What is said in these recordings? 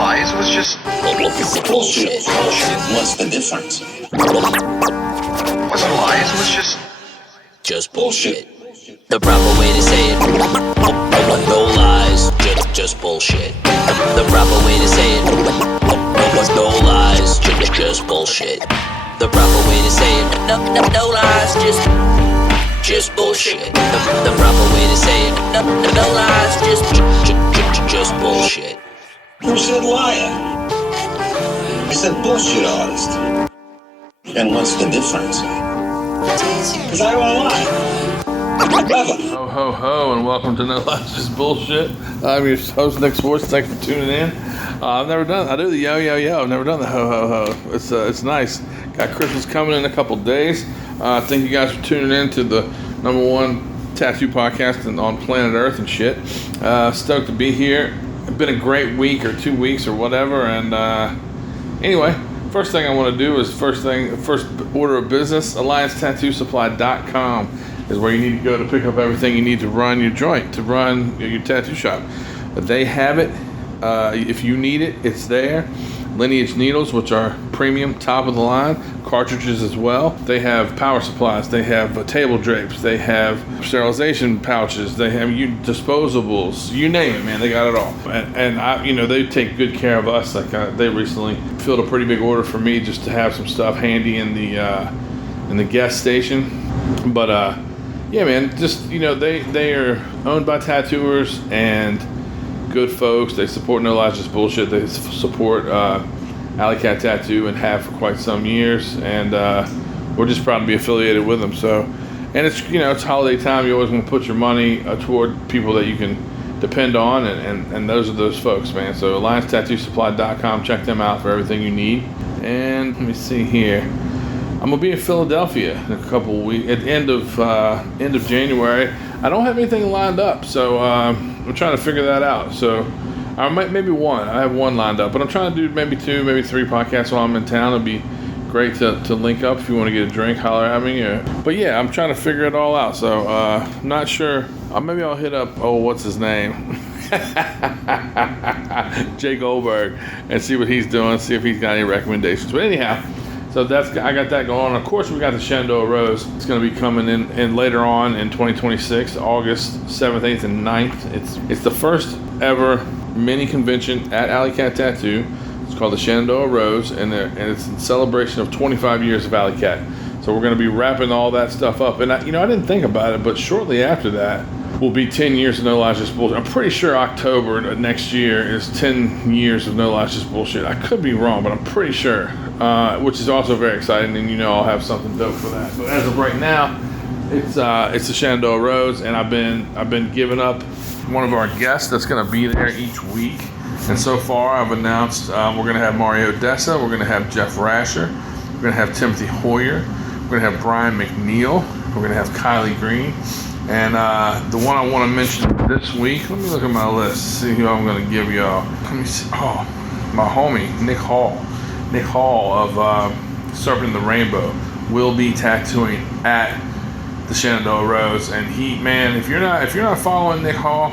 lies. It was just bullshit. What's the difference? It wasn't lies. It was just bullshit. The proper way to say it. No lies, just bullshit. The proper way to say it. No lies, just bullshit. The proper way to say it. No lies, just bullshit. The proper way to say it. No lies, just bullshit. Who said liar? I said bullshit artist. And what's the difference? Because I don't lie. Ho ho ho, and welcome to No Lies Just Bullshit. I'm your host Nick Sports. Thanks for tuning in. I've never done. I do the yo yo yo. I've never done the ho ho ho. It's nice. Got Christmas coming in a couple days. Thank you guys for tuning in to the #1 tattoo podcast on planet Earth and shit. Stoked to be here. It's been a great week or 2 weeks or whatever. And anyway, first thing I want to do is first order of business. AllianceTattooSupply.com is where you need to go to pick up everything you need to run your joint, to run your tattoo shop. They have it. If you need it, it's there. Lineage needles, which are premium, top of the line. Cartridges as well. They have power supplies. They have table drapes. They have sterilization pouches. They have disposables. You name it, man. They got it all. And I, they take good care of us. Like they recently filled a pretty big order for me just to have some stuff handy in the gas station. But yeah, man, just, they are owned by tattooers and good folks. They support No Lies Just Bullshit. They support Alley Cat Tattoo and have for quite some years. And we're just proud to be affiliated with them. So, and it's, it's holiday time. You always want to put your money toward people that you can depend on. And those are those folks, man. So AllianceTattooSupply.com. Check them out for everything you need. And let me see here. I'm gonna be in Philadelphia in a couple of weeks at the end of January. I don't have anything lined up, so I'm trying to figure that out. So I might maybe one. I have one lined up, but I'm trying to do maybe 2, maybe 3 podcasts while I'm in town. It'd be great to link up if you want to get a drink, holler at me. But yeah, I'm trying to figure it all out. So not sure. Maybe I'll hit up. What's his name? Jay Goldberg, and see what he's doing. See if he's got any recommendations. But anyhow. So I got that going on. Of course, we got the Shenandoah Rose. It's going to be coming in later on in 2026, August 7th, 8th, and 9th. It's the first ever mini convention at Alley Cat Tattoo. It's called the Shenandoah Rose, and it's in celebration of 25 years of Alley Cat. So we're going to be wrapping all that stuff up. And I didn't think about it, but shortly after that will be 10 years of No Lies Just Bullshit. I'm pretty sure October next year is 10 years of No Lies Just Bullshit. I could be wrong, but I'm pretty sure, which is also very exciting, and I'll have something dope for that. But as of right now, it's the Shenandoah Rose, and I've been giving up one of our guests that's going to be there each week. And so far, I've announced we're going to have Mario Dessa, we're going to have Jeff Rasher, we're going to have Timothy Hoyer, we're going to have Brian McNeil, we're going to have Kylie Green. And the one I want to mention this week, let me look at my list, see who I'm going to give y'all. Let me see. Oh, my homie, Nick Hall. Nick Hall of Serpent the Rainbow will be tattooing at the Shenandoah Rose. And if you're not following Nick Hall,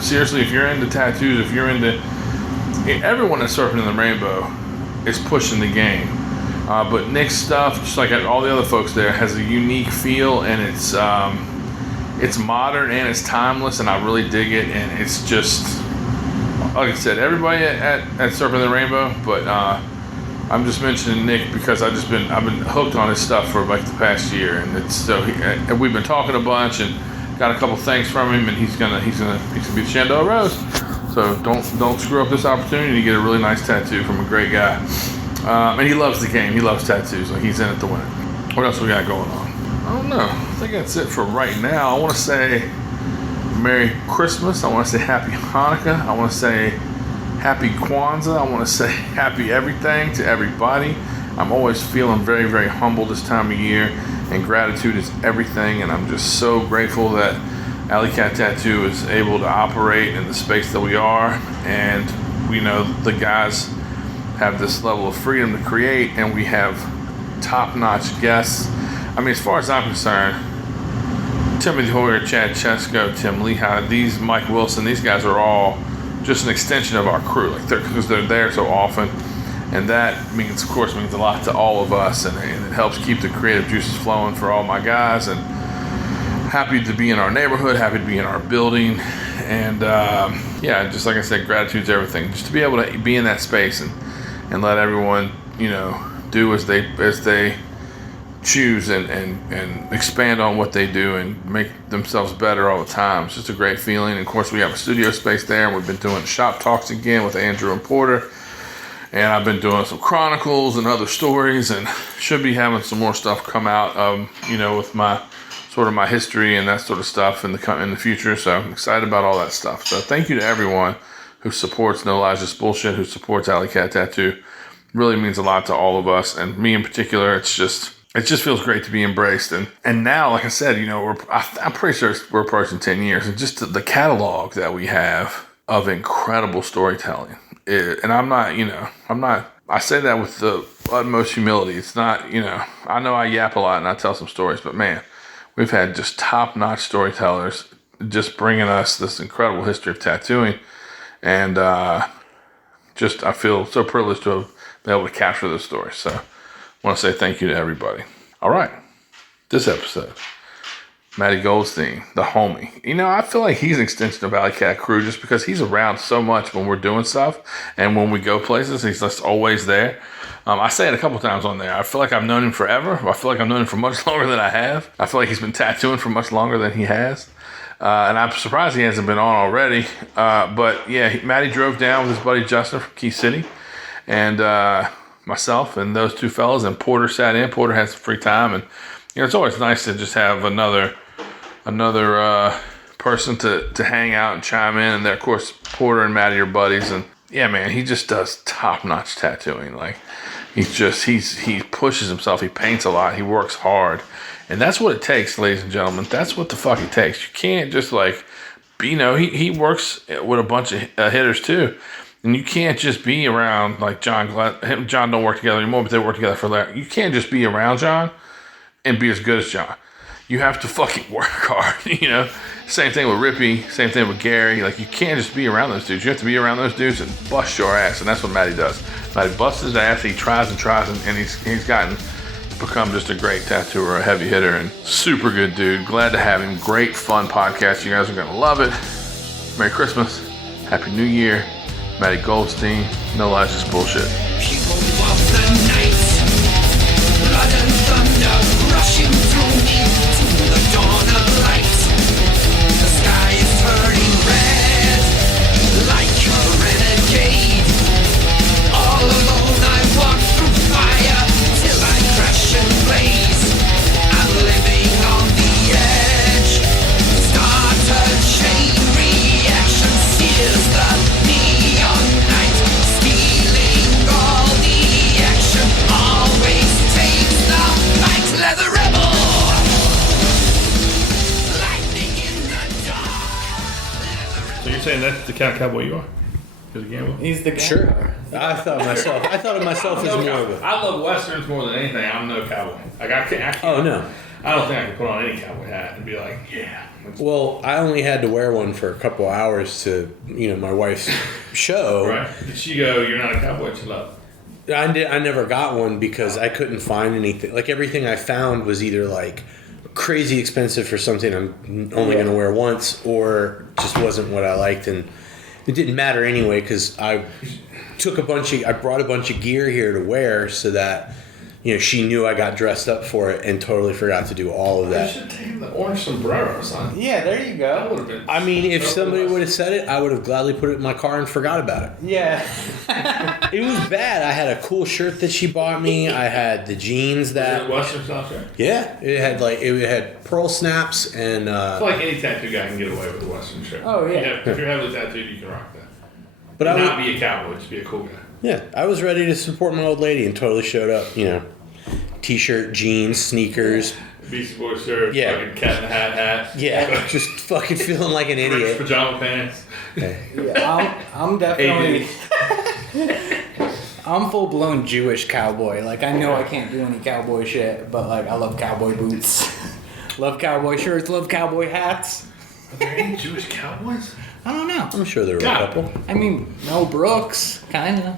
seriously, if you're into tattoos, if you're into, everyone at Serpent the Rainbow is pushing the game. But Nick's stuff, just like all the other folks there, has a unique feel, and it's modern and it's timeless, and I really dig it. And it's just, like I said, everybody at Serpent the Rainbow, but I'm just mentioning Nick because I've been hooked on his stuff for like the past year, and we've been talking a bunch and got a couple things from him, and he's gonna be the Shenandoah Rose. So don't screw up this opportunity to get a really nice tattoo from a great guy. And he loves the game. He loves tattoos. Like, he's in it to win it. What else we got going on? I don't know. I think that's it for right now. I want to say Merry Christmas. I want to say Happy Hanukkah. I want to say Happy Kwanzaa. I want to say Happy everything to everybody. I'm always feeling very, very humble this time of year, and gratitude is everything. And I'm just so grateful that Alley Cat Tattoo is able to operate in the space that we are. And the guys have this level of freedom to create, and we have top-notch guests. I mean, as far as I'm concerned, Timothy Hoyer, Chad Chesko, Tim Lehigh, Mike Wilson, these guys are all just an extension of our crew, like because they're there so often, and that means a lot to all of us, and it helps keep the creative juices flowing for all my guys. And happy to be in our neighborhood, happy to be in our building, and just like I said, gratitude's everything. Just to be able to be in that space and let everyone, do as they choose and expand on what they do and make themselves better all the time. It's just a great feeling. And of course, we have a studio space there, and we've been doing shop talks again with Andrew and Porter, and I've been doing some chronicles and other stories, and should be having some more stuff come out with my sort of my history and that sort of stuff in the future. So I'm excited about all that stuff. So thank you to everyone who supports No Lies Just Bullshit, who supports Alley Cat Tattoo. Really means a lot to all of us, and me in particular. It just feels great to be embraced. And now, like I said, I'm pretty sure we're approaching 10 years, and just the catalog that we have of incredible storytelling. And I say that with the utmost humility. It's not, I know I yap a lot and I tell some stories, but man, we've had just top-notch storytellers just bringing us this incredible history of tattooing. And I feel so privileged to have been able to capture those stories. So I want to say thank you to everybody. All right. This episode, Matty Goldstein, the homie. I feel like he's an extension of Alley Cat Crew just because he's around so much when we're doing stuff. And when we go places, he's just always there. I say it a couple times on there. I feel like I've known him forever. I feel like I've known him for much longer than I have. I feel like he's been tattooing for much longer than he has. And I'm surprised he hasn't been on already. But yeah, Matty drove down with his buddy Justin from Key City. And myself and those two fellas, and Porter sat in. Porter had some free time. And it's always nice to just have another person to hang out and chime in. And then, of course, Porter and Matty are buddies. And yeah, man, he just does top-notch tattooing. Like, he pushes himself. He paints a lot. He works hard. And that's what it takes, ladies and gentlemen. That's what the fuck it takes. You can't just he works with a bunch of hitters too. And you can't just be around like John. Him and John don't work together anymore, but they work together for that. You can't just be around John and be as good as John. You have to fucking work hard, Same thing with Rippy, same thing with Gary. Like, you can't just be around those dudes. You have to be around those dudes and bust your ass, and that's what Matty does. Matty busts his ass, he tries, and he's become just a great tattooer, a heavy hitter, and super good dude. Glad to have him. Great, fun podcast. You guys are going to love it. Merry Christmas. Happy New Year. Matty Goldstein. No Lies Just Bullshit. People of the night, blood and thunder rushing through me to the dawn of light. The sky is turning red, like a renegade. All alone I walk through fire till I crash and blaze. I'm living on the edge. Start a chain reaction, sears the neon night, stealing all the action. Always takes the fight. Leather rebel, lightning in the dark. So you're saying that's the kind of cowboy you are? You're the gambler? He's the guy. Sure. I thought of myself as more of a... I love westerns more than anything. I'm no cowboy. Like, I can't. Oh, no. I don't think I can put on any cowboy hat and be like, yeah. Well, I only had to wear one for a couple hours to, my wife's show. Right. Did she go, you're not a cowboy, she loved it? I never got one because I couldn't find anything. Like, everything I found was either, like, crazy expensive for something I'm only going to wear once, or just wasn't what I liked. And it didn't matter anyway because I brought a bunch of gear here to wear so that, she knew I got dressed up for it and totally forgot to do all of You that. should take the orange sombrero, son. Yeah, there you That would go. have been. I mean, if so somebody awesome. would have said it, I would have gladly put it in my car and forgot about it. Yeah. It was bad. I had a cool shirt that she bought me. I had the jeans Is it that... western stuff, right? Yeah, it had pearl snaps and... I feel like any tattoo guy can get away with a western shirt. Oh, yeah. If you're heavily tattooed, you can rock that. but And I not was, be a cowboy, just be a cool guy. yeah, I was ready to support my old lady and totally showed up, T-shirt, jeans, sneakers. Beastie Boys shirt, Yeah. fucking cat in the hat. Yeah, just fucking feeling like an Rick's idiot. pajama pants. Yeah, I'm definitely... I'm full-blown Jewish cowboy. Like, I know I can't do any cowboy shit, but, like, I love cowboy boots. Love cowboy shirts, love cowboy hats. Are there any Jewish cowboys? I don't know. I'm sure there were God. a couple. I mean, Mel Brooks, kind of.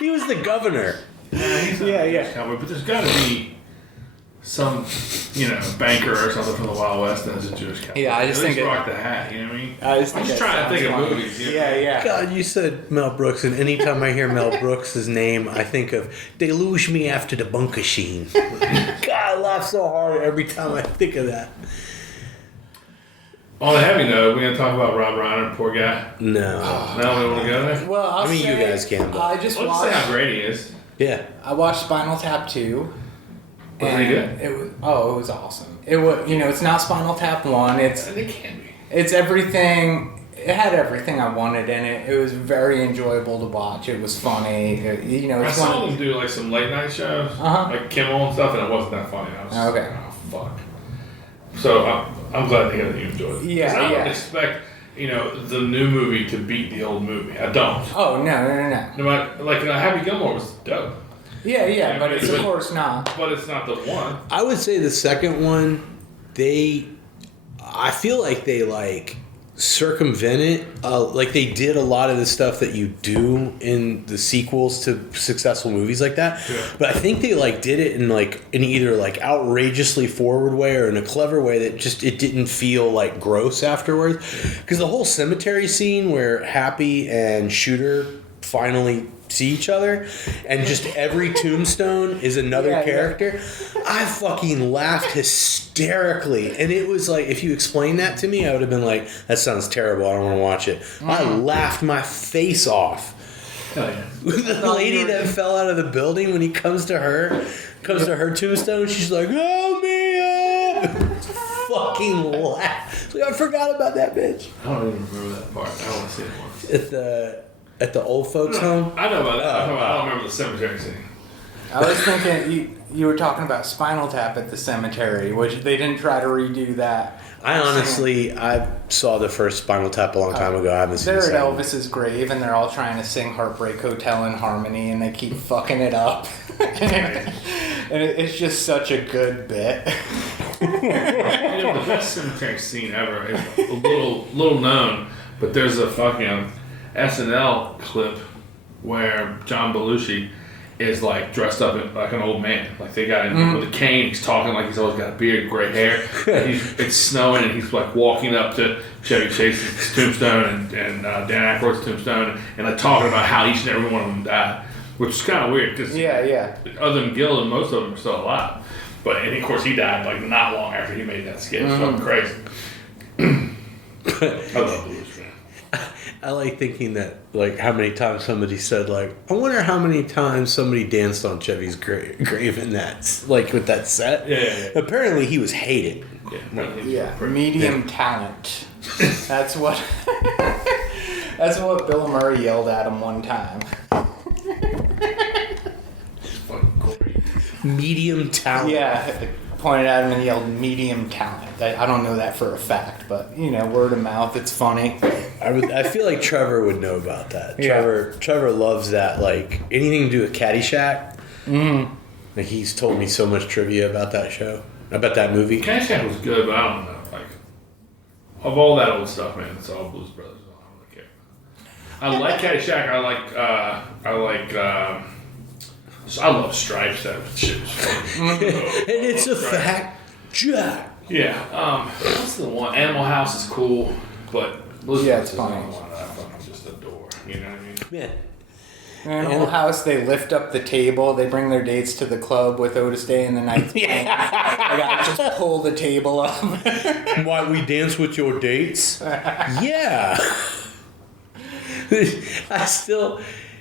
He was the governor. Yeah. Cowboy, but there's got to be some, banker or something from the Wild West that is a Jewish cowboy. Yeah, I just At least think rock the hat. You know what I mean? I just I'm think just that trying to think of sounds funny. movies. Yeah. God, you said Mel Brooks, and anytime I hear Mel Brooks' name, I think of "They Lose Me After the Bunker Sheen." God, I laugh so hard every time I think of that. On a heavy note, we're gonna talk about Rob Reiner, poor guy. No. Now we want to go there. Well, I mean, you guys can, but- I just Let's say how watched. great he is. Yeah. I watched Spinal Tap 2. Was he good? It was awesome. It was, it's not Spinal Tap 1. It can be. It's everything. It had everything I wanted in it. It was very enjoyable to watch. It was funny. I It's saw one. him do like some late night shows, Uh-huh. like Kimmel and stuff, and it wasn't that funny. I was Okay. oh fuck. So I'm glad to hear that you enjoyed it. 'Cause Yeah, I don't yeah. expect the new movie to beat the old movie. I don't. Oh no. No matter Happy Gilmore was dope, Yeah, but it's of but- course not. but it's not the one. I would say the second one, I feel like they circumvent it. Like they did a lot of the stuff that you do in the sequels to successful movies like that. Yeah. But I think they did it in either outrageously forward way or in a clever way that just it didn't feel gross afterwards. Because the whole cemetery scene where Happy and Shooter finally see each other and just every tombstone is another Yeah, character. I fucking laughed hysterically, and it was if you explained that to me, I would have been like, that sounds terrible, I don't want to watch it. I laughed my face off. Hell yeah. The lady that fell out of the building, when he comes to her tombstone, she's like, "Help me up!" Fucking laugh. I forgot about that bitch. I don't even remember that part. I want to see it once. At the old folks' home. I know about that. I don't remember the cemetery scene. I was thinking you were talking about Spinal Tap at the cemetery, which they didn't try to redo that. I saw the first Spinal Tap a long time ago. I haven't seen They're the at second one. Elvis's grave and they're all trying to sing Heartbreak Hotel in harmony and they keep fucking it up. And it's just such a good bit. The best cemetery scene ever is a little known, but there's a fucking SNL clip where John Belushi is dressed up like an old man. They got him with a cane. He's talking like he's always got a beard, gray hair. It's snowing and he's walking up to Chevy Chase's tombstone and Dan Aykroyd's tombstone and talking about how each and every one of them died, which is kind of weird because Yeah. other than Gil and most of them are still alive. And of course he died not long after he made that skit. It's fucking crazy. I love Belushi, man. I like thinking that, how many times somebody said, I wonder how many times somebody danced on Chevy's grave in that, with that set. Yeah. Apparently he was hated. Yeah, medium talent. That's what Bill Murray yelled at him one time. Fucking great. Medium talent. Yeah, pointed at him and yelled medium talent. I don't know that for a fact, but word of mouth, it's funny. I feel like Trevor would know about that. Yeah. Trevor loves that, anything to do with Caddyshack. Mm-hmm. He's told me so much trivia about that show, about that movie. Caddyshack was good, but I don't know. Of all that old stuff, man, it's all Blues Brothers. I don't really care. I like Caddyshack. I love Stripes. That shit was funny. And it's a fact, Jack. Yeah. What's the one? Animal House is cool, but Blues Yeah, Brothers it's funny. is the one that I fucking just adore. You know what I mean? Yeah. Animal House, they lift up the table. They bring their dates to the club with Otis Day and the Knights. I gotta just pull the table up. Why we dance with your dates? Yeah.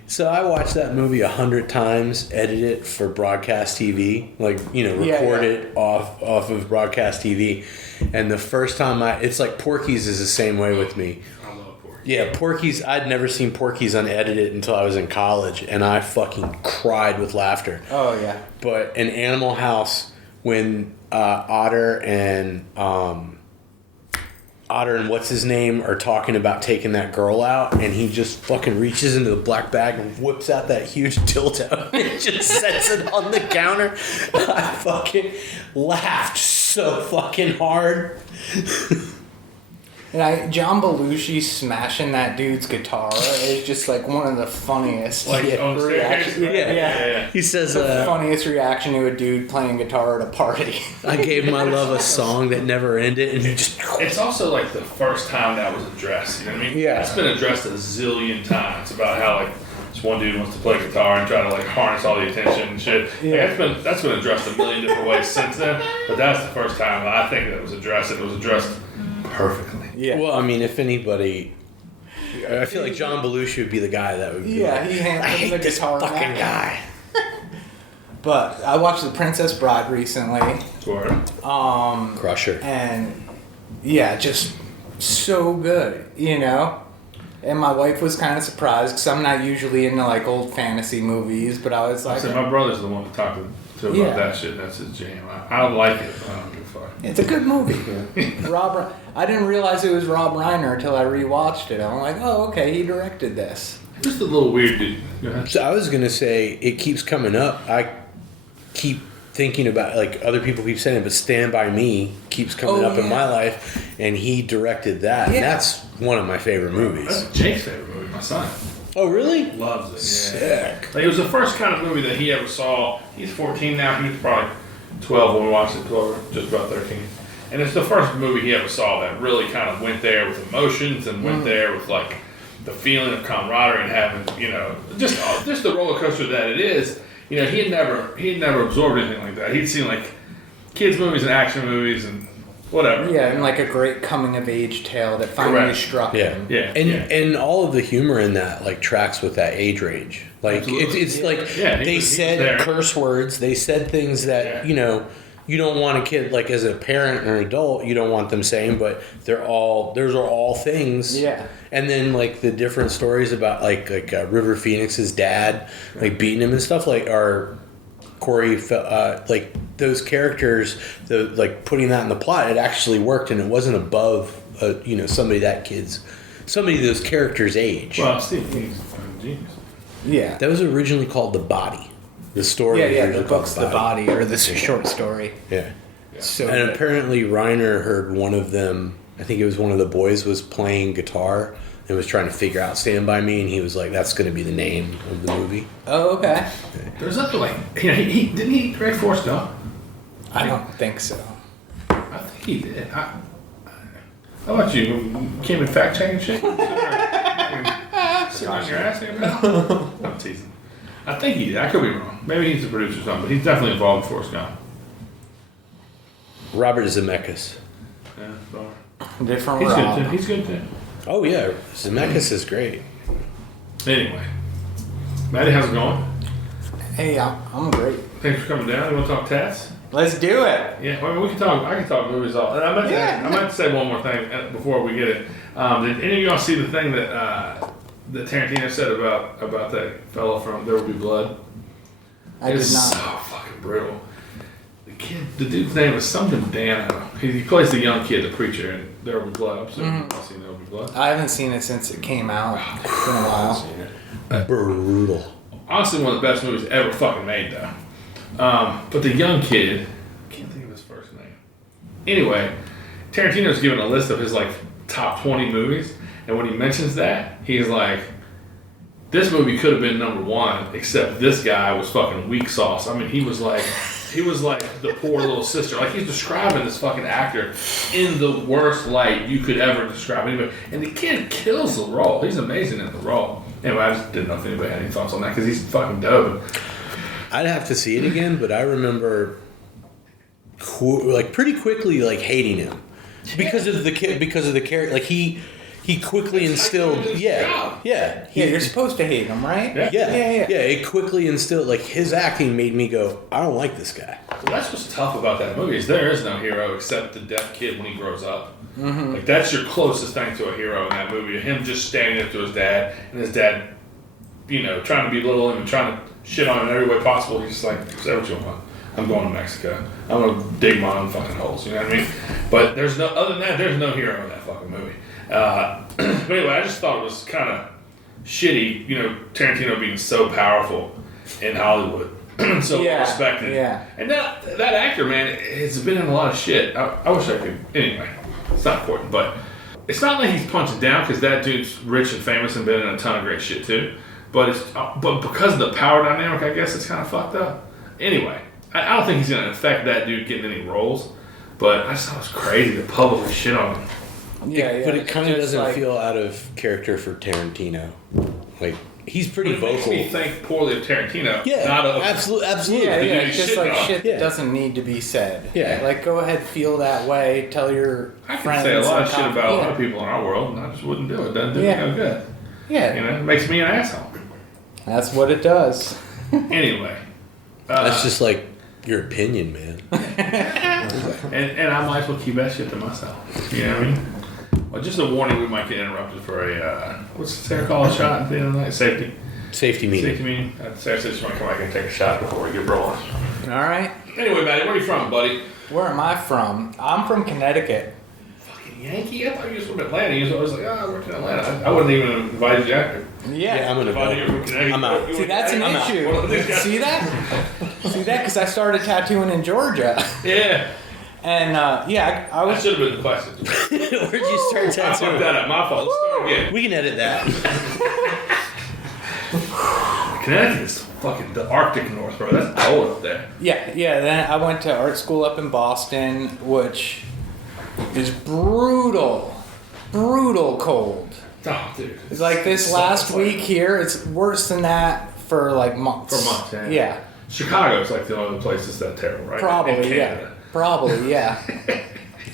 So I watched that movie 100 times, edit it for broadcast TV, record it off of broadcast TV. And the first time it's Porky's is the same way with me. I love Porky. Yeah, Porky's, I'd never seen Porky's unedited until I was in college, and I fucking cried with laughter. Oh, yeah. But in Animal House, when Otter and what's his name are talking about taking that girl out, and he just fucking reaches into the black bag and whips out that huge dildo and just sets it on the counter. I fucking laughed so fucking hard. And John Belushi smashing that dude's guitar is just like one of the funniest Like on the reactions. staircase? Yeah. He says, The funniest reaction to a dude playing guitar at a party. I gave my love a song that never ended, and he just... It's also like the first time that was addressed. You know what I mean? Yeah. It's been addressed a zillion times about how like this one dude wants to play guitar and try to like harness all the attention and shit. Yeah. Like, that's been addressed a million different ways since then. But that's the first time that I think that it was addressed. It was addressed perfectly. Yeah. Well, I mean, if anybody... I feel like John Belushi would be the guy that would be Yeah, like, he hands I him hate the this guitar fucking back. guy. But I watched The Princess Bride recently. Sure. Crusher. And yeah, just so good, you know? And my wife was kind of surprised because I'm not usually into like old fantasy movies, but I was like, So my brother's the one to talk to about Yeah. that shit. That's his jam. I don't like it, but I don't give a fuck. it's a good movie. I didn't realize it was Rob Reiner until I rewatched it. I'm like, oh, okay, he directed this. Just a little weird dude. Go ahead. So I was going to say, it keeps coming up. I keep thinking about, like, other people keep saying it, but Stand By Me keeps coming Oh, up in yeah. my life, and he directed that. Yeah. And that's one of my favorite movies. That's Jake's favorite movie. My son Oh, really? loves it. Sick. Like, it was the first kind of movie that he ever saw. He's 14 now. He was probably 12 when we watched it, 12 or just about 13. And it's the first movie he ever saw that really kind of went there with emotions and went there with like the feeling of camaraderie and having, you know, just the roller coaster that it is. You know, he had never absorbed anything like that. He'd seen like kids movies and action movies and whatever. Yeah, and like a great coming of age tale that finally Correct. struck Yeah. him. Yeah. And all of the humor in that, like, tracks with that age range. Like, Absolutely. it's like, Yeah, he they was said there. curse words. They said things that, Yeah. you know, you don't want a kid, like, as a parent or an adult, you don't want them saying, but those are all things. Yeah. And then, like, the different stories about, like River Phoenix's dad, like, beating him and stuff, like, are Corey, like, those characters, like, putting that in the plot, it actually worked, and it wasn't above, you know, somebody of those characters' age. Well, Steve King's a genius. Yeah. That was originally called The Body. The story was Yeah, the originally called book's The Body, or this short story. Yeah. So And good. apparently Reiner heard one of them, I think it was one of the boys, was playing guitar and was trying to figure out Stand By Me, and he was like, that's going to be the name of the movie. Oh, okay. There's other like, you know, didn't he direct Forrest Gump? I don't think so. I think he did. How about you? Came in fact checking shit? Sitting on your ass here, man? I'm teasing. I think he did. I could be wrong. Maybe he's the producer or something, but he's definitely involved in Forrest Gump. Robert Zemeckis. Yeah, so. Different He's good Rob. too. He's good too. Oh, yeah. Zemeckis is great. Anyway, Matty, how's it going? Hey, I'm great. Thanks for coming down. You want to talk tats? Let's do it. Yeah, well, we can talk. I can talk movies all. And I meant to say one more thing before we get it. Did any of y'all see the thing that Tarantino said about that fellow from There Will Be Blood? I did It's not. so fucking brutal. The dude's name is something Dan. I don't know. He plays the young kid, the preacher, in There Will Be Blood. I'm assuming you've seen There Will Be Blood. I haven't seen it since it came out. It's been a while. Brutal. Honestly, one of the best movies ever fucking made, though. But the young kid, I can't think of his first name. Anyway, Tarantino's given a list of his like top 20 movies, and when he mentions that, he's like, "This movie could have been number one, except this guy was fucking weak sauce." I mean, he was like the poor little sister. Like, he's describing this fucking actor in the worst light you could ever describe anybody, and the kid kills the role. He's amazing in the role. Anyway, I just didn't know if anybody had any thoughts on that because he's fucking dope. I'd have to see it again, but I remember pretty quickly like hating him because of the character. Like he quickly instilled. Yeah. Yeah, you're supposed to hate him, right? Yeah. Yeah. It quickly instilled, like, his acting made me go, I don't like this guy. Well, that's what's tough about that movie is there is no hero except the deaf kid when he grows up. Mm-hmm. Like, that's your closest thing to a hero in that movie. Him just standing up to his dad, and his dad, you know, trying to belittle him and trying to shit on him in every way possible. He's just like, say what you want. I'm going to Mexico. I'm going to dig my own fucking holes. You know what I mean? But there's no, other than that, there's no hero in that fucking movie. But anyway, I just thought it was kind of shitty, you know, Tarantino being so powerful in Hollywood. So Yeah, respected. yeah. And that actor, man, has been in a lot of shit. I wish I could. Anyway, it's not important, but it's not like he's punching down because that dude's rich and famous and been in a ton of great shit too. But but because of the power dynamic, I guess it's kind of fucked up. Anyway, I don't think he's gonna affect that dude getting any roles. But I just thought it was crazy to publicly shit on him. Yeah, But it kind of just doesn't feel out of character for Tarantino. Like, he's pretty It makes vocal. me think poorly of Tarantino. Yeah, not of absolutely. Yeah, dude it's just like on. shit Yeah. that doesn't need to be said. Yeah. Like, go ahead, feel that way. Tell your I can friends. say a lot of and shit about a lot yeah. of people in our world, and I just wouldn't do it. Doesn't do Yeah. me no good. Yeah, You know, it makes me an asshole. that's what it does. Anyway. That's just like your opinion, man. And I might as well keep that shit to myself. You know what I mean? Well, just a warning, we might get interrupted for a, what's Sarah call a shot at the end of the night? Safety. Safety meeting. Safety meeting. Sarah said she want to come back and take a shot before we get rolling. All right. Anyway, Matty, where are you from, buddy? Where am I from? I'm from Connecticut. Fucking Yankee? I thought you was from Atlanta. You was always like, I worked in Atlanta. I wouldn't even invite you after. Yeah. I'm gonna If I knew you were from go. Connecticut. I'm out. See, that's an issue. One of these guys. See that? See that? Because I started tattooing in Georgia. Yeah. And, yeah, I That was... should have been the question. Where'd you start I fucked tattooing? that up. My fault. Let's start again. We can edit that. Connecticut is fucking the Arctic North, bro. That's cold up there. Yeah, then I went to art school up in Boston, which is brutal cold. Oh, dude. It's like this last week here, it's worse than that for like months. For months, yeah. Yeah, Chicago's like the only place that's that terrible, right? In probably, yeah. Canada. Probably, yeah.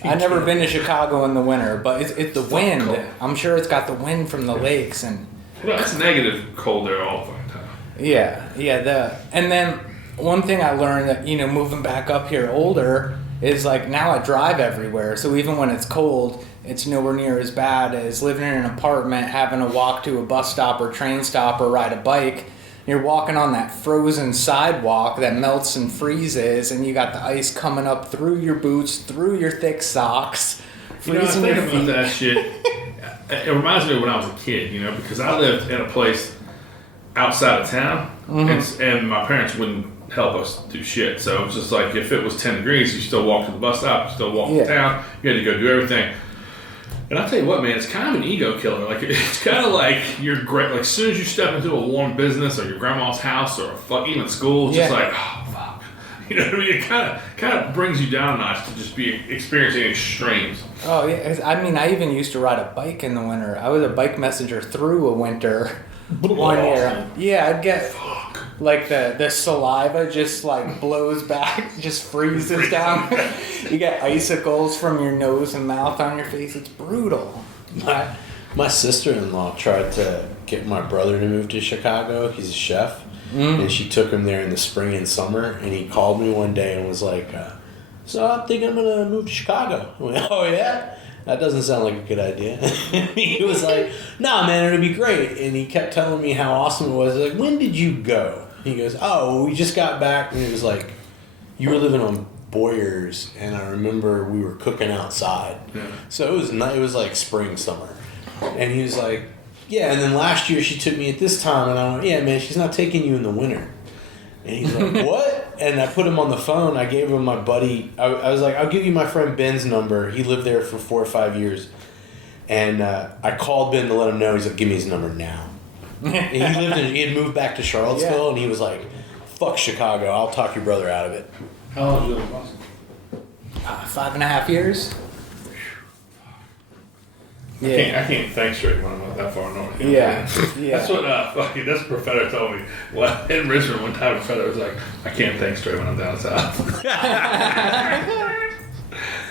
I've never been to Chicago in the winter, but it's the wind. cold. I'm sure it's got the wind from the lakes and Well, it's negative cold there all the fucking time. yeah. And then one thing I learned that, you know, moving back up here older is like now I drive everywhere. So even when it's cold, it's nowhere near as bad as living in an apartment, having to walk to a bus stop or train stop or ride a bike. You're walking on that frozen sidewalk that melts and freezes, and you got the ice coming up through your boots, through your thick socks, You know, I freezing think your about feet. that shit. It reminds me of when I was a kid, you know, because I lived in a place outside of town, and my parents wouldn't help us do shit. So it was just like, if it was 10 degrees, you still walk to the bus stop, you still walk to town, you had to go do everything. And I'll tell you what, man, it's kind of an ego killer. Like, it's kind of like you're great. Like, as soon as you step into a warm business or your grandma's house or even school, it's just like, oh, fuck. You know what I mean? It kind of brings you down a notch to just be experiencing extremes. Oh yeah, I mean, I even used to ride a bike in the winter. I was a bike messenger through a winter one year. Yeah, I'd get like the saliva just like blows back, just freezes down. You get icicles from your nose and mouth on your face. It's brutal. My sister-in-law tried to get my brother to move to Chicago. He's a chef. And she took him there in the spring and summer. And he called me one day and was like, so I'm thinking I'm going to move to Chicago. I went, oh, yeah? That doesn't sound like a good idea. He was like, nah, man, it'll be great. And he kept telling me how awesome it was. Like, when did you go? He goes, oh, we just got back. And it was like, you were living on Boyers. And I remember we were cooking outside. Yeah. So it was like spring, summer. And he was like, yeah, and then last year she took me at this time, and I went, yeah, man, she's not taking you in the winter. And he's like, what? And I put him on the phone. I gave him my buddy. I was like, I'll give you my friend Ben's number. He lived there for 4 or 5 years. And I called Ben to let him know. He's like, give me his number now. And he had moved back to Charlottesville, and he was like, fuck Chicago. I'll talk your brother out of it. How long did you live in Boston? 5.5 years. I can't think straight when I'm not that far north. Yeah. That's what that's what Frederick told me. Well, in Richmond one time, Frederick was like, I can't think straight when I'm down south.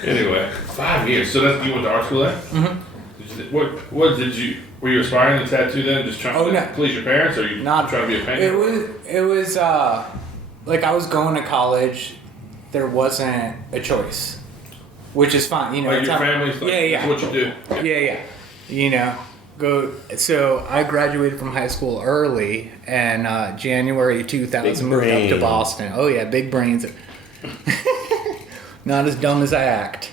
Anyway, 5 years. So you went to art school there? Mm-hmm. Were you aspiring to tattoo then? Just trying to please your parents, or you Not trying to be a painter? It was like I was going to college. There wasn't a choice, which is fine. You know, Like your family's like, yeah. That's what you do. Yeah. You know, So I graduated from high school early, and January 2000 moved up to Boston. Oh yeah, big brains. Not as dumb as I act.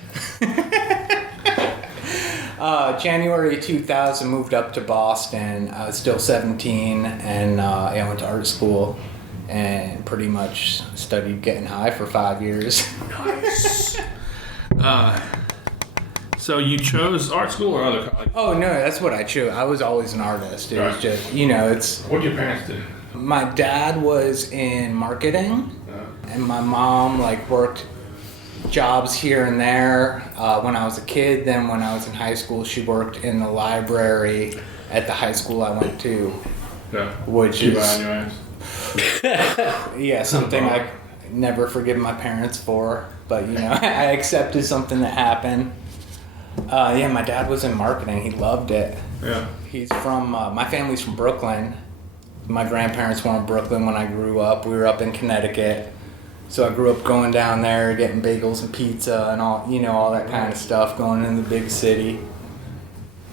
January 2000 moved up to Boston. I was still 17, and I went to art school and pretty much studied getting high for 5 years. Nice. So you chose art school or other college? Oh no, that's what I chose. I was always an artist. It was Right. just, you know, it's. What did your parents do? My dad was in marketing, and my mom like worked jobs here and there when I was a kid. Then when I was in high school, she worked in the library at the high school I went to, Yeah. which Keep is on your ass. yeah something I never forgive my parents for. But you know, I accepted something that happened. Yeah, my dad was in marketing. He loved it. Yeah. He's from my family's from Brooklyn. My grandparents were in Brooklyn when I grew up. We were up in Connecticut. So I grew up going down there, getting bagels and pizza and all, you know, all that kind of stuff, going in the big city.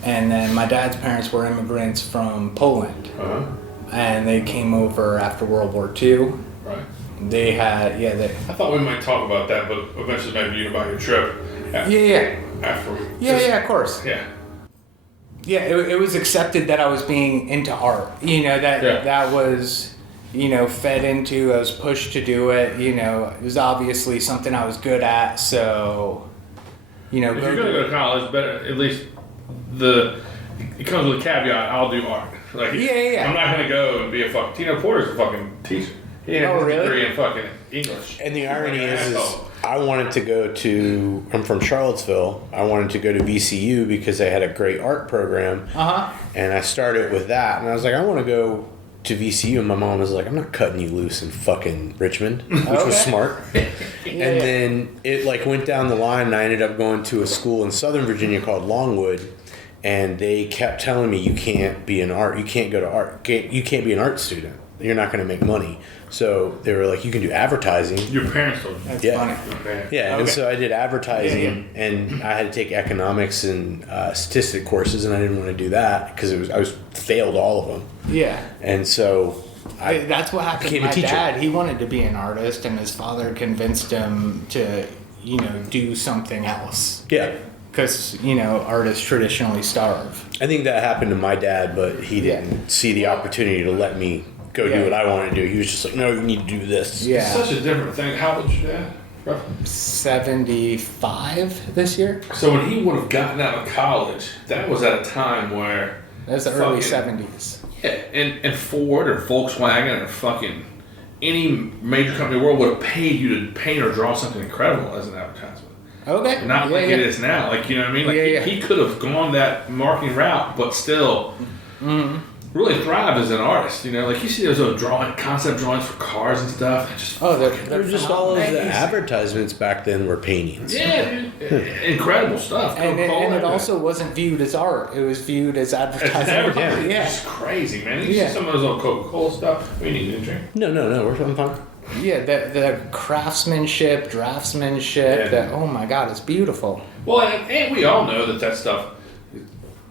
And then my dad's parents were immigrants from Poland. Uh-huh. And they came over after World War II. Right. They had, I thought we might talk about that, but eventually maybe you about your trip. yeah. After. Yeah, of course. Yeah. Yeah, it was accepted that I was being into art. You know, that was, you know, fed into. I was pushed to do it. You know, it was obviously something I was good at. So, you know, If you're gonna go to college, better at least it comes with a caveat. I'll do art. Like, Yeah. I'm not gonna go and be a fucking. Tino Porter's a fucking teacher. He had Oh, his really? degree in fucking English. And the irony Like an is asshole. I wanted to go to, I'm from Charlottesville. I wanted to go to VCU because they had a great art program. And I started with that. And I was like, I want to go to VCU. And my mom was like, I'm not cutting you loose in fucking Richmond, which was smart. And then it like went down the line and I ended up going to a school in Southern Virginia called Longwood. And they kept telling me, you can't be an art, you can't go to art, you can't be an art student. You're not going to make money. So they were like, you can do advertising. Your parents told you. That's Yeah. funny. Okay. Yeah, and so I did advertising, Yeah. and I had to take economics and statistic courses, and I didn't want to do that because I was failed all of them, Yeah. and so That's what happened to became a my teacher. dad. He wanted to be an artist, and his father convinced him to, you know, do something else. yeah, Because, you know, artists traditionally starve. I think that happened to my dad, but he didn't see the opportunity to let me go do what I wanted to do. He was just like, no, you need to do this. Yeah. It's such a different thing. How old was your dad? Roughly? 75 this year? So when he would have gotten out of college, that was at a time where That's the early fucking- 70s. Yeah, and Ford or Volkswagen or fucking any major company in the world would have paid you to paint or draw something incredible as an advertisement. Okay. Not like it is now. Like, you know what I mean? Like he could have gone that marketing route, but still really thrive as an artist. You know, like you see those little concept drawings for cars and stuff. And just They're just all of the advertisements back then were paintings. yeah, dude. Incredible stuff. And Coca-Cola, it also wasn't viewed as art. It was viewed as advertising. It's crazy, man. You see some of those little Coca-Cola stuff. We need a drink. No, I'm fine. Yeah, the craftsmanship, draftsmanship, oh my God, it's beautiful. Well, and we all know that stuff is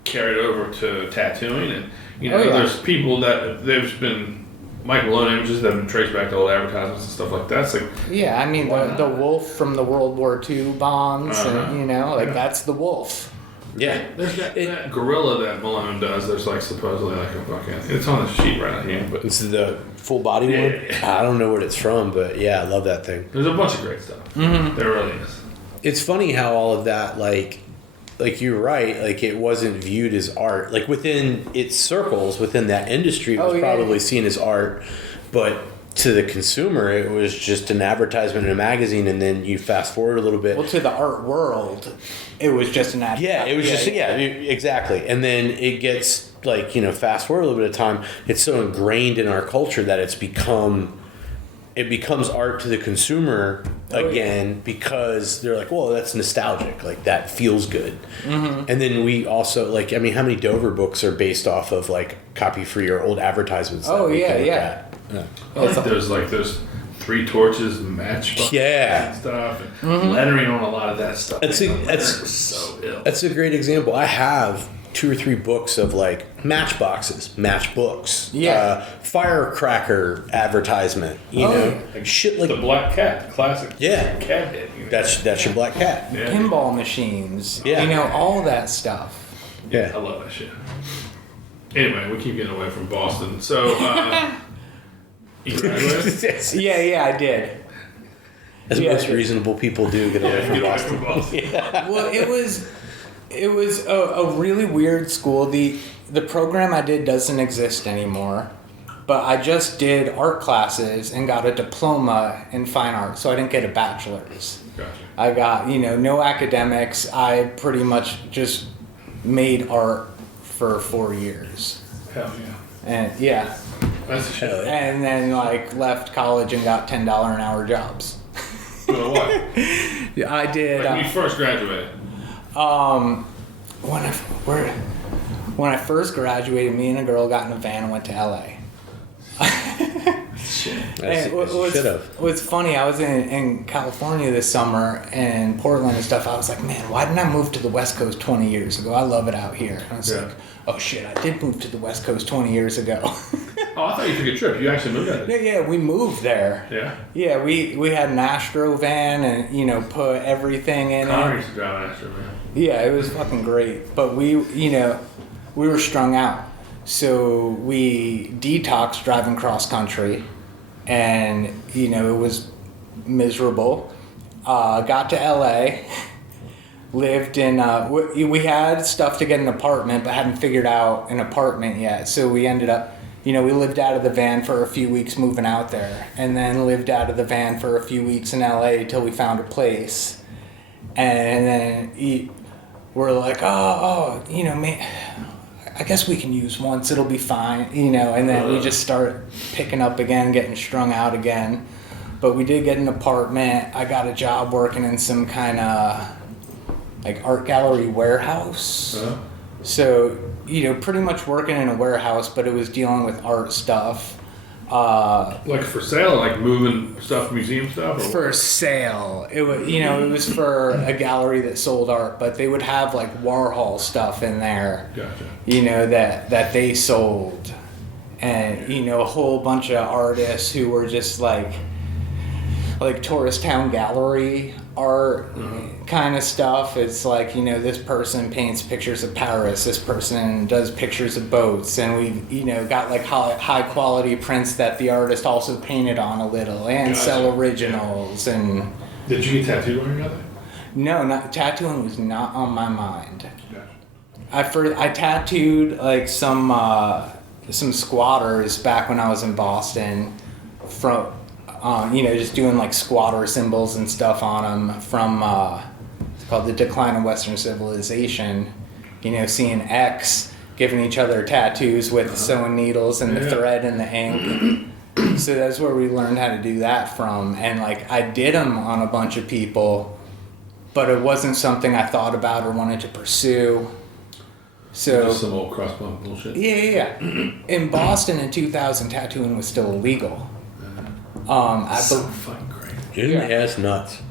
carried over to tattooing, and you know, there's people that there's been microloan images that have been traced back to old advertisements and stuff like that. It's like, yeah, I mean the wolf from the World War II bonds, and, you know, like that's the wolf. Yeah. There's that gorilla that Malone does. There's like supposedly like a fucking. It's on the sheet right here, but It's the full body one. Yeah. I don't know what it's from, but yeah, I love that thing. there's a bunch of great stuff. Mm-hmm. There really is. It's funny how all of that, like you're right, like it wasn't viewed as art. Like within its circles, within that industry, it was probably seen as art, but to the consumer, it was just an advertisement in a magazine. And then you fast forward a little bit. Well, to the art world, it was just an advertisement. Yeah, it was exactly. And then it gets like, you know, fast forward a little bit of time. It's so ingrained in our culture that it becomes art to the consumer again because they're like, well, that's nostalgic. Like that feels good. Mm-hmm. And then we also like, I mean, how many Dover books are based off of like copy free or old advertisements? Yeah. There's 3 torches, matchbox, and stuff, and lettering on a lot of that stuff. That's so ill. That's a great example. I have 2 or 3 books of like matchboxes, matchbooks, firecracker advertisement. You know, like shit like the Black Cat, the classic. Yeah. Cat hit. You know? That's your black cat. Yeah. Pinball machines. Yeah. You know, all that stuff. Yeah. I love that shit. Anyway, we keep getting away from Boston. So, you graduated? Yeah, I did. As most reasonable people do get away from Get away Boston. from Boston. Well, it was It was a really weird school. The program I did doesn't exist anymore, but I just did art classes and got a diploma in fine art, so I didn't get a bachelor's. Gotcha. I got, no academics. I pretty much just made art for 4 years. Hell yeah. And yeah. That's a shit. And then left college and got $10 an hour jobs. Doing what? I did. Like when you first graduated. When I first graduated, me and a girl got in a van and went to LA. What's funny, I was in California this summer and Portland and stuff. I was like, man, why didn't I move to the West Coast 20 years ago? I love it out here. And I was like, oh shit, I did move to the West Coast 20 years ago. Oh, I thought you took a trip. You actually moved out there. Yeah, we moved there. Yeah? Yeah, we had an Astro van and, put everything in Connor it. used to drive an Astro van. Yeah, it was fucking great. But we were strung out. So we detoxed driving cross country, and it was miserable. Got to LA, lived in. We had stuff to get an apartment, but hadn't figured out an apartment yet. So we ended up, we lived out of the van for a few weeks moving out there, and then lived out of the van for a few weeks in LA till we found a place, and then we're like, man. I guess we can use once, it'll be fine, and then we just start picking up again, getting strung out again. But we did get an apartment. I got a job working in some kind of art gallery warehouse. Uh-huh. So, pretty much working in a warehouse, but it was dealing with art stuff. Like for sale, like moving stuff, museum stuff? Or For sale. It was, it was for a gallery that sold art, but they would have Warhol stuff in there. Gotcha. That they sold. And, a whole bunch of artists who were just like tourist town gallery art kind of stuff. It's this person paints pictures of Paris, this person does pictures of boats, and we got high quality prints that the artist also painted on a little, and sell originals. And did you get tattooed when you got there? No, tattooing was not on my mind. Gotcha. I tattooed some squatters back when I was in Boston from just doing squatter symbols and stuff on them from, it's called The Decline of Western Civilization. Seeing X giving each other tattoos with sewing needles and the thread and the ink. So that's where we learned how to do that from. And I did them on a bunch of people, but it wasn't something I thought about or wanted to pursue. So just some old crossbone bullshit. Yeah. In Boston in 2000, tattooing was still illegal. So fucking great. That's nuts.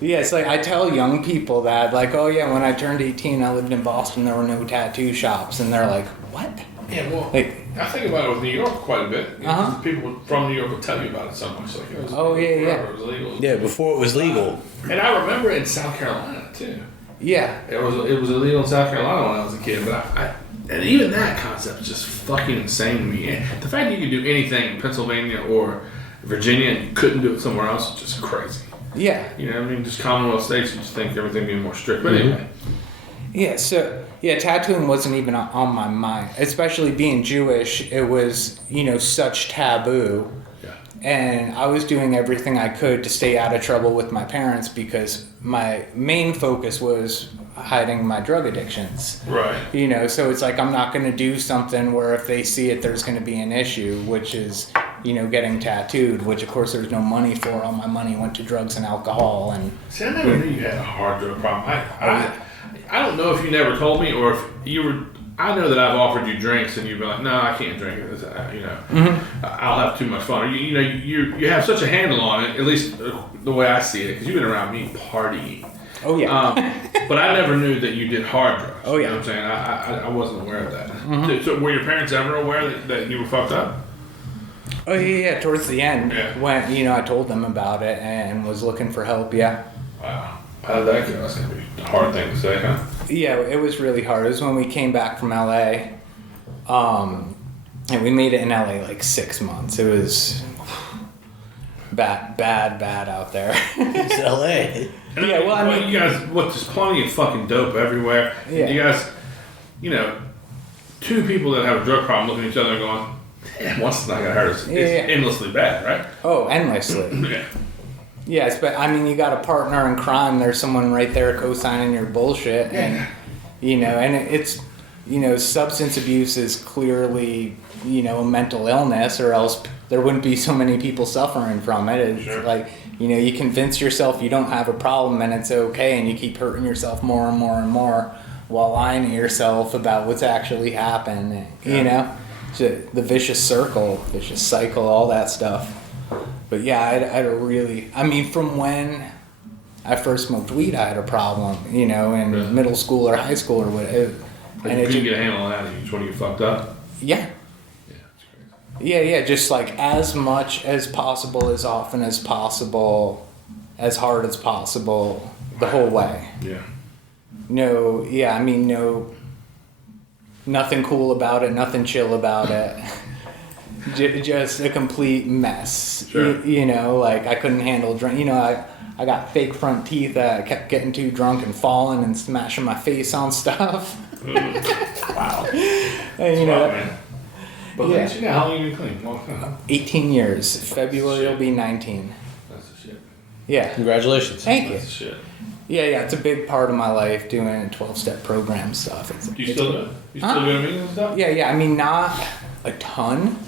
Yeah, it's I tell young people that, when I turned 18, I lived in Boston, there were no tattoo shops, and they're like, what? Yeah, well, I think about it with New York quite a bit. People from New York will tell you about it so much. It was, it was legal. Yeah, before it was legal. And I remember in South Carolina, too. Yeah. It was illegal in South Carolina when I was a kid, but and even that concept is just fucking insane to me. And the fact that you could do anything in Pennsylvania or Virginia and you couldn't do it somewhere else is just crazy. Yeah. Just Commonwealth states, you just think everything being more strict. But anyway. Yeah, so, tattooing wasn't even on my mind. Especially being Jewish, it was, such taboo. Yeah. And I was doing everything I could to stay out of trouble with my parents because my main focus was hiding my drug addictions. Right. So it's I'm not going to do something where if they see it, there's going to be an issue, which is, getting tattooed, which of course there's no money for. All my money went to drugs and alcohol. And see, I never knew you had a hard drug problem. I don't know if you never told me or if you were. I know that I've offered you drinks and you've been like, no, I can't drink it. I'll have too much fun. Or you have such a handle on it, at least the way I see it, because you've been around me partying. Oh yeah. But I never knew that you did hard drugs. Oh yeah. You know what I'm saying? I wasn't aware of that. So were your parents ever aware that you were fucked up? Oh yeah. Towards the end, when I told them about it and was looking for help. Yeah. Wow. How did that go? That's gonna be a hard thing to say, huh? Yeah, it was really hard. It was when we came back from LA. And we made it in LA 6 months. It was bad out there. It's L.A. Yeah, well, I mean, you guys, there's plenty of fucking dope everywhere. Yeah. You guys, two people that have a drug problem looking at each other and going, once it's not gonna hurt us. It's endlessly bad, right? Oh, endlessly. Yeah. Yes, but I mean, you got a partner in crime. There's someone right there co-signing your bullshit, and and it's substance abuse is clearly a mental illness, or else there wouldn't be so many people suffering from it. It's like you convince yourself you don't have a problem and it's okay, and you keep hurting yourself more and more and more while lying to yourself about what's actually happened. So the vicious cycle, all that stuff. But yeah, I had a really, from when I first smoked weed, I had a problem, in middle school or high school or whatever. And you couldn't get a handle on that, you just want to get fucked up? Yeah. Yeah, just like as much as possible, as often as possible, as hard as possible, the whole way. Yeah. No, nothing cool about it, nothing chill about it. Just a complete mess. Sure. Like I couldn't handle drink. I got fake front teeth. I kept getting too drunk and falling and smashing my face on stuff. Wow. And, man. But how long you been clean? 18 years. February will be 19. That's the shit. Yeah. Congratulations. Thank you. That's the shit. Yeah, it's a big part of my life doing 12-step program stuff. Do you still do it? You still doing meetings and stuff? Yeah. Not a ton,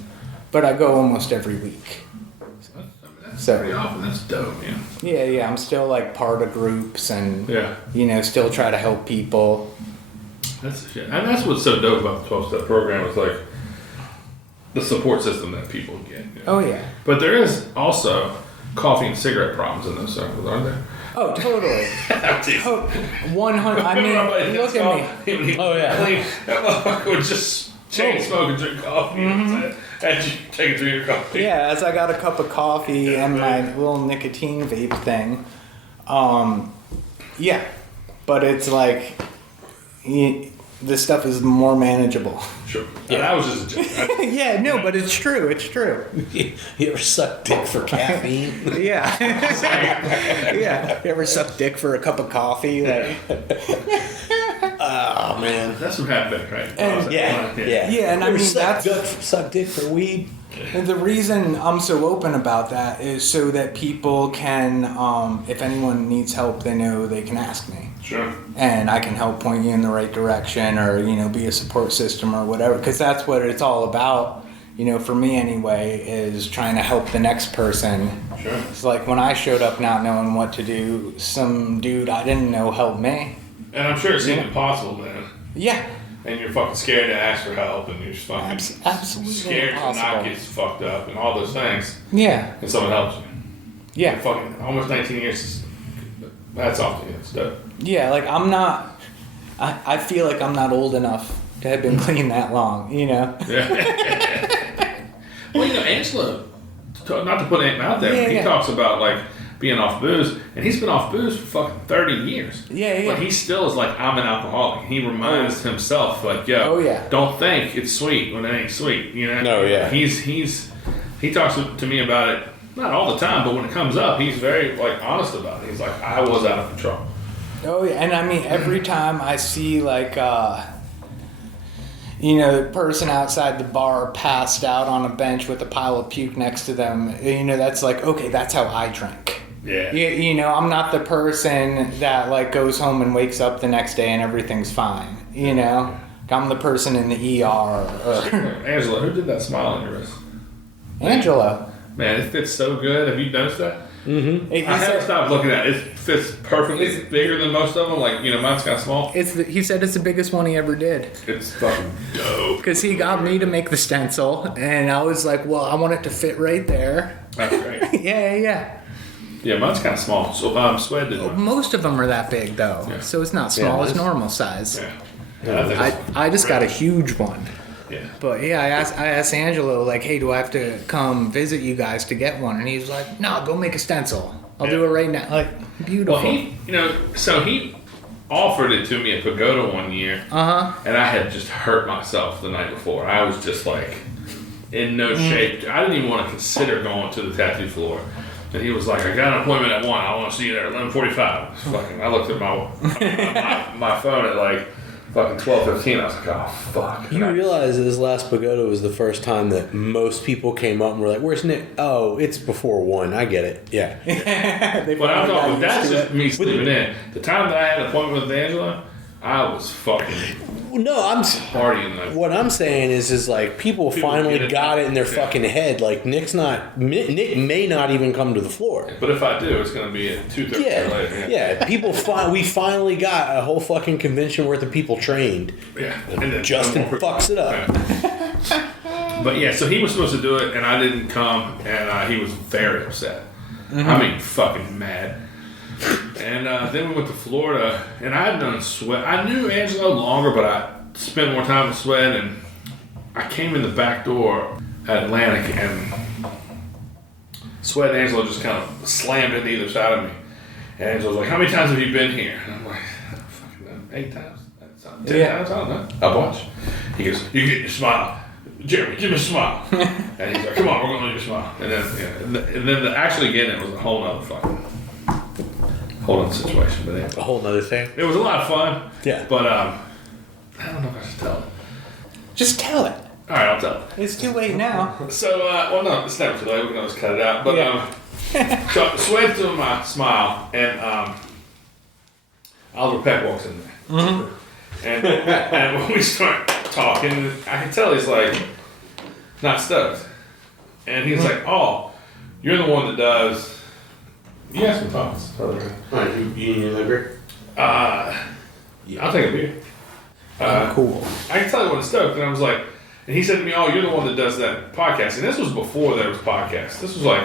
but I go almost every week. That's So- pretty often. That's dope, man. Yeah, I'm still like part of groups and, Yeah. still try to help people. That's the shit. And that's what's so dope about the 12-step program is like the support system that people get. Oh, yeah. But there is also coffee and cigarette problems in those circles, aren't there? Oh, totally. 100. I mean, look at me. Oh, yeah. That motherfucker would just chain smoke and drink coffee and you take a drink of coffee. Yeah, as I got a cup of coffee and my little nicotine vape thing. Yeah. But it's like, this stuff is more manageable. Sure. Yeah, that was just a joke. Yeah, no, but it's true. It's true. You ever suck dick for caffeine? Yeah. Yeah. You ever suck dick for a cup of coffee? Like, Oh, man. That's some halfback, right? Yeah. Yeah, and I Ever mean, suck that's... suck dick for weed? And the reason I'm so open about that is so that people can, if anyone needs help, they know they can ask me. Sure. And I can help point you in the right direction or, be a support system or whatever. Because that's what it's all about, for me anyway, is trying to help the next person. Sure. It's like when I showed up not knowing what to do, some dude I didn't know helped me. And I'm sure it seemed impossible, man. Yeah. And you're fucking scared to ask for help, and you're just fucking Absolutely scared impossible. to not get fucked up, and all those things. Yeah. And someone helps you. Yeah. Fucking almost 19 years. That's off to you. It's dope. Yeah, like I'm not. I feel like I'm not old enough to have been clean that long. Yeah. Well, Angelo, not to put anything out there, but he talks about like being off booze, and he's been off booze for fucking 30 years. Yeah. But he still is like, I'm an alcoholic. He reminds himself, like, yo, yeah. Don't think it's sweet when it ain't sweet. No, yeah. He talks to me about it, not all the time, but when it comes up, he's very like honest about it. He's like, I was out of control. Oh yeah, and I mean every time I see like the person outside the bar passed out on a bench with a pile of puke next to them, that's like, okay, that's how I drink. Yeah. I'm not the person that like goes home and wakes up the next day and everything's fine. I'm the person in the ER. Angela, who did that smile on your wrist? Angelo. Man, it fits so good. Have you noticed that? Mm-hmm. He I haven't said, stopped looking at it. It fits perfectly. It's bigger than most of them. Like, mine's kind of small. he said it's the biggest one he ever did. It's fucking dope. Because he got me to make the stencil, and I was like, well, I want it to fit right there. That's great. Yeah. Yeah, mine's kind of small. So Sweat did one. Most of them are that big, though. Yeah. So it's not small, it's normal size. Yeah. I just got a huge one. Yeah. But yeah, I asked Angelo, like, hey, do I have to come visit you guys to get one? And he was like, no, go make a stencil. I'll do it right now. Like, beautiful. Well, he offered it to me at Pagoda one year. And I had just hurt myself the night before. I was just like in no shape. I didn't even want to consider going to the tattoo floor. And he was like, I got an appointment at 1. I want to see you there at 11:45. Fucking, I looked at my phone at like fucking 12:15. I was like, oh, fuck. You realize this last pagoda was the first time that most people came up and were like, where's Nick? Oh, it's before 1. I get it. Yeah. But I'm talking, that's just me sleeping in. The time that I had an appointment with Angela, I was fucking No, I'm partying. Like, what I'm saying is like people finally got it in their fucking head. Like Nick may not even come to the floor. but if I do, it's going to be at 2:30 later. Yeah. People we finally got a whole fucking convention worth of people trained. Yeah. And then Justin fucks it up. Yeah. But yeah, so he was supposed to do it, and I didn't come, and he was very upset. Mm-hmm. I mean, fucking mad. And then we went to Florida, and I had done Sweat. I knew Angelo longer, but I spent more time with Sweat, and I came in the back door at Atlantic, and Sweat and Angelo just kind of slammed into either side of me. And Angelo was like, how many times have you been here? And I'm like, fucking 8 times? 10 times? I don't know. A bunch. He goes, you get your smile. Jeremy, give me a smile. And he's like, come on, we're going to do your smile. And then actually getting it was a whole other fucking situation. But anyway, A whole nother thing. it was a lot of fun. Yeah. But I don't know if I should tell it. Just tell it. All right, I'll tell it. It's too late now. So, well, no, it's never too late. We can always cut it out. But Yeah. so Sweat's doing my smile, and Oliver Peck walks in there. Mm-hmm. And when we start talking, I can tell he's like not stoked. And he's like, "Oh, you're the one that does." You have some thoughts. Alright, you need a liquor? I'll take a beer. Cool. I can tell he wasn't stoked, and I was like, and he said to me, "Oh, you're the one that does that podcast." And this was before there was podcasts. This was like,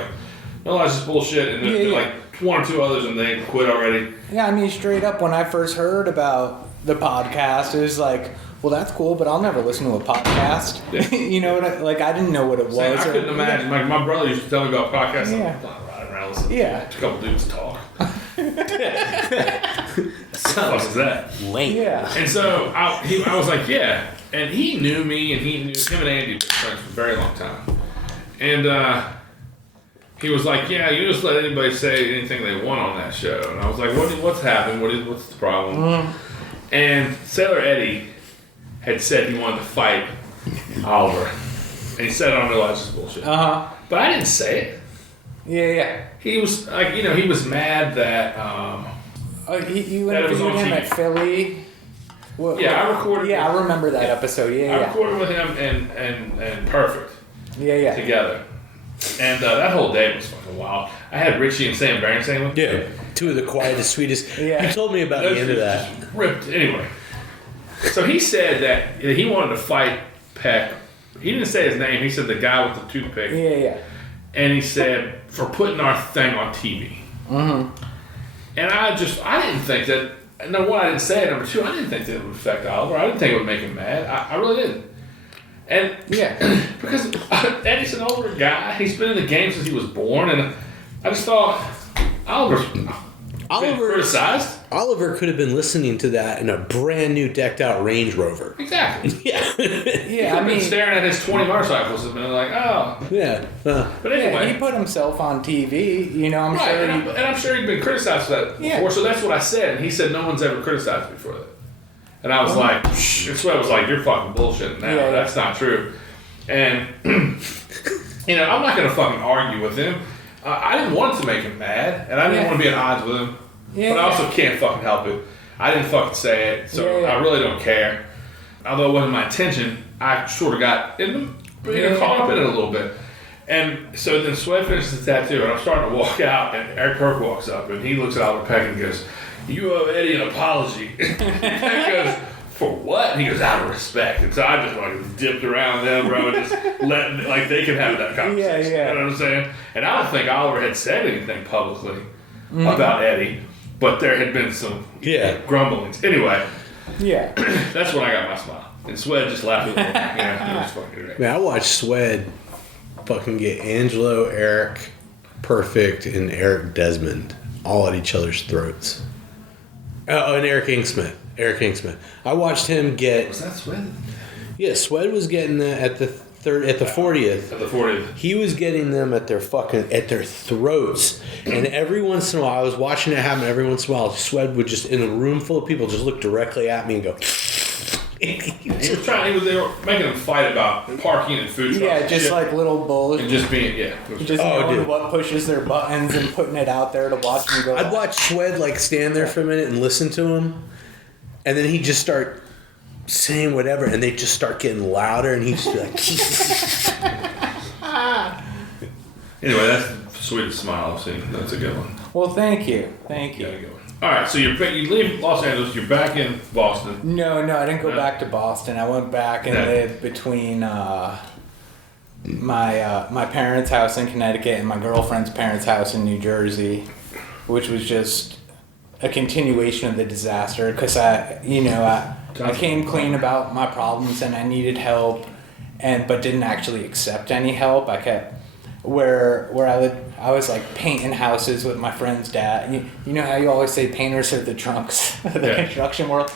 no, that's just bullshit. And there's like 1 or 2 others, and they quit already. Yeah, I mean, straight up, when I first heard about the podcast, it was like, well, that's cool, but I'll never listen to a podcast. Yeah. You know what? Like, I didn't know what it was. I couldn't imagine. Like my brother used to tell me about podcasts. Yeah. I'm riding around listening Yeah. to a couple dudes talk. What is that? Lame. Yeah. And so I was like, yeah. And he knew me, and he knew him and Andy were friends for a very long time. And he was like, yeah, you just let anybody say anything they want on that show. And I was like, what's happened? What's the problem? And Sailor Eddie had said he wanted to fight Oliver. And he said, I don't realize this is bullshit. Uh-huh. But I didn't say it. Yeah. He was like, he was mad that You That it was interviewed on him TV. at Philly. I recorded. Yeah, I remember that episode. I Yeah. recorded with him and Perfect Yeah. together, and that whole day was fucking wild. I had Richie and Sam Berenstain with me. Yeah. 2 of the quietest, sweetest. Yeah. You told me about the end of that. Just ripped anyway. So he said that he wanted to fight Peck. He didn't say his name. He said the guy with the toothpick. Yeah. And he said for putting our thing on TV. Mm-hmm. And I didn't think that. Number 1, I didn't say it. Number 2, I didn't think that it would affect Oliver. I didn't think it would make him mad. I really didn't. And Yeah. because Eddie's an older guy, he's been in the game since he was born, and I just thought Oliver's been criticized. Oliver could have been listening to that in a brand new decked out Range Rover. Exactly. Yeah. He I been mean, staring at his 20 motorcycles and been like, oh. Yeah. But anyway. he put himself on TV. You know, I'm Right, sure. and I'm sure he'd been criticized for that Yeah. before, so that's what I said. And he said no one's ever criticized me for that. And I was like, and Sweat was like, you're fucking bullshitting now. Yeah. That's not true. And, I'm not going to fucking argue with him. I didn't want it to make him mad, and I didn't want to be at odds with him. Yeah. But I also can't fucking help it. I didn't fucking say it, so Yeah. I really don't care. Although it wasn't my intention, I sort of got caught up in it a little bit. And so then Sweat finishes the tattoo, and I'm starting to walk out, and Eric Kirk walks up, and he looks at Oliver Peck and goes, you owe Eddie an apology. And Peck goes, for what? And he goes, out of respect. And so I just like dipped around them, bro, and just let, they can have that conversation. Yeah. You know what I'm saying? And I don't think Oliver had said anything publicly about Eddie, but there had been some grumblings. Anyway, Yeah. that's when I got my smile. And Swed just laughed at me. It was fucking great. Man, I watched Swed fucking get Angelo, Eric, Perfect, and Eric Desmond all at each other's throats. Oh, and Eric Inksmith. I watched him get... Was that Swed? Yeah, Swed was getting that at the at the 40th. At the 40th. He was getting them at their throats, and every once in a while, I was watching it happen. Every once in a while, Swed would just in a room full of people just look directly at me and go. They were making them fight about parking and food trucks. Yeah, just like little bulls. And just being, Just knowing what pushes their buttons and putting it out there to watch them go. I'd watch Swed like stand there for a minute and listen to him, and then he'd just start saying whatever, and they'd just start getting louder, and he'd just be like. Anyway, that's the sweetest smile I've seen. That's a good one. Well, thank you. Thank you. Gotta go. All right, so you leave Los Angeles, you're back in Boston. No, I didn't go back to Boston. I went back and lived between my parents' house in Connecticut and my girlfriend's parents' house in New Jersey, which was just a continuation of the disaster. Because I came clean about my problems and I needed help, but didn't actually accept any help. I kept where I lived. I was like painting houses with my friend's dad. You know how you always say painters are the trunks of the construction world?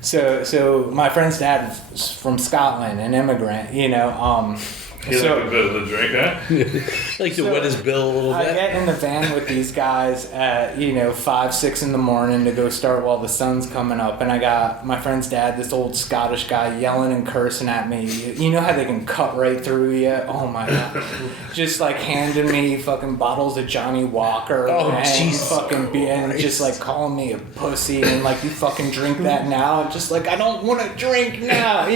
So my friend's dad was from Scotland, an immigrant, He like a bit of a drink, huh? Like to wet his bill a little bit. I get in the van with these guys at 5, 6 in the morning to go start while the sun's coming up, and I got my friend's dad, this old Scottish guy, yelling and cursing at me. You know how they can cut right through you? Oh my god! Just like handing me fucking bottles of Johnny Walker and fucking beer, and just like calling me a pussy and like, you fucking drink that now. And just like, I don't want to drink now.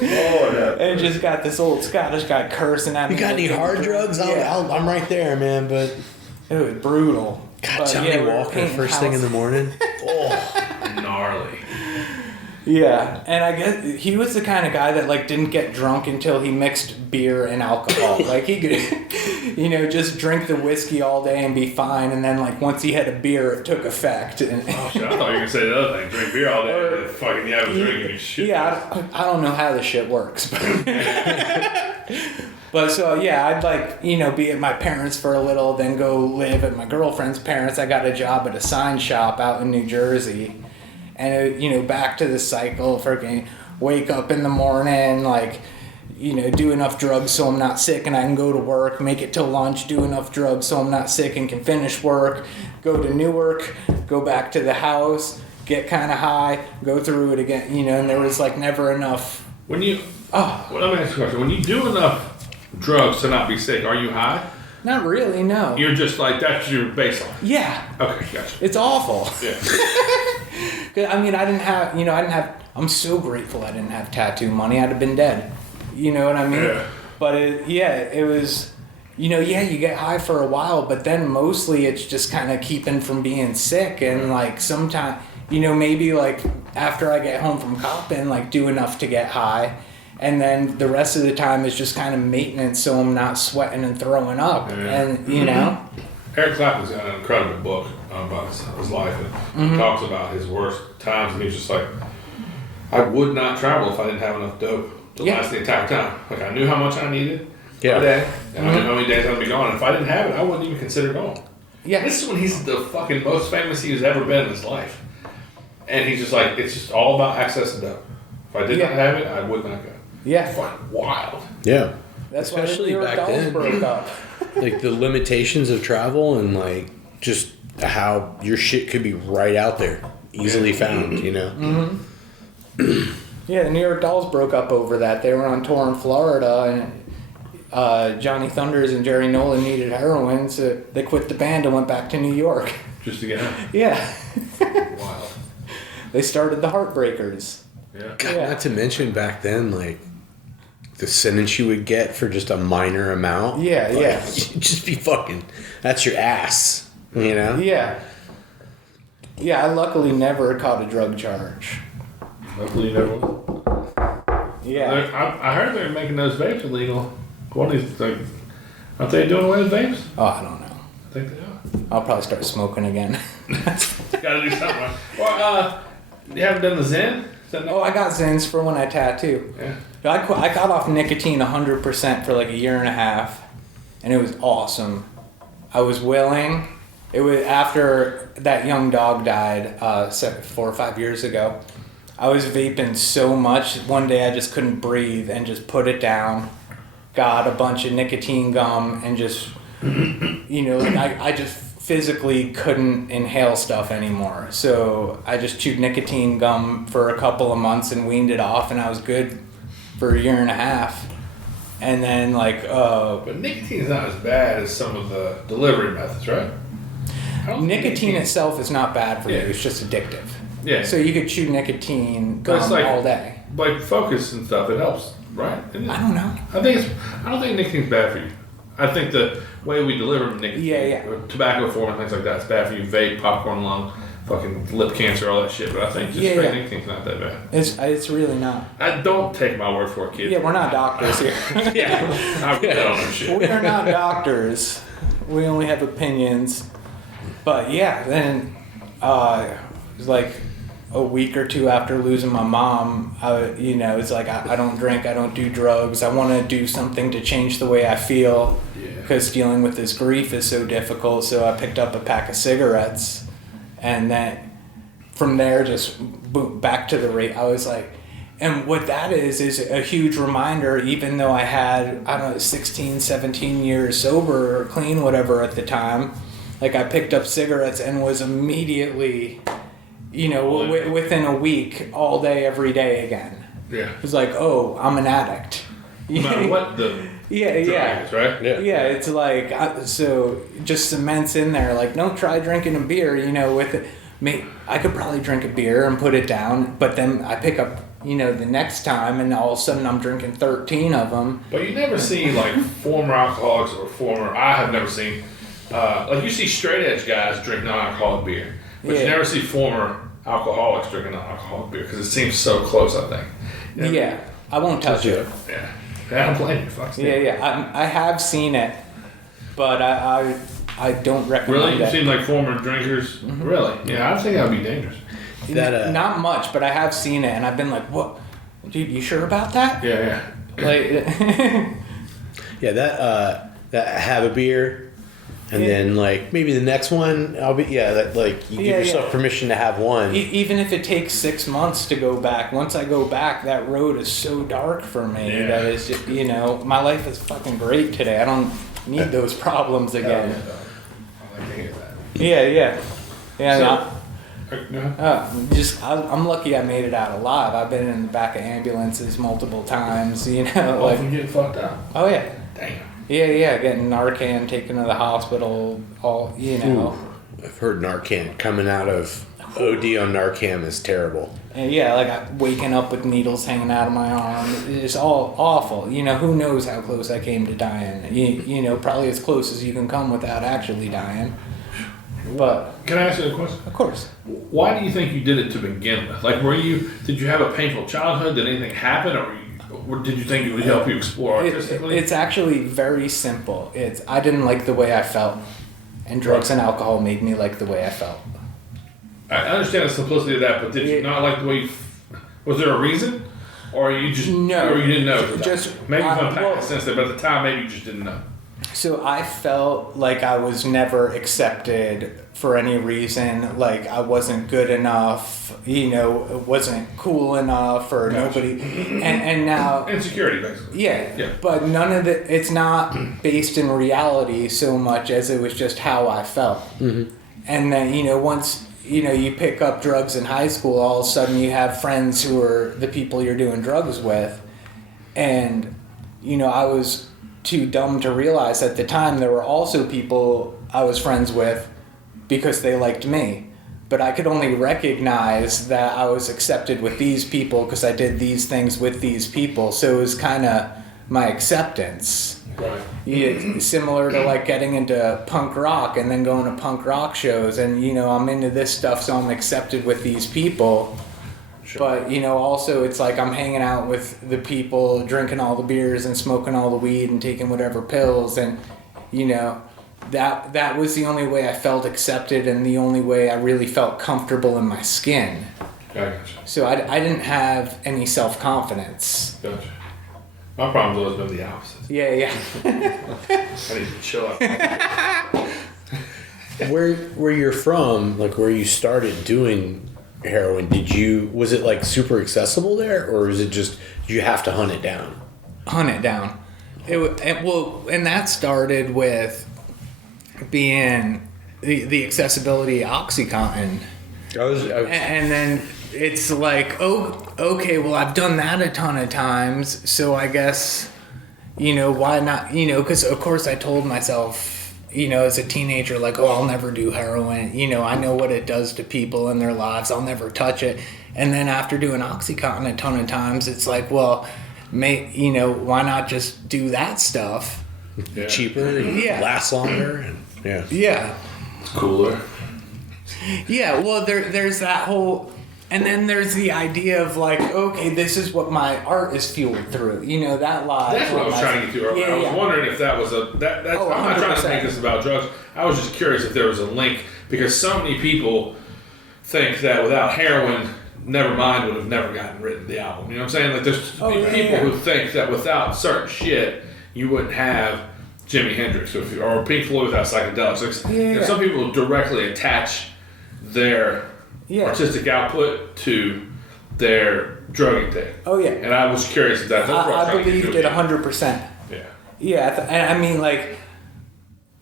And just got this old Scottish guy cursing at me. You got any hard drugs? Yeah. I'm right there, man. But it was brutal. God, Johnny Walker first thing in the morning. Gnarly. Yeah, and I guess he was the kind of guy that like didn't get drunk until he mixed beer and alcohol. Like he could, just drink the whiskey all day and be fine, and then like once he had a beer, it took effect. And Oh shit! I thought you were gonna say the other thing: drink beer all day, and fucking have a drink and you shit. Yeah, I don't know how this shit works, but so yeah, I'd like be at my parents for a little, then go live at my girlfriend's parents. I got a job at a sign shop out in New Jersey. And, back to the cycle, freaking wake up in the morning, like, do enough drugs so I'm not sick and I can go to work, make it till lunch, do enough drugs so I'm not sick and can finish work, go to Newark, go back to the house, get kind of high, go through it again, and there was, like, never enough. Let me ask you a question. When you do enough drugs to not be sick, are you high? Not really, no. You're just like, that's your baseline? Yeah. Okay, gotcha. It's awful. Yeah. I mean, I'm so grateful I didn't have tattoo money. I'd have been dead. You know what I mean? Yeah. But it was, you get high for a while, but then mostly it's just kind of keeping from being sick. And like sometimes, maybe like after I get home from copping, like do enough to get high. And then the rest of the time is just kind of maintenance so I'm not sweating and throwing up. Yeah. And, Eric Clapton's got an incredible book about his life, and he talks about his worst times, and he's just like, I would not travel if I didn't have enough dope to last the entire time. Like, I knew how much I needed per day, and I knew how many days I'd be gone, and if I didn't have it, I wouldn't even consider going. Yeah. This is when he's the fucking most famous he's ever been in his life. And he's just like, it's just all about access to dope. If I did not have it, I would not go. Yeah. Fucking wild. Yeah. That's especially why the New York back Dolls then. broke up. Like the limitations of travel and like just how your shit could be right out there, easily found, Mm-hmm. Yeah, the New York Dolls broke up over that. They were on tour in Florida, and Johnny Thunders and Jerry Nolan needed heroin, so they quit the band and went back to New York. Just to get out. Yeah. Wild. They started the Heartbreakers. Yeah. God, not to mention back then, like the sentence you would get for just a minor amount. Yeah, like, yeah. You'd just be fucking. That's your ass, Yeah. Yeah, I luckily never caught a drug charge. Luckily, never was. Yeah. I heard they're making those vapes illegal. What is like? Aren't they doing away with vapes? Oh, I don't know. I think they are. I'll probably start smoking again. Gotta do something. Right. Well, you haven't done the Zen? Oh, I got Zens for when I tattoo. Yeah. I got off nicotine 100% for like a year and a half, and it was awesome. I was willing. It was after that young dog died 4 or 5 years ago. I was vaping so much. One day I just couldn't breathe and just put it down. Got a bunch of nicotine gum and just, I just physically couldn't inhale stuff anymore. So I just chewed nicotine gum for a couple of months and weaned it off, and I was good for a year and a half. And then But nicotine is not as bad as some of the delivery methods, right? nicotine itself is not bad for you. Yeah. It's just addictive. Yeah. So you could chew nicotine But it's gum all day. Like focus and stuff, it helps, right? Isn't it? I don't know. I don't think nicotine's bad for you. I think the way we deliver nicotine, or tobacco form and things like that, is bad for you. Vape, popcorn lung, fucking lip cancer, all that shit. But I think just straight nicotine's not that bad. It's really not. I don't take my word for it, kid. Yeah, we're not doctors here. I really don't know shit. We are not doctors. We only have opinions. But yeah, then it was like a week or two after losing my mom, it's like I don't drink, I don't do drugs. I want to do something to change the way I feel because dealing with this grief is so difficult. So I picked up a pack of cigarettes, and then from there just back to the rate. I was like, and what that is a huge reminder, even though I had, 16, 17 years sober or clean, whatever at the time, like I picked up cigarettes and was immediately, within a week, all day, every day again. Yeah. It was like, oh, I'm an addict. No matter what the drug is, right? Yeah, it's like, so just cements in there, like, no, try drinking a beer, with it. I could probably drink a beer and put it down, but then I pick up, the next time, and all of a sudden I'm drinking 13 of them. But you never see, former alcoholics I have never seen, you see straight edge guys drink non-alcoholic beer, but you never see former alcoholics drinking non-alcoholic beer because it seems so close, I think. Yeah, I won't touch it. Yeah. I don't blame you. Fuck I have seen it, but I don't recommend really? it. You seem like former drinkers? Mm-hmm. Really? Yeah, I think that would be dangerous. Not much, but I have seen it, and I've been like, what? Dude, you sure about that? Yeah. That have a beer. And then, maybe the next one, you give yourself permission to have one. Even if it takes 6 months to go back, once I go back, that road is so dark for me that it's just, my life is fucking great today. I don't need those problems again. I like to hear that. Yeah. I'm lucky I made it out alive. I've been in the back of ambulances multiple times, From getting fucked up. Oh, yeah. Damn. Yeah, getting Narcan taken to the hospital, Ooh, I've heard Narcan coming out of OD on Narcan is terrible. And waking up with needles hanging out of my arm. It's all awful. Who knows how close I came to dying. Probably as close as you can come without actually dying. But can I ask you a question? Of course. Why do you think you did it to begin with? Did you have a painful childhood? Did anything happen, or did you think it would help you explore artistically? It's actually very simple. I didn't like the way I felt, and drugs and alcohol made me like the way I felt. I understand the simplicity of that, but did you not like the way was there a reason? Or you just No. Or you didn't know? Maybe you've unpacked it since then, but at the time maybe you just didn't know. So I felt like I was never accepted for any reason, like I wasn't good enough, wasn't cool enough, or nobody, and now insecurity basically. Yeah. But none of it's not based in reality so much as it was just how I felt. Mm-hmm. And then once you pick up drugs in high school, all of a sudden you have friends who are the people you're doing drugs with, and I was too dumb to realize at the time there were also people I was friends with because they liked me. But I could only recognize that I was accepted with these people because I did these things with these people. So it was kind of my acceptance. Right. Yeah, similar to getting into punk rock and then going to punk rock shows. And, I'm into this stuff, so I'm accepted with these people. Sure. But, also it's like I'm hanging out with the people, drinking all the beers and smoking all the weed and taking whatever pills. And, that was the only way I felt accepted and the only way I really felt comfortable in my skin. Gotcha. So I didn't have any self-confidence. Gotcha. My problem's always been the opposite. Yeah. I need to chill out. Where you're from, where you started doing heroin, was it like super accessible there, or is it just you have to hunt it down? Hunt it down. And that started with being the accessibility of OxyContin. And then it's like, oh, okay, well, I've done that a ton of times, so I guess, why not, because of course I told myself, as a teenager, like, oh, I'll never do heroin, I know what it does to people in their lives, I'll never touch it. And then after doing OxyContin a ton of times, it's like, well, why not just do that stuff? Yeah. Cheaper and lasts longer. And, yeah. It's cooler. Yeah, well, there's that whole, and then there's the idea of like, okay, this is what my art is fueled through. that lie. That's what I was trying to get to earlier. I was wondering if that was I'm not trying to make this about drugs. I was just curious if there was a link, because so many people think that without heroin, Nevermind would have never gotten written, the album. You know what I'm saying? Like there's people who think that without certain shit, you wouldn't have Jimi Hendrix or Pink Floyd without psychedelics. Some people directly attach their artistic output to their drugging thing. Oh yeah. And I was curious if that's what I believed it 100%. Yeah. Yeah, and I mean like,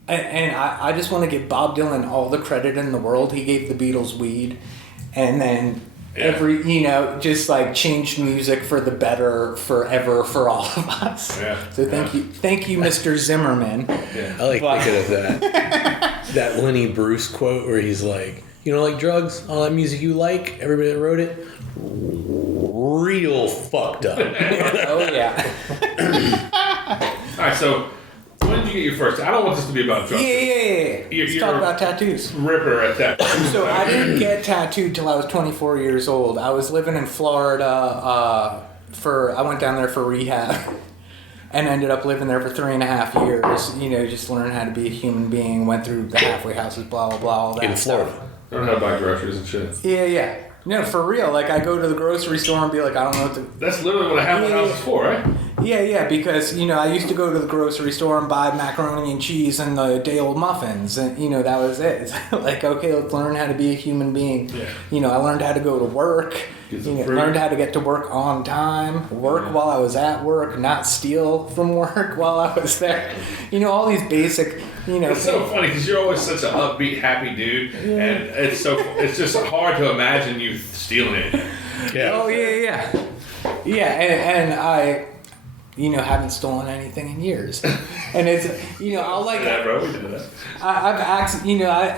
and I just want to give Bob Dylan all the credit in the world. He gave the Beatles weed, and then just like changed music for the better forever for all of us. Yeah. So thank you, Mr. Zimmerman. Yeah. I like thinking of that. That Lenny Bruce quote where he's like, you don't like drugs? All that music you like, everybody that wrote it, real fucked up. Oh yeah. All right, so when did you get your first? I don't want this to be about drugs. Yeah. Let's talk about tattoos. Ripper at that. So I didn't get tattooed till I was 24 years old. I was living in Florida. I went down there for rehab, and ended up living there for 3.5 years. Just learning how to be a human being. Went through the halfway houses, blah blah blah, all that in Florida. stuff. Learn how to buy groceries and shit. Yeah. No, for real. Like I go to the grocery store and be like, I don't know what to. That's literally what a halfway house is for, right? Yeah, because, I used to go to the grocery store and buy macaroni and cheese and the day-old muffins, and, that was it. It's like, okay, let's learn how to be a human being. Yeah. I learned how to go to work, learned how to get to work on time, work while I was at work, not steal from work while I was there. All these basic, It's so funny, because you're always such an upbeat, happy dude, and it's just hard to imagine you stealing it. Yeah. Oh, yeah. Yeah, and I... haven't stolen anything in years, and it's I'll like that, bro. We did that. I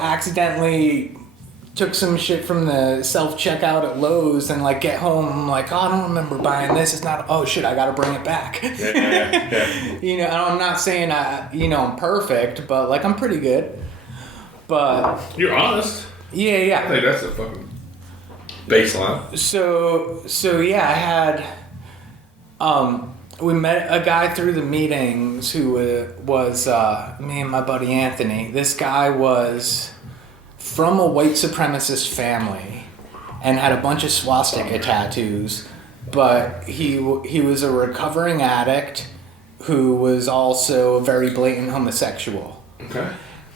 accidentally took some shit from the self checkout at Lowe's and like get home. I'm like, oh, I don't remember buying this. It's not. Oh shit, I gotta bring it back. Yeah. And I'm not saying I'm perfect, but like I'm pretty good. But you're honest. Yeah. I think that's a fucking baseline. So yeah, I had we met a guy through the meetings who was me and my buddy Anthony. This guy was from a white supremacist family and had a bunch of swastika tattoos, but he was a recovering addict who was also a very blatant homosexual. Okay.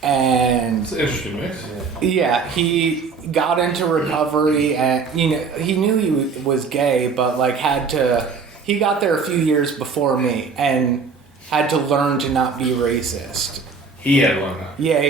And it's an interesting mix. Yeah, he got into recovery and he knew he was gay, but like he got there a few years before me and had to learn to not be racist. He had to learn that. Yeah.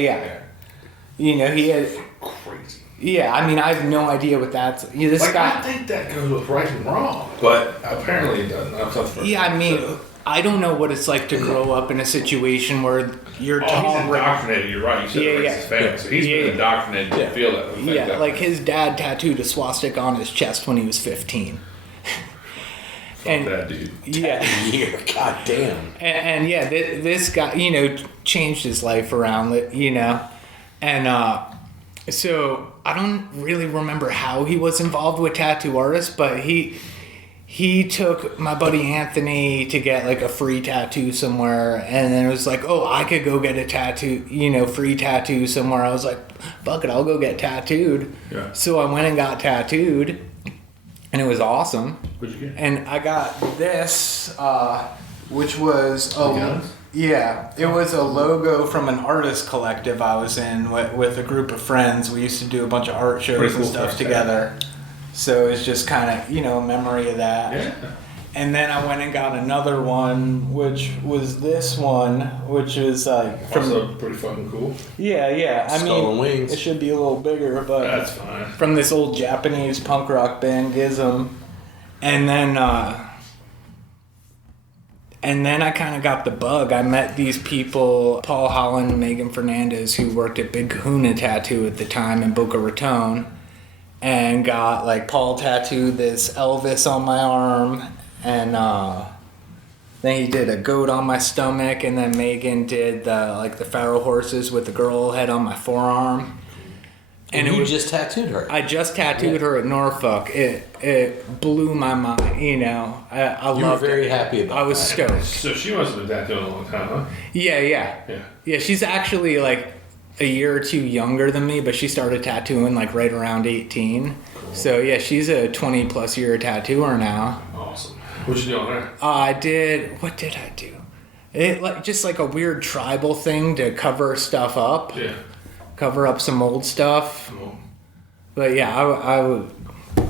He had... Crazy. Yeah, I mean, I have no idea what that's... this guy... I think that goes with right and wrong, but apparently it doesn't. Yeah, I mean, I don't know what it's like to grow up in a situation where you're he's indoctrinated, you're right. You said racist family, so he's been indoctrinated to feel that. Yeah, like his dad tattooed a swastika on his chest when he was 15. And that dude. Yeah. God damn. And yeah, this guy, changed his life around, and so I don't really remember how he was involved with tattoo artists, but he took my buddy Anthony to get like a free tattoo somewhere, and then it was like, oh, I could go get a tattoo, free tattoo somewhere. I was like, fuck it, I'll go get tattooed. Yeah. So I went and got tattooed. And it was awesome. What'd you get? And I got this, which was it was a logo from an artist collective I was in with a group of friends. We used to do a bunch of art shows and stuff together. So it's just kind of, a memory of that. Yeah. And then I went and got another one, which was this one, which is like Also pretty fucking cool. Yeah. Skull and Wings. It should be a little bigger, but That's fine. from this old Japanese punk rock band, Gizm. And then I kind of got the bug. I met these people, Paul Holland and Megan Fernandez, who worked at Big Kahuna Tattoo at the time in Boca Raton, and got like Paul tattooed this Elvis on my arm, and then he did a goat on my stomach, and then Megan did the pharaoh horses with the girl head on my forearm. And you just tattooed her. I just tattooed her at Norfolk. It blew my mind. I loved it. You were very happy about I was that. stoked. So she must have been tattooing a long time, huh? Yeah. She's actually like a year or two younger than me, but she started tattooing like right around 18. Cool. So yeah, she's a 20+ year tattooer now. Awesome. What you doing there? What did I do? It just like a weird tribal thing to cover stuff up. Yeah. Cover up some old stuff. Cool. But yeah,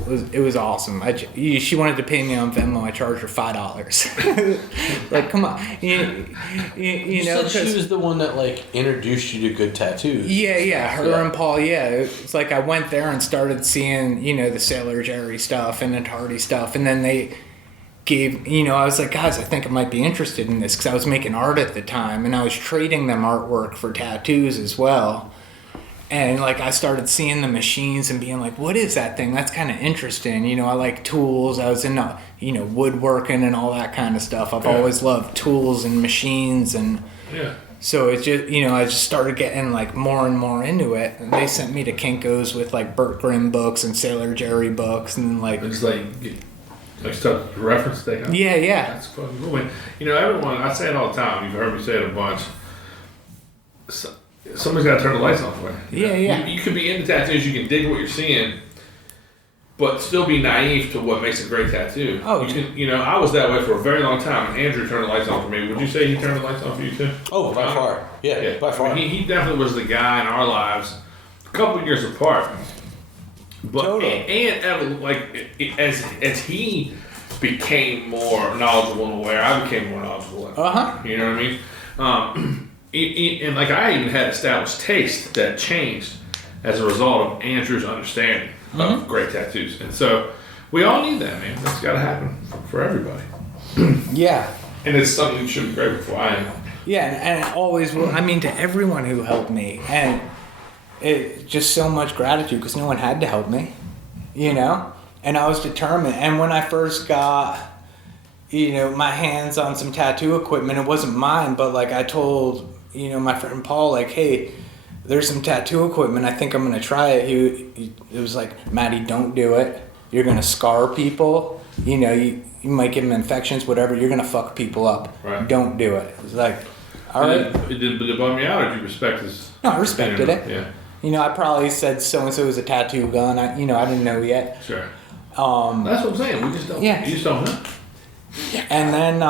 it was awesome. She wanted to pay me on Venmo. I charged her $5. Like, come on, You said she was the one that like introduced you to good tattoos. Yeah, her and Paul. Yeah, it's like I went there and started seeing the Sailor Jerry stuff and the Hardy stuff, and then they gave I was like, guys, I think I might be interested in this because I was making art at the time and I was trading them artwork for tattoos as well. And like I started seeing the machines and being like, what is that thing? That's kind of interesting. I like tools. I was into woodworking and all that kind of stuff. I've always loved tools and machines, and so it's just I just started getting like more and more into it. And they sent me to Kinko's with like Burt Grimm books and Sailor Jerry books, and like It's like stuff to reference thing. Huh? Yeah. That's fucking cool. Man. Everyone, I say it all the time. You've heard me say it a bunch. Somebody's got to turn the lights on for you. Yeah. You could be into tattoos, you can dig what you're seeing, but still be naive to what makes a great tattoo. Oh, I was that way for a very long time. Andrew turned the lights on for me. Would you say he turned the lights on for you too? Oh, by far. Yeah, by far. He definitely was the guy in our lives, a couple of years apart. But Totally. and as he became more knowledgeable and aware, I became more knowledgeable. You know what I mean? And like I even had established taste that changed as a result of Andrew's understanding of great tattoos, and so we all need that, man. That's got to happen for everybody. Yeah. And it's something you should be grateful for. I am. Yeah, and it always will. I mean, to everyone who helped me, and it just so much gratitude because no one had to help me, and I was determined. And when I first got, my hands on some tattoo equipment, it wasn't mine, but like I told, my friend Paul, like, hey, there's some tattoo equipment. I think I'm gonna try it. It was like, Matty, don't do it. You're gonna scar people. You might give them infections, whatever. You're gonna fuck people up. Right. Don't do it. It was like, all right. Did it bum you out, or did you respect his? No, I respected it. Yeah. I probably said so and so was a tattoo gun. I didn't know yet. Sure. That's what I'm saying. We just don't. Yeah. You just don't know. And then,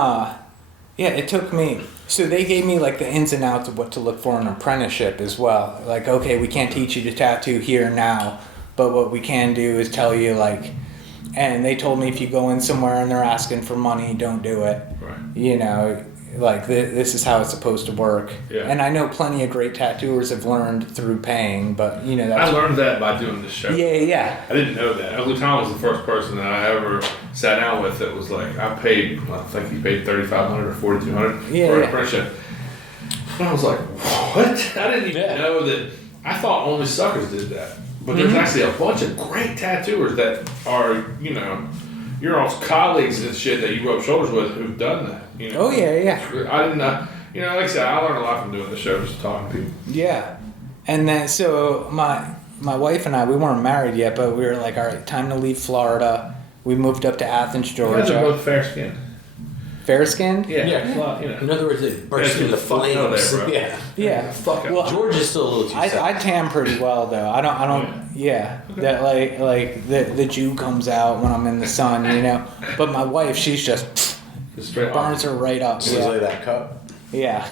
it took me. So they gave me like the ins and outs of what to look for in an apprenticeship as well. Like, okay, we can't teach you to tattoo here now, but what we can do is tell you like. And they told me if you go in somewhere and they're asking for money, don't do it. Right. Like this is how it's supposed to work. Yeah. And I know plenty of great tattooers have learned through paying, but that's... I learned that by doing this show. Yeah. I didn't know that. Uncle Tom was the first person that I ever sat down with that was like, I think he paid $3,500 or $4,200 for an apprenticeship. And I was like, what? I didn't even know that. I thought only suckers did that. But there's actually a bunch of great tattooers that are, your own colleagues and shit that you rub shoulders with who've done that. Oh, yeah. I didn't know. Like I said, I learned a lot from doing the show, just talking to people. Yeah. And then, so my wife and I, we weren't married yet, but we were like, all right, time to leave Florida. We moved up to Athens, You guys are Georgia. both fair skinned. Fair-skinned? Yeah. In other words, it burst Yeah, into get the fuck out of flames. there, bro. Yeah. Fuck it. Well, George is still a little too I tan pretty well though. I don't. Yeah. That like the Jew comes out when I'm in the sun, But my wife, she's just Just straight burns her right up. Sounds like that cup. Yeah.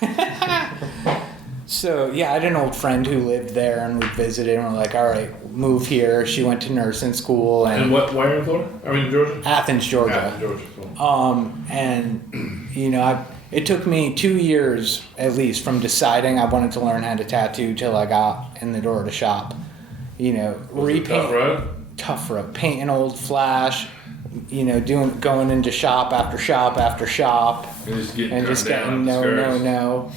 So yeah, I had an old friend who lived there, and we visited, and we're like, all right, move here. She went to nursing school, And where in Florida? I mean, Georgia? Athens, Georgia. Athens, Georgia. Cool. And you know, it took me 2 years at least from deciding I wanted to learn how to tattoo till I got in the door to shop. You know, Tough road? Tough road. Painting old flash. You know, going into shop after shop after shop, And just getting no.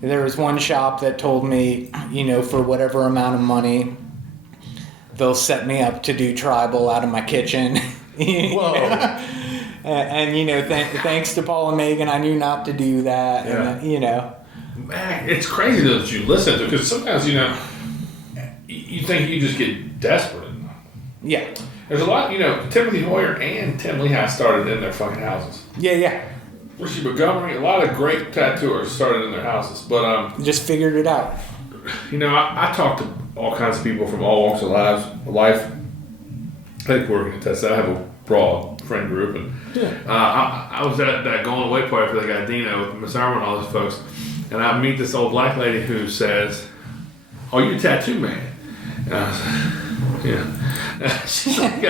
There was one shop that told me, you know, for whatever amount of money, they'll set me up to do tribal out of my kitchen. Whoa. And you know, thanks to Paul and Megan, I knew not to do that. Yeah. And, you know, Man, it's crazy though that you listen to, because sometimes, you know, you think you just get desperate. yeah. There's a lot, you know, Timothy Hoyer and Tim Lehigh started in their fucking houses. Yeah. Richie Montgomery, a lot of great tattooers started in their houses. But, Just figured it out. you know, I talk to all kinds of people from all walks of life. I think we're going to test that. I have a broad friend group. And I was at that going away party for that guy Dino with Miss Armour and all those folks. And I meet this old black lady who says, "Oh, you're a tattoo man." And I was like, yeah. She's like,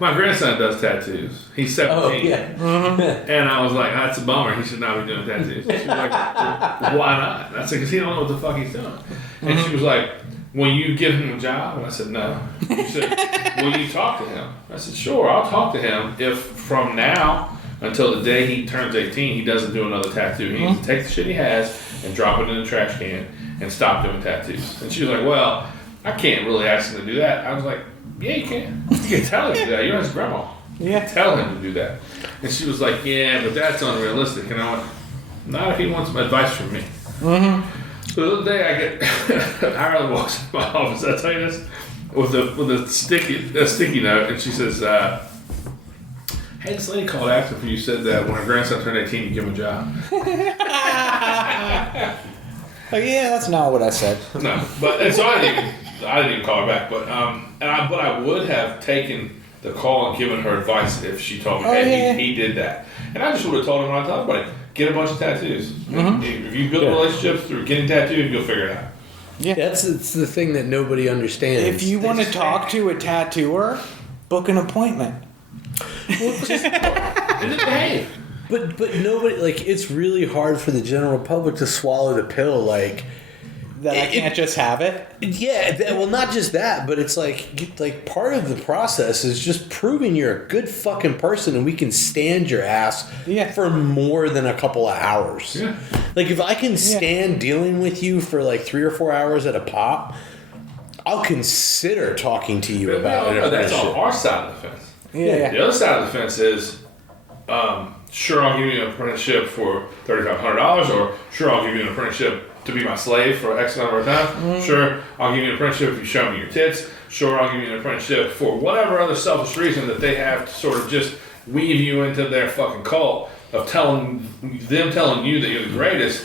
my grandson does tattoos. He's 17. Oh, yeah. And I was like, that's a bummer. He should not be doing tattoos. She was like, well, why not? And I said, because he don't know what the fuck he's doing. And she was like, will you give him a job? And I said, no. She said, will you talk to him? I said, sure, I'll talk to him if from now until the day he turns 18, he doesn't do another tattoo. He needs to take the shit he has and drop it in the trash can and stop doing tattoos. And she was like, well, I can't really ask him to do that. I was like, yeah, you can. You can tell him to do that. You're his grandma. You can tell him to do that. And she was like, yeah, but that's unrealistic. And I went, not if he wants some advice from me. Mm-hmm. So the other day I get, Ireland walks into my office, I tell you this, with a sticky note, and she says, hey, this lady called after you said that when her grandson turned 18, you give him a job. Like, yeah, that's not what I said. No, but and so I didn't even call her back. But but I would have taken the call and given her advice if she told me, hey, he did that, and I just would have told her when I told everybody, get a bunch of tattoos. Mm-hmm. If you build relationships through getting tattooed, you'll figure it out. Yeah, It's the thing that nobody understands. if you want to talk to a tattooer, book an appointment. Hey. But nobody, like, it's really hard for the general public to swallow the pill, like, That I can't just have it. yeah, well, not just that, but it's like part of the process is just proving you're a good fucking person and we can stand your ass for more than a couple of hours. Yeah. Like, if I can stand dealing with you for like 3 or 4 hours at a pop, I'll consider talking to you about it. That's on our side of the fence. Yeah. The other side of the fence is, sure, I'll give you an apprenticeship for $3,500, or sure, I'll give you an apprenticeship to be my slave for X number of times. Mm. Sure, I'll give you an apprenticeship if you show me your tits. Sure, I'll give you an apprenticeship for whatever other selfish reason that they have to sort of just weave you into their fucking cult of telling you that you're the greatest.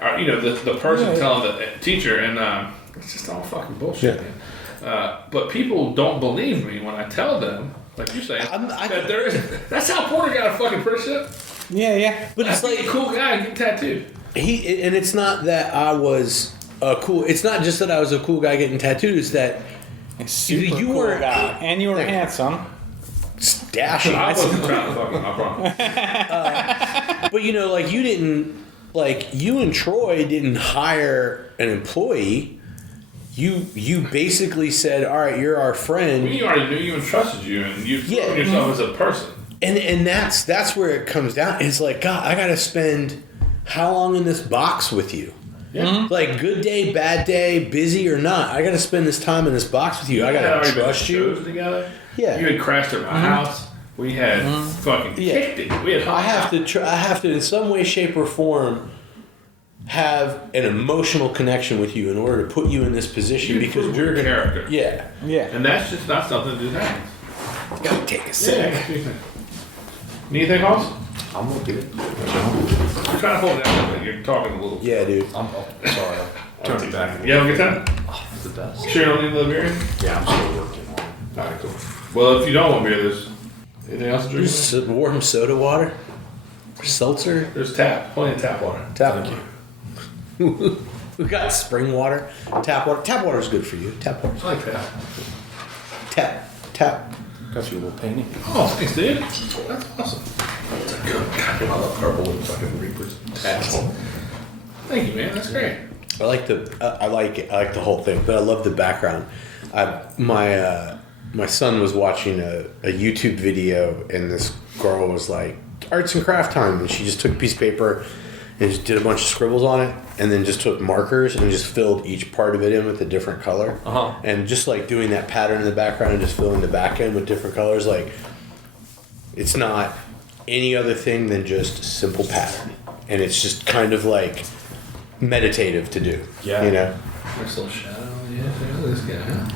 Or, you know, the person telling the teacher, and it's just all fucking bullshit, man. But people don't believe me when I tell them, like you're saying, that there is. That's how Porter got a fucking apprenticeship. Yeah. But it's like a cool guy getting tattooed. And it's not that I was cool. It's not just that I was a cool guy getting tattooed. It's that Super you cool were guy. And you were handsome. dashing. I wasn't trying to fuck him, I promise. But you know, like you didn't, like you and Troy didn't hire an employee. You basically said, all right, you're our friend. We already knew you and trusted you, and you've proven yourself as a person. And that's where it comes down. It's like, God, I got to spend how long in this box with you? Yeah. Mm-hmm. Like, good day, bad day, busy or not, I got to spend this time in this box with you. I got to trust you. Together. Yeah. You had crashed at my house. We had fucking kicked it. We had I have to, in some way, shape, or form, have an emotional connection with you in order to put you in this position because we're your character. Yeah. And that's just not something to do. Gotta take a sec. Yeah. Anything else? I'm okay. I'm trying to hold it down, but you're talking a little. Yeah, dude. I'm sorry. Turn it back. You have a good time? Oh, it's the best. Sure you don't need another beer? Yeah, I'm still working on it. Alright, cool. Well, if you don't want beer, there's anything else to drink? Just warm soda water. Seltzer. There's plenty of tap water. Thank you. We got spring water, tap water. Tap water is good for you. Tap water. I like that. Tap. Got you a little painting. Oh, thanks, dude. That's awesome. That's a good God, I love purple with fucking Reapers. Thank you, man. That's great. I like the whole thing, but I love the background. My son was watching a YouTube video, and this girl was like, arts and craft time, and she just took a piece of paper and just did a bunch of scribbles on it, and then just took markers and just filled each part of it in with a different color. And just like doing that pattern in the background and just filling the back end with different colors, like it's not any other thing than just a simple pattern, and it's just kind of like meditative to do. Yeah. You know, Nice little shadow. Yeah, there's this guy.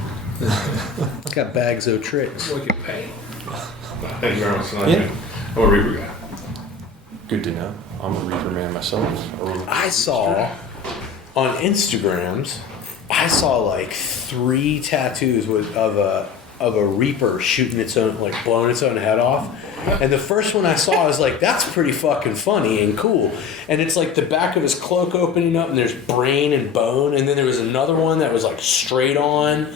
got bags of tricks. Look at paint. Thank you very much. I'm a Reaper guy. Good to know. I'm a Reaper man myself. I saw on Instagrams, I saw like 3 tattoos of a Reaper shooting its own, like blowing its own head off. And the first one I saw, I was like, that's pretty fucking funny and cool. And it's like the back of his cloak opening up, and there's brain and bone. And then there was another one that was like straight on,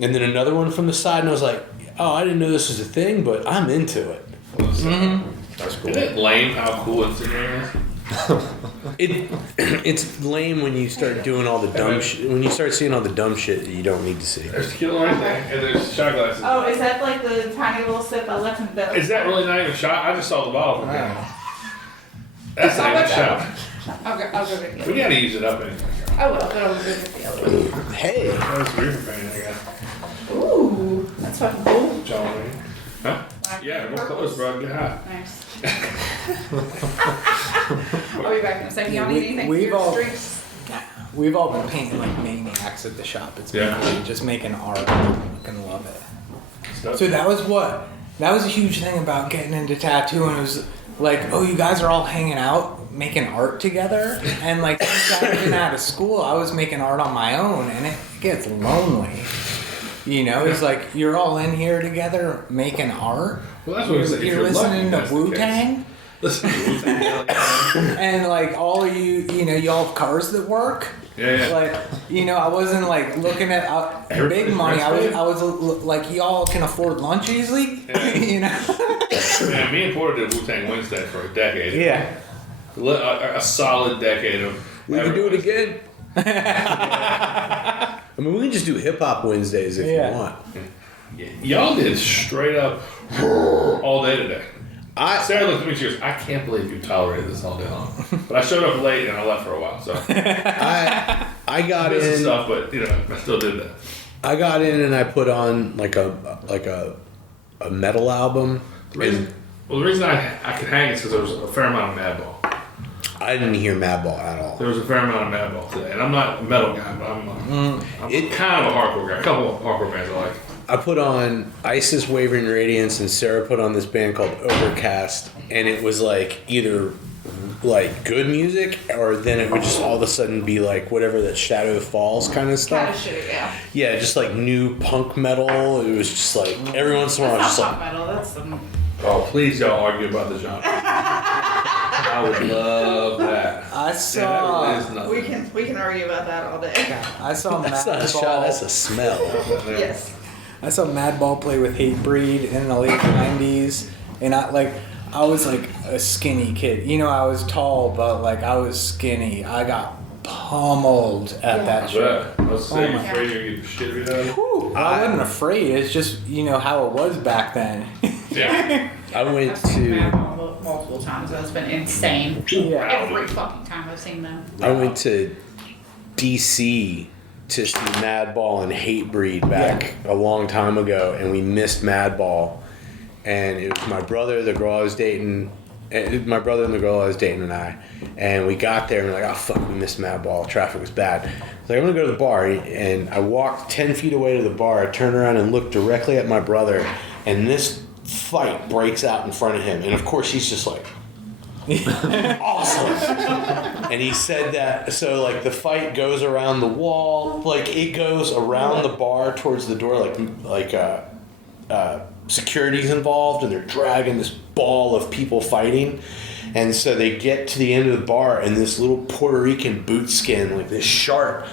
and then another one from the side. And I was like, oh, I didn't know this was a thing, but I'm into it. That's cool. Isn't it lame how cool Instagram is? It's lame when you start doing all the dumb shit. When you start seeing all the dumb shit that you don't need to see. There's tequila right there, and there's shot glasses. Oh, is that like the tiny little sip I left in the Is that really not even shot? I just saw the bottle. Wow. That's not even I'll shot. I'll go get the We other. gotta use it up anyway. I will, but I'll go get the other one. Hey, That was Reaper paint I got. Ooh, that's fucking cool. John Wayne. Huh? Yeah, more clothes, bro. Get hot. Nice. I'll be back in a second. Y'all need anything for We've your all- drinks? We've all been painting like maniacs at the shop. It's been Yeah. great, just making art. I fucking love it. Stuff. So that was a huge thing about getting into tattooing. It was like, oh, you guys are all hanging out, making art together. And like, since I've been out of school, I was making art on my own, and it gets lonely. You know, it's like you're all in here together making art. Well, that's what we said. If You're you're lucky, listening that's to the Wu Tang, Listen to Wu-Tang. and like all of you, y'all have cars that work. Yeah. Like, I wasn't like looking at big money. I was like, y'all can afford lunch easily, Man, me and Porter did Wu-Tang Wednesday for a decade. Yeah. A solid decade of. we can do it again. I mean, we can just do hip hop Wednesdays if you want. Y'all did straight up all day today. Sarah looked at me, she goes, I can't believe you tolerated this all day long. But I showed up late and I left for a while, so. I got This in. stuff, but, I still did that. I got in and I put on like a metal album. The reason I could hang is because there was a fair amount of Madball. I didn't hear Madball at all. There was a fair amount of Madball today. And I'm not a metal guy, but I'm kind of a hardcore guy. A couple of hardcore bands I like. I put on Isis, Wavering Radiance, and Sarah put on this band called Overcast, and it was like either like good music, or then it would just all of a sudden be like whatever that Shadow Falls kind of stuff. Kind of shit, yeah. Yeah, just like new punk metal. It was just like every once in a while, I was That's just not like, metal. That's some. Oh, please don't argue about the genre. I would love that. I saw. Yeah, that really is nothing. We can argue about that all day. I saw that's not a shot, that's a smell. Yes. I saw Madball play with Hatebreed in the late '90s, and I was like a skinny kid. I was tall, but like I was skinny. I got pummeled at that show. Yeah, I was saying, my afraid you're getting shit beat out of you. Whew, I wasn't afraid. It's just how it was back then. Yeah. I went I've seen to them multiple times. That's been insane. Yeah. Every fucking time I've seen them. I went to DC to see Madball and Hatebreed back a long time ago, and we missed Madball. And it was my brother, the girl I was dating, and my brother and the girl I was dating and I. And we got there and we're like, oh fuck, we missed Madball. Traffic was bad. I was like, I'm gonna go to the bar. And I walked 10 feet away to the bar. I turned around and looked directly at my brother, and this fight breaks out in front of him. And of course he's just like, awesome. And he said that, so like the fight goes around the wall, like it goes around the bar towards the door, like security's involved, and they're dragging this ball of people fighting. And so they get to the end of the bar, and this little Puerto Rican boot skin, like this sharp,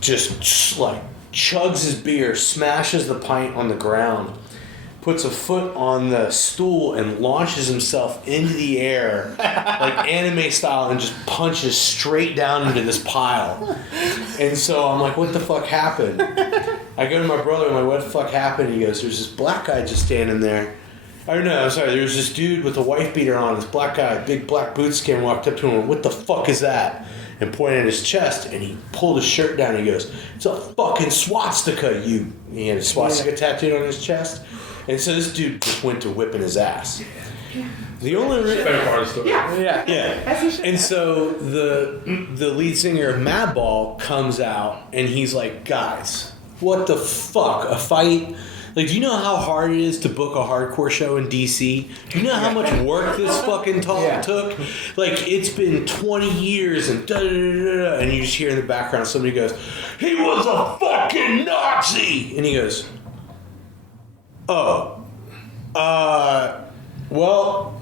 just like chugs his beer, smashes the pint on the ground, puts a foot on the stool, and launches himself into the air, like anime style, and just punches straight down into this pile. And so I'm like, what the fuck happened? I go to my brother, I'm like, what the fuck happened? He goes, there's this black guy just standing there. Or no, I'm sorry, there was this dude with a wife beater on, this black guy, big black boot skin, walked up to him and what the fuck is that? And pointed at his chest, and he pulled his shirt down, and he goes, it's a fucking swastika, you. And he had a swastika tattooed on his chest. And so this dude just went to whipping his ass. The only Favorite part of the story. yeah. And so the lead singer of Madball comes out, and he's like, guys, what the fuck? A fight? Like, do you know how hard it is to book a hardcore show in DC? Do you know how much work this fucking talk took? Like, it's been 20 years and da-da-da-da-da, and you just hear in the background somebody goes, he was a fucking Nazi! And he goes, oh, well,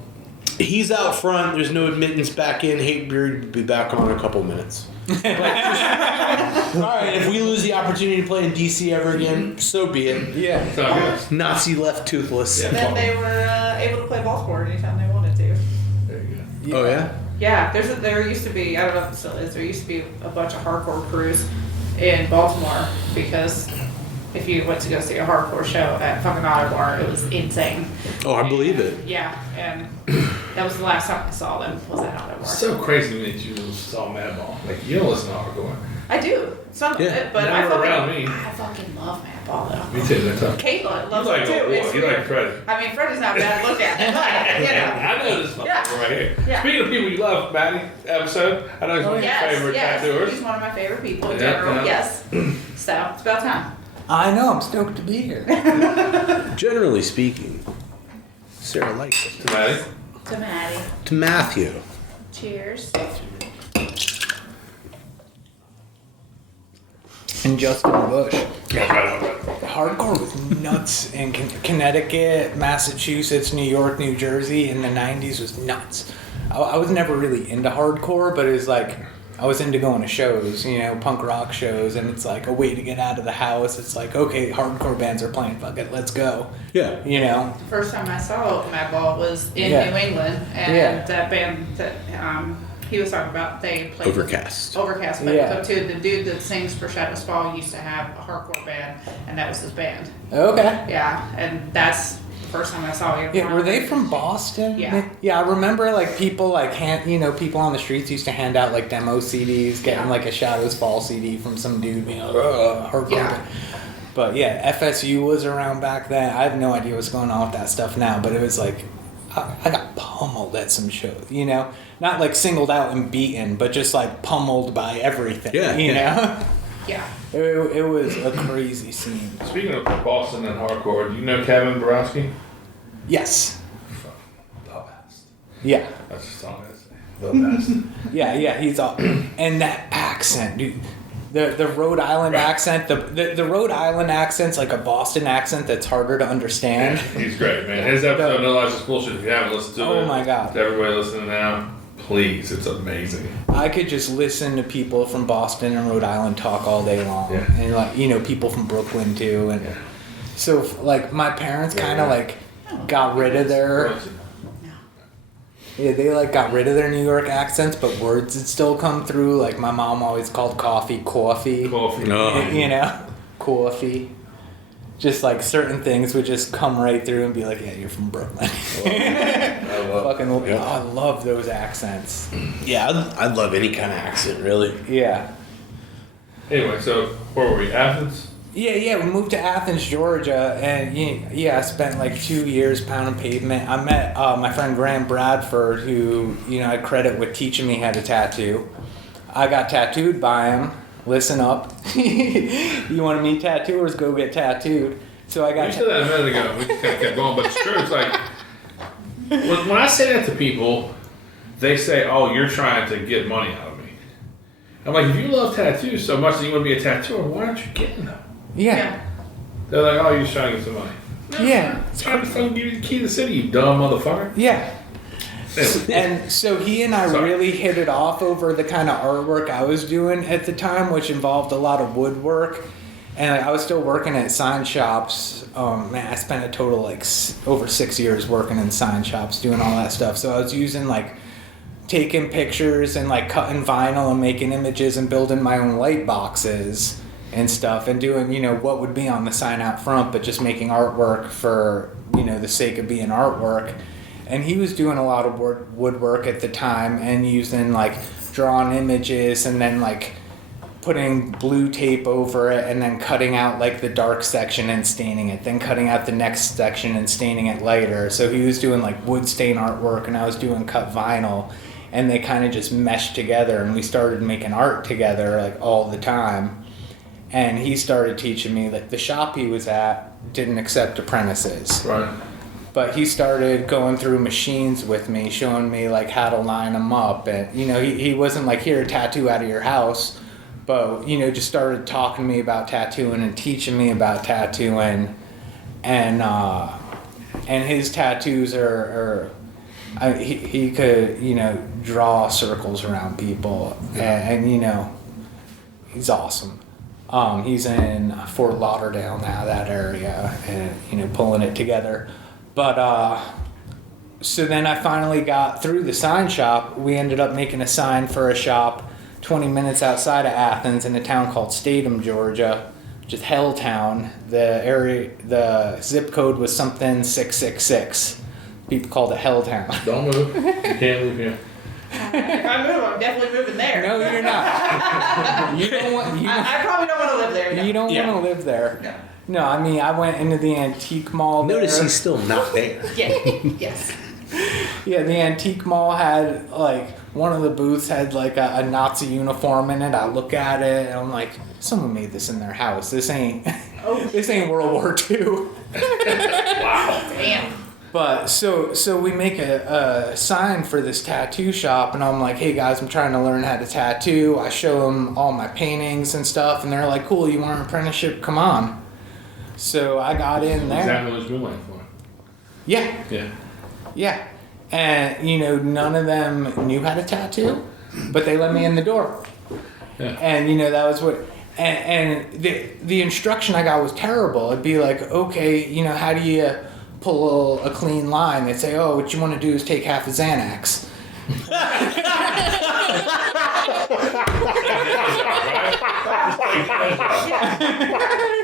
he's out front. There's no admittance back in. Hate Beard will be back on in a couple minutes. Like, all right, if we lose the opportunity to play in DC ever again, so be it. Yeah. Nazi left toothless. And then they were able to play Baltimore anytime they wanted to. There you go. Oh, yeah? Yeah, there used to be, I don't know if it still is, there used to be a bunch of hardcore crews in Baltimore because if you went to go see a hardcore show at fucking Auto Bar, it was insane. Oh, I believe it. Yeah, and that was the last time I saw them, was at Auto Bar. It's so crazy to me that you saw Madball. Like, you don't listen to hardcore. I do, some of it, but never around me. I fucking love Madball though. Me too, that's tough. Caitlin loves You like it too. old boy. It's You weird. like Frederick. I mean, Freddie's not bad to look at, but, you know. I know this motherfucker right here. Yeah. Speaking of people you love, Matty, episode, I know he's one of your favorite tattooers. He's one of my favorite people in Yeah, general, yeah. yes. So, it's about time. I know, I'm stoked to be here. Generally speaking, Sarah likes it. Matty? To Maddie. To Matthew. Cheers. And Justin Bush. Right. Hardcore was nuts in Connecticut, Massachusetts, New York, New Jersey in the 90s was nuts. I was never really into hardcore, but it was like, I was into going to shows, you know, punk rock shows, and it's like a way to get out of the house. It's like, okay, hardcore bands are playing, fuck it, let's go. Yeah. You know? First time I saw Madball was in New England, and that band that he was talking about, they played Overcast. Overcast, but too. The dude that sings for Shadows Fall used to have a hardcore band, and that was his band. Okay. Yeah, and that's the first time I saw him. Yeah, were they from Boston? Yeah. Yeah, I remember like people like people on the streets used to hand out like demo CDs, getting like a Shadows Fall CD from some dude being like, hardcore. Yeah. But yeah, FSU was around back then. I have no idea what's going on with that stuff now, but it was like I got pummeled at some shows, you know? Not like singled out and beaten, but just like pummeled by everything, you know? Yeah. It was a crazy scene. Speaking of Boston and hardcore, do you know Kevin Borowski? Yes. The best. Yeah. That's just all I gotta say. The best. Yeah, he's all, and that accent, dude. The Rhode Island accent, the Rhode Island accent's like a Boston accent that's harder to understand. He's great, man. His episode, No Lies Just Bullshit, if you haven't listened to it. Oh my God. To everybody listening now, please, it's amazing. I could just listen to people from Boston and Rhode Island talk all day long. Yeah. And like, you know, people from Brooklyn too. And so like my parents kind of like got rid of their... Yeah, they like got rid of their New York accents, but words would still come through. Like my mom always called coffee. Coffee. You know, coffee. Just like certain things would just come right through and be like, "Yeah, you're from Brooklyn." I love those accents. Yeah, I'd love any kind of accent, really. Yeah. Anyway, so where were we? Athens? Yeah, we moved to Athens, Georgia, and I spent like 2 years pounding pavement. I met my friend Graham Bradford, who, you know, I credit with teaching me how to tattoo. I got tattooed by him. Listen up. You want to meet tattooers, go get tattooed. So I got... You said that a minute ago. We just kind of kept going, but it's true. It's like, when I say that to people, they say, oh, you're trying to get money out of me. I'm like, if you love tattoos so much that you want to be a tattooer, why aren't you getting them? Yeah. They're like, oh, you're just trying to get some money. Yeah. It's trying to fucking give you the key to the city, you dumb motherfucker. Yeah. And so he and I really hit it off over the kind of artwork I was doing at the time, which involved a lot of woodwork. And I was still working at sign shops. Man, I spent a total like over 6 years working in sign shops doing all that stuff. So I was using like taking pictures and like cutting vinyl and making images and building my own light boxes and stuff and doing, you know, what would be on the sign out front, but just making artwork for, you know, the sake of being artwork. And he was doing a lot of woodwork at the time and using like drawn images and then like putting blue tape over it and then cutting out like the dark section and staining it, then cutting out the next section and staining it lighter. So he was doing like wood stain artwork and I was doing cut vinyl, and they kind of just meshed together and we started making art together like all the time. And he started teaching me that the shop he was at didn't accept apprentices. Right. But he started going through machines with me, showing me like how to line them up. And, you know, he wasn't like, here, tattoo out of your house. But, you know, just started talking to me about tattooing and teaching me about tattooing. And his tattoos he could, you know, draw circles around people. And you know, he's awesome. He's in Fort Lauderdale now, that area, and, you know, pulling it together. But, so then I finally got through the sign shop. We ended up making a sign for a shop 20 minutes outside of Athens in a town called Statham, Georgia, which is Helltown. The zip code was something 666. People called it Helltown. Don't move. You can't leave here. If I move, I'm definitely moving there. No, you're not. You don't want. I probably don't want to live there. No. You don't want to live there. No, I mean, I went into the antique mall. Notice there. he's still not there. Yeah. Yes. Yeah, the antique mall had like one of the booths had like a Nazi uniform in it. I look at it and I'm like, someone made this in their house. This ain't World War II. Wow. Damn. But so we make a sign for this tattoo shop, and I'm like, hey guys, I'm trying to learn how to tattoo. I show them all my paintings and stuff, and they're like, cool, you want an apprenticeship? Come on. So I got in there. Exactly what you're doing for. Yeah. Yeah. Yeah. And, you know, none of them knew how to tattoo, but they let me in the door. Yeah. And, you know, that was what... And the instruction I got was terrible. It'd be like, okay, you know, how do you pull a clean line? They'd say, oh, what you want to do is take half a Xanax.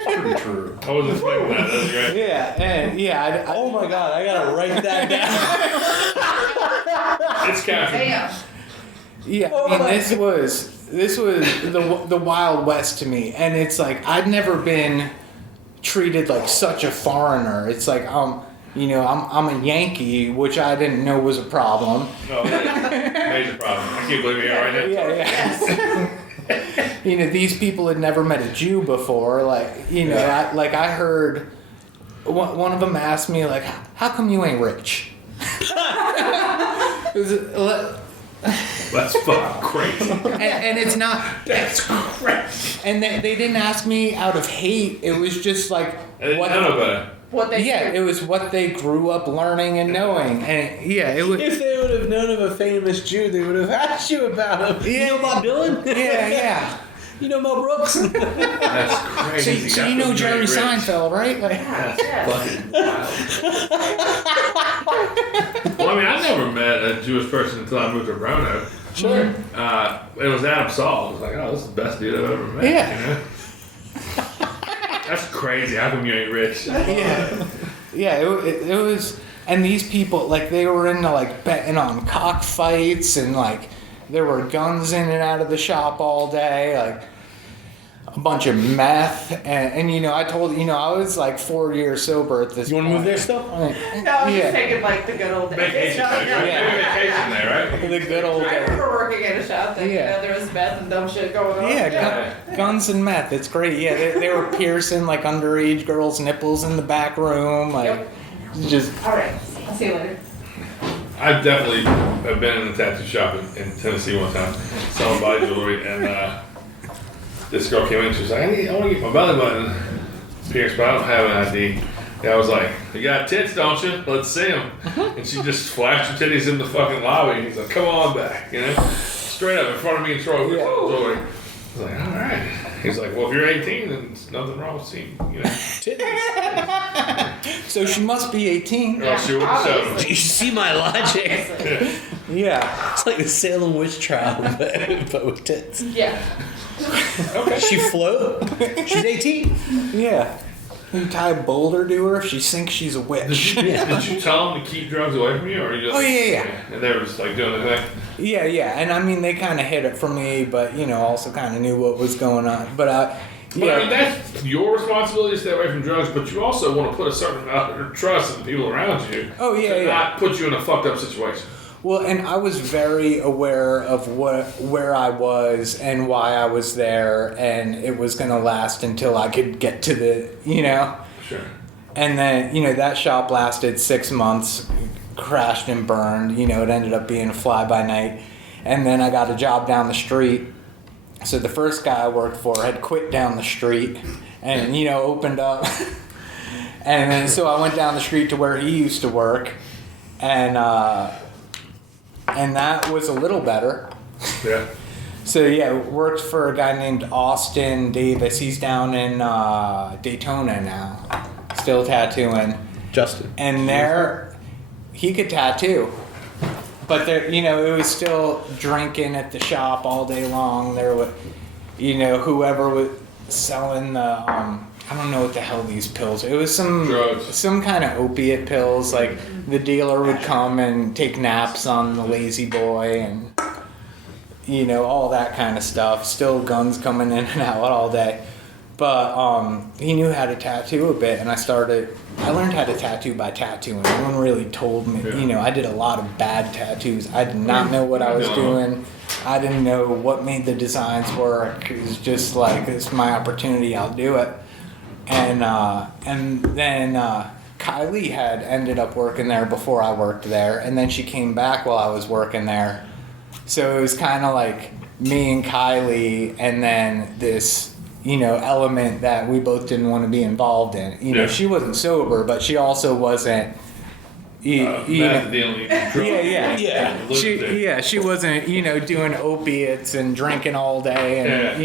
Pretty true. I wasn't expecting that. That's great. Yeah, and yeah. Oh my God, I gotta write that down. It's captured. Damn. Yeah, I mean, this was the Wild West to me, and it's like I'd never been treated like such a foreigner. It's like you know, I'm a Yankee, which I didn't know was a problem. No, major problem. I can't believe you're right now. Yeah. You know, these people had never met a Jew before. Like, you know, I heard one of them asked me like, "How come you ain't rich?" That's fucking crazy. And it's not. That's crazy. And they didn't ask me out of hate. It was just like I didn't know about it. What they Yeah, it was what they grew up learning and knowing. And yeah, it was. If they would have known of a famous Jew, they would have asked you about him. Yeah. You know Bob Dylan? Yeah. You know Mel Brooks? That's crazy. So you know Jerry Seinfeld, right? Like, That's fucking wild. Well, I mean, I never met a Jewish person until I moved to Roanoke. sure. It was Adam Saul. I was like, oh, this is the best dude I've ever met. Yeah. You know? That's crazy. How come you ain't rich? Yeah, it was, and these people, like, they were into, like, betting on cockfights, and, like, there were guns in and out of the shop all day, like, a bunch of meth, and you know, I told, you know, I was, like, 4 years sober at this You want to point. move there still? No, I was Yeah. just taking like the good old days. Vacation there, right? Yeah. Vacation there, right? The good old I remember working at a shop that, you Yeah. know, there was meth and dumb shit going on. Yeah, guns and meth. It's great. Yeah, they were piercing like underage girls' nipples in the back room. Like, Yep. just Alright, I'll see you later. I definitely have been in a tattoo shop in Tennessee one time, selling body jewelry, and this girl came in. She was like, I want to get my belly button pierced, but I don't have an ID. I was like, "You got tits, don't you? Let's see them." And she just flashed her titties in the fucking lobby. He's like, "Come on back," straight up in front of me and Troy. We were I was like, "All right." He's like, "Well, if you're 18, then there's nothing wrong with seeing, titties." So she must be 18. Or else she wouldn't show them. You see my logic? Yeah. It's like the Salem witch trial, but with tits. Yeah. Okay. She float. She's 18. Yeah. You tie a boulder to her, if she sinks, she's a witch. Did you tell them to keep drugs away from you, or you just? Oh, yeah. And they were just like doing the thing. Yeah. And I mean, they kind of hid it from me, but, also kind of knew what was going on. But, But I mean, that's your responsibility to stay away from drugs, but you also want to put a certain amount of trust in the people around you. Oh, yeah, to yeah. not put you in a fucked up situation. Well, and I was very aware of where I was and why I was there, and it was going to last until I could get to the, Sure. And then, that shop lasted 6 months, crashed and burned. It ended up being a fly-by-night. And then I got a job down the street. So the first guy I worked for had quit down the street and, opened up. And then so I went down the street to where he used to work. And that was a little better. Yeah. So yeah, worked for a guy named Austin Davis. He's down in Daytona now, still tattooing. Justin. And there, he could tattoo, but there, it was still drinking at the shop all day long. There was, whoever was selling the, I don't know what the hell these pills. It was Drugs. some kind of opiate pills. Like the dealer would come and take naps on the lazy boy and. All that kind of stuff. Still guns coming in and out all day. But he knew how to tattoo a bit, and I learned how to tattoo by tattooing. No one really told me. Yeah. I did a lot of bad tattoos. I did not know what I was doing. I didn't know what made the designs work. It was just like, it's my opportunity, I'll do it. And then Kylie had ended up working there before I worked there, and then she came back while I was working there. So it was kind of like me and Kylie, and then this, element that we both didn't want to be involved in. Yeah. She wasn't sober, but she also wasn't. She wasn't, doing opiates and drinking all day and,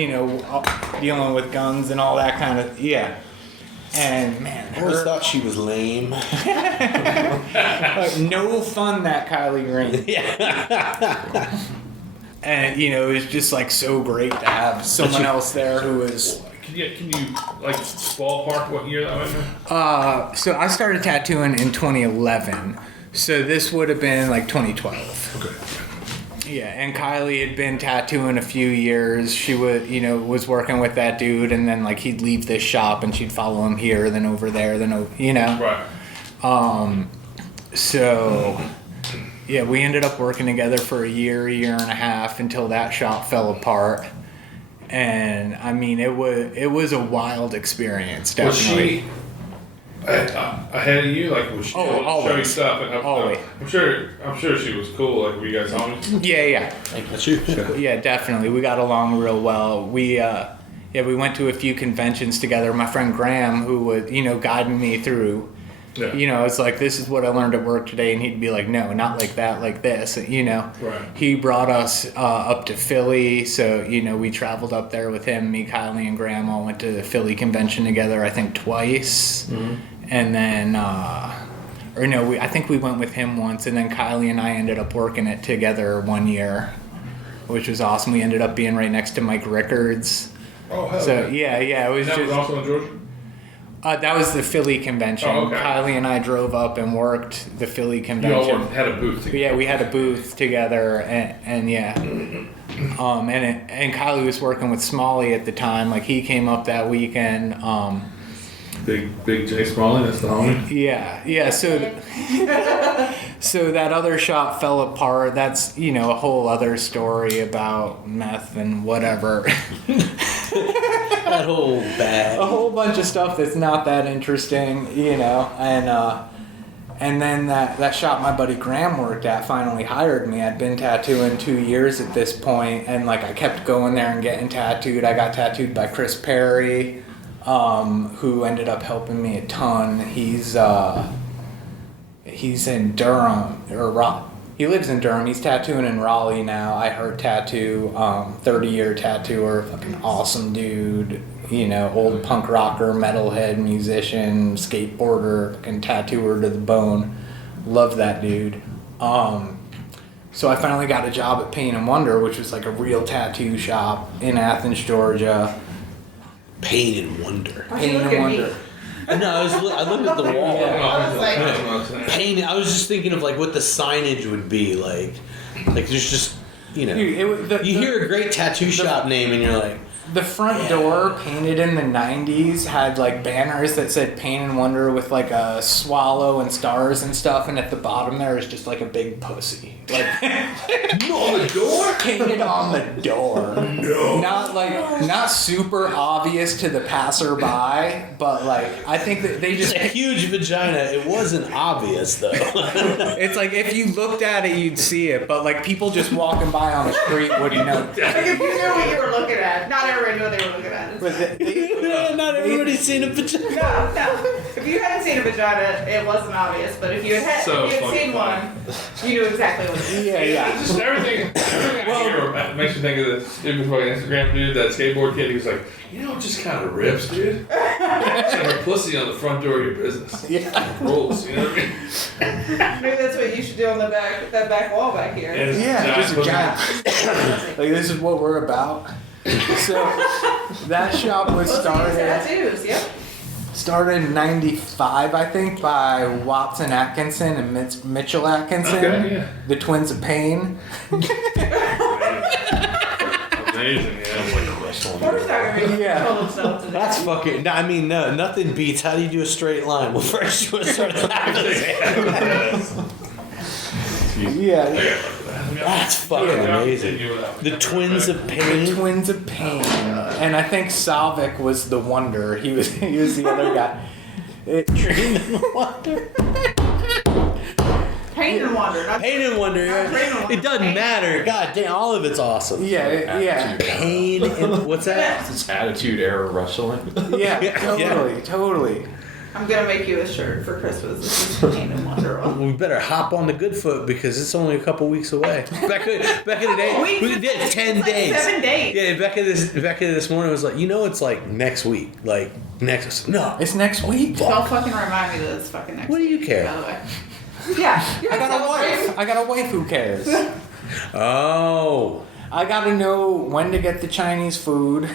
dealing with guns and all that kind of, And man, I always thought she was lame. no fun, that Kylie Green. Yeah. And it was just like so great to have someone else there who was. Can you like ballpark what year that was? So I started tattooing in 2011. So this would have been like 2012. Okay. Yeah, and Kylie had been tattooing a few years. She would, was working with that dude, and then like he'd leave this shop and she'd follow him here, then over there, then Right. So yeah, we ended up working together for a year and a half until that shop fell apart. And I mean, it was a wild experience. Definitely. Was she ahead of you? Like, was she able to show you stuff and help? Always. I'm sure she was cool. Like, were you guys homies? Yeah. That's you. Yeah, definitely. We got along real well. We went to a few conventions together. My friend Graham, who would, guide me through. Yeah. It's like, this is what I learned at work today, and he'd be like, no, not like that, like this. Right. He brought us up to Philly, so we traveled up there with him. Me, Kylie, and Graham all went to the Philly convention together, I think twice. Mm-hmm. And then, I think we went with him once, and then Kylie and I ended up working it together one year, which was awesome. We ended up being right next to Mike Rickards. Oh, hell So yeah, it was that just. was also in Georgia? That was the Philly convention. Oh, okay. Kylie and I drove up and worked the Philly You convention. all had a booth together. Yeah, we had a booth together, and yeah. And Kylie was working with Smalley at the time. Like, he came up that weekend. Big Jay Smalley, that's the homie. Yeah. So that other shop fell apart. That's a whole other story about meth and whatever. That whole bag. A whole bunch of stuff that's not that interesting, and then that shop my buddy Graham worked at finally hired me. I'd been tattooing 2 years at this point, and like I kept going there and getting tattooed. I got tattooed by Chris Perry. who ended up helping me a ton. He's in Durham, he lives in Durham. He's tattooing in Raleigh now. I heard tattoo, 30-year tattooer, fucking awesome dude. You know, old punk rocker, metalhead, musician, skateboarder, fucking tattooer to the bone. Love that dude. So I finally got a job at Pain and Wonder, which was like a real tattoo shop in Athens, Georgia. Pain and Wonder. Pain and Wonder. No, I looked at the wall. I was like, Pain. I was just thinking of like what the signage would be like. Like there's just, you know, you hear a great tattoo shop name and you're like. The front door, painted in the 90s, had like banners that said Pain and Wonder with like a swallow and stars and stuff, and at the bottom there is just like a big pussy. Like On the door? painted on the door. No. Not super obvious to the passerby, but like I think that they just It's a huge vagina. It wasn't obvious though. it's like if you looked at it you'd see it, but like people just walking by on the street wouldn't know. like if you knew what you were looking at, not everybody knew what they were looking at. But Not everybody's seen a vagina. No. If you hadn't seen a vagina, it wasn't obvious. But if you had, So if you had fucking seen funny. one, you knew exactly what it was. yeah. Just everything I hear makes me think of this stupid fucking Instagram dude, that skateboard kid. He was like, you know, it just kind of rips, dude. Just have a pussy on the front door of your business. Yeah. Rules, you know what I mean? Maybe that's what you should do on the back, that back wall back here. And it's Yeah, just a pussy. giant. Like this is what we're about. So that shop was Those are these started tattoos, in '95, I think, by Watson Atkinson and Mitchell Atkinson, Okay, yeah. the twins of Pain. Amazing, yeah. We're just not gonna be Yeah. told themselves today. That's fucking. No, I mean, no, nothing beats. How do you do a straight line? Well, first you want to start Yeah, That's fucking amazing. The twins of the pain. twins of Pain, and I think Salvik was the Wonder. He was the other guy. Pain and Wonder. Pain and Wonder. Not Pain and Wonder. Pain and Wonder. It doesn't matter. God damn, all of it's awesome. Yeah. Pain and what's that? It's Attitude Era Wrestling. Yeah, Yeah. totally. I'm gonna make you a shirt for Christmas. This is Pain and Wonder. We better hop on the good foot because it's only a couple weeks away. Back in the day, we did 10 It's like days. 7 days. Yeah, Becca this morning was like, you know, it's like next week, like next. No, It's next week. Don't fucking remind me that it's fucking next What do you week, care? by the way. Yeah. I got a wife. Who cares? Oh, I gotta know when to get the Chinese food.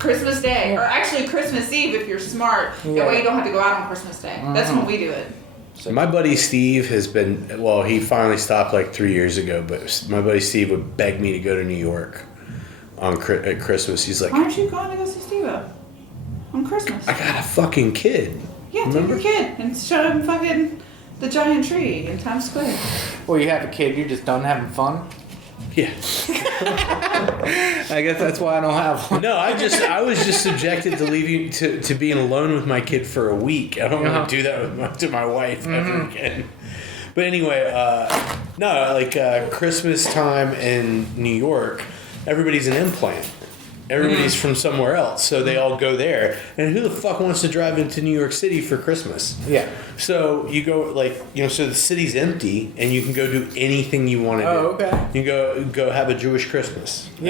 Christmas Day. Or actually Christmas Eve if you're smart. Yeah. That way you don't have to go out on Christmas Day. That's when we do it. my buddy Steve has been. Well, he finally stopped like 3 years ago, but my buddy Steve would beg me to go to New York at Christmas. He's like, Why aren't you going to go see Steve-O on Christmas? I got a fucking kid. Yeah, take Remember? your kid and show him fucking the giant tree in Times Square. Well, you have a kid, you're just done having fun. Yeah. I guess that's why I don't have one. No, I was just subjected to leaving to being alone with my kid for a week. I don't want to do that to my wife ever again. But anyway, Christmas time in New York, everybody's an implant. Everybody's from somewhere else, so they all go there. And who the fuck wants to drive into New York City for Christmas? Yeah. So you go so the city's empty, and you can go do anything you want to do. Oh, okay. You can go have a Jewish Christmas. And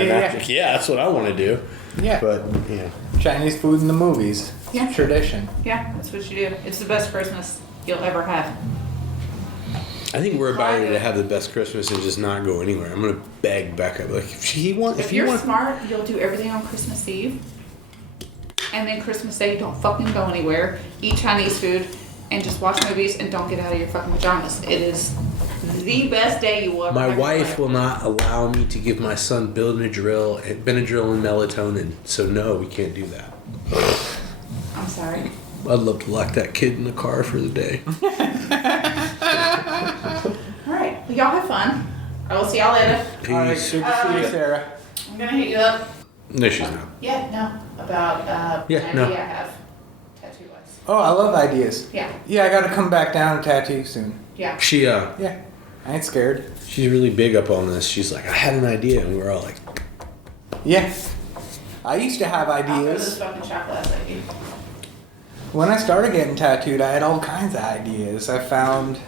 Yeah. that's what I want to do. Yeah. But yeah. Chinese food in the movies. Yeah. Tradition. Yeah, that's what you do. It's the best Christmas you'll ever have. I think we're about ready to have the best Christmas and just not go anywhere. I'm gonna beg Becca, like if You're smart, you'll do everything on Christmas Eve. And then Christmas Day, don't fucking go anywhere. Eat Chinese food and just watch movies and don't get out of your fucking pajamas. It is the best day you will ever My have. wife will not allow me to give my son Benadryl and melatonin, so no, we can't do that. I'm sorry. I'd love to lock that kid in the car for the day. Alright, well, y'all have fun. I will see y'all later. All right, Peace. good to see you, Sarah. I'm gonna hit you up. No, she's not. Yeah, no. About Yeah, an no. idea I have. Tattoo wise. Oh, I love ideas. Yeah. Yeah, I gotta come back down and tattoo soon. Yeah. She Yeah, I ain't scared. she's really big up on this. She's like, I had an idea, and we're all like, Yeah. I used to have I'll go to this ideas. fucking chocolate lady. When I started getting tattooed, I had all kinds of ideas. I found,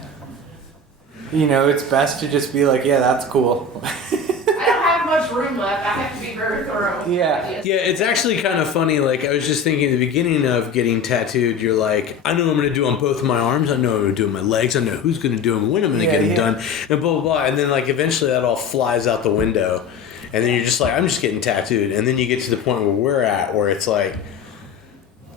it's best to just be like, yeah, that's cool. I don't have much room left. I have to be very thorough. Yeah. Yeah, it's actually kind of funny. Like, I was just thinking at the beginning of getting tattooed, you're like, I know what I'm going to do on both of my arms. I know what I'm going to do on my legs. I know who's going to do them and when I'm going to get them done. And blah, blah, blah. And then, like, eventually that all flies out the window. And then you're just like, I'm just getting tattooed. And then you get to the point where we're at, where it's like,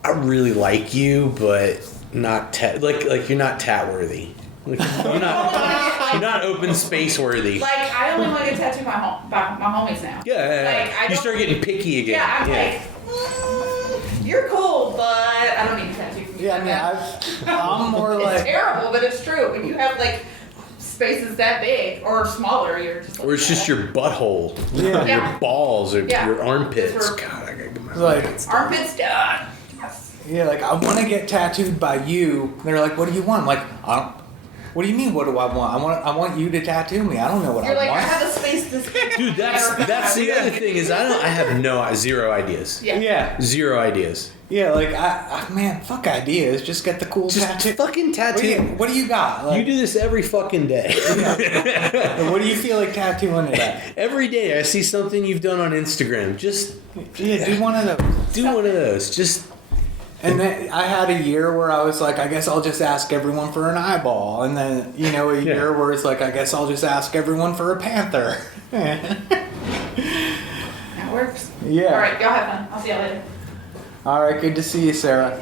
I really like you, but not like you're not tat-worthy. Like, you're not open space worthy. Like, I only want to get tattooed by my homies now. Yeah, Like, you start getting picky again. Yeah, I'm like, you're cool, but I don't need a tattoo from you. Yeah, I mean, I'm more like... It's terrible, but it's true. When you have, like, spaces that big or smaller, you're just like... Or it's just your butthole. Yeah. Yeah. Your balls or Yeah. your armpits. It's for- God, I gotta get my Like, Armpits done. Yes. yeah, like, I want to get tattooed by you. They're like, what do you want? I'm like, what do you mean, what do I want? I want you to tattoo me. I don't know what You're I like, want. I have a space this big. Dude, that's the other thing is I have zero ideas. Yeah. Yeah. Zero ideas. Yeah, like, man, fuck ideas. Just get the cool Just tattoo. fucking tattoo. What do you got? Like, You do this every fucking day. what do you feel like tattooing it at? Every day I see something you've done on Instagram. Just Yeah, do one of those. do one of those. Just And then I had a year where I was like, I guess I'll just ask everyone for an eyeball. And then, a year where it's like, I guess I'll just ask everyone for a panther. That works. Yeah. All right, y'all have fun. I'll see y'all later. All right, good to see you, Sarah.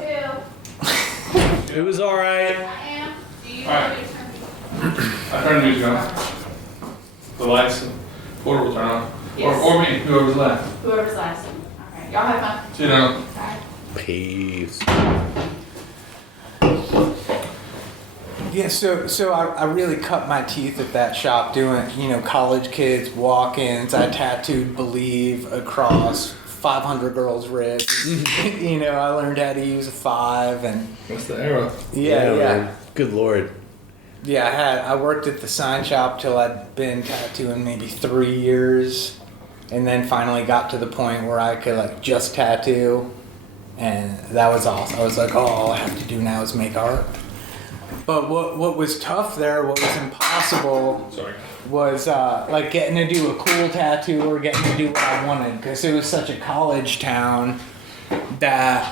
it was all right. I am. Do you All right. want me to turn I turn the music on. The lights, Porter will turn on. Yes. Or me, whoever's left. whoever's last? All right, y'all have fun. See you now. Bye. Peace. Yeah, so I really cut my teeth at that shop doing, college kids walk-ins. I tattooed Believe across 500 girls' ribs. I learned how to use a 5 and What's the arrow? yeah. Man. Good Lord. Yeah, I worked at the sign shop till I'd been tattooing maybe 3 years, and then finally got to the point where I could like just tattoo, and that was awesome. I was like, all I have to do now is make art. But what was tough there, what was impossible, Sorry. was like getting to do a cool tattoo or getting to do what I wanted, because it was such a college town that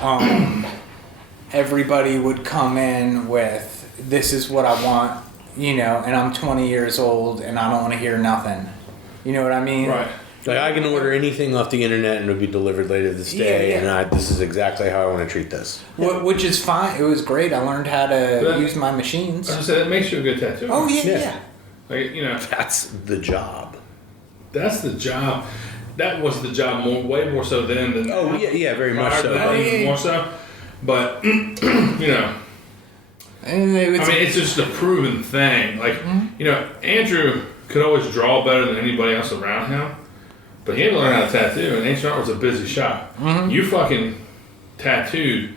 everybody would come in with, this is what I want, and I'm 20 years old and I don't want to hear nothing. You know what I mean? Right. Like I can order anything off the internet and it'll be delivered later this day, and this is exactly how I want to treat this. Which is fine. It was great. I learned how to But- use my machines. I just said it makes you a good tattoo. Oh yeah, Yeah. yeah. Like, That's the job. that's the job. That was the job way more so then than Oh now. yeah, very much Prior so. to that, even more so. But And it was, it's just a proven thing. Like, Andrew could always draw better than anybody else around him, but he had to learn how to tattoo, and Ancient Art was a busy shop. You fucking tattooed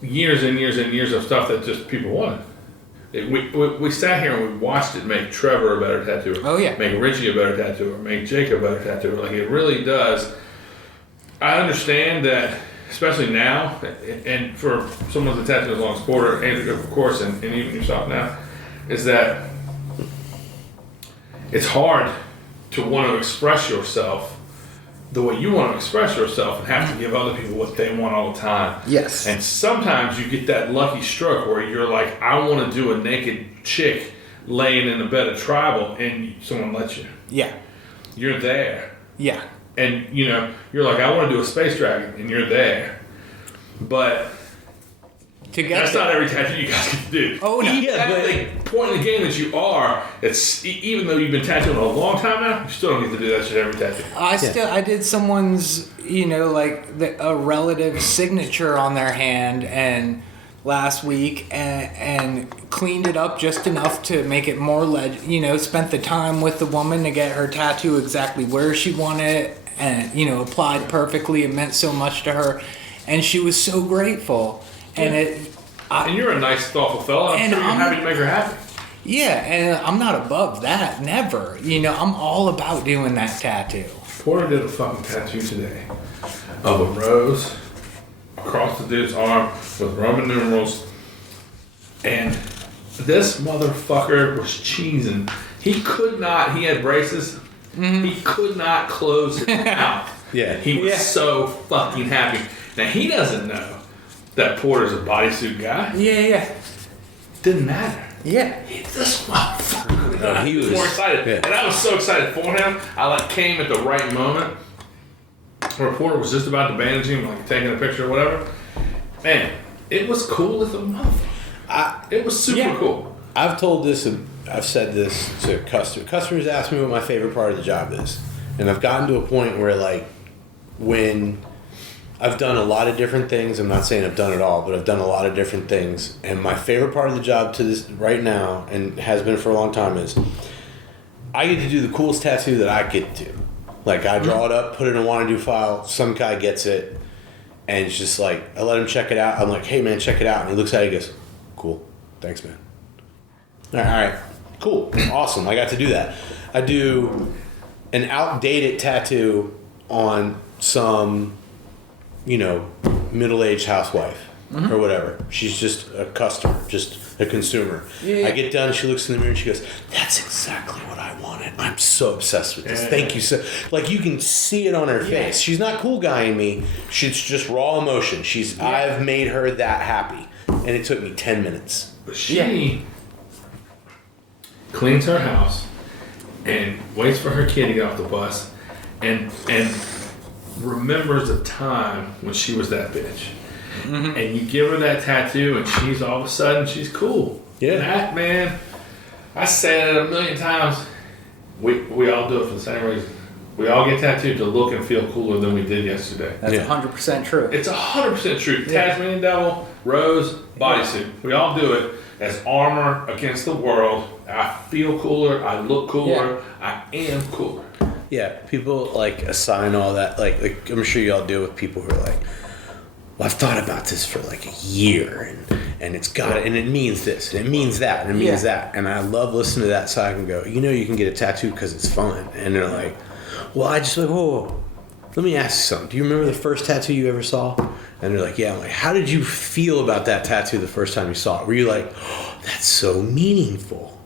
years and years and years of stuff that just people wanted. We sat here and we watched it make Trevor a better tattooer. Oh, yeah. Make Richie a better tattooer. Make Jake a better tattooer. Like, it really does. I understand that, especially now, and for someone that's tattooed as long as Porter, Andrew, of course, and even yourself now, is that it's hard to want to express yourself the way you want to express yourself and have to give other people what they want all the time. Yes. And sometimes you get that lucky stroke where you're like, I want to do a naked chick laying in a bed of tribal, and someone lets you. yeah. You're there. Yeah. And, you're like, I want to do a space dragon, and you're there. But To get that's not every tattoo you guys get to do. Oh, no. Yeah, but the point in the game that you are, it's even though you've been tattooing a long time now, you still don't get to do that shit every tattoo. I did someone's, a relative signature on their hand and last week and cleaned it up just enough to make it more spent the time with the woman to get her tattoo exactly where she wanted it and, applied perfectly. It meant so much to her. And she was so grateful. And And you're a nice, thoughtful fella. I'm sure you're happy to make her happy. yeah, and I'm not above that, never. I'm all about doing that tattoo. Porter did a fucking tattoo today of a rose across the dude's arm with Roman numerals. And this motherfucker was cheesing. He had braces. He could not close his mouth. Yeah. He was so fucking happy. Now, he doesn't know that Porter's a bodysuit guy. Yeah. Didn't matter. Yeah. This motherfucker. He was more excited. Yeah. And I was so excited for him. I came at the right moment. The reporter was just about to bandage him, taking a picture or whatever. Man, it was cool as a motherfucker. It was super cool. I've told this, I've said this to customers. Customers ask me what my favorite part of the job is. And I've gotten to a point where, when I've done a lot of different things, I'm not saying I've done it all, but I've done a lot of different things. And my favorite part of the job to this right now, and has been for a long time, is I get to do the coolest tattoo that I get to. I draw it up, put it in a wanna do file, some guy gets it, and it's just I let him check it out. I'm like, hey man, check it out. And he looks at it and goes, cool, thanks man. All right, cool, awesome, I got to do that. I do an outdated tattoo on some, middle-aged housewife or whatever. She's just a customer, just a consumer. I get done, she looks in the mirror and she goes, that's exactly what I wanted. I'm so obsessed with this. Thank you so. You can see it on her face. She's not cool guying me. She's just raw emotion. I've made her that happy. And it took me 10 minutes. But she cleans her house and waits for her kid to get off the bus and remembers a time when she was that bitch. And you give her that tattoo and she's all of a sudden she's cool. Yeah. That, man, I said it a million times. We all do it for the same reason. We all get tattooed to look and feel cooler than we did yesterday. That's 100% true. It's 100% true. Tasmanian Devil, Rose, bodysuit. We all do it as armor against the world. I feel cooler. I look cooler. I am cooler. Yeah, people assign all that. I'm sure y'all deal with people who are like, well, I've thought about this for a year, and it's got it, and it means this, and it means that, and it means that. And I love listening to that so I can go, you can get a tattoo because it's fun. And they're like, well, I just whoa, let me ask you something. Do you remember the first tattoo you ever saw? And they're like, yeah. I'm like, how did you feel about that tattoo the first time you saw it? Were you like, oh, that's so meaningful?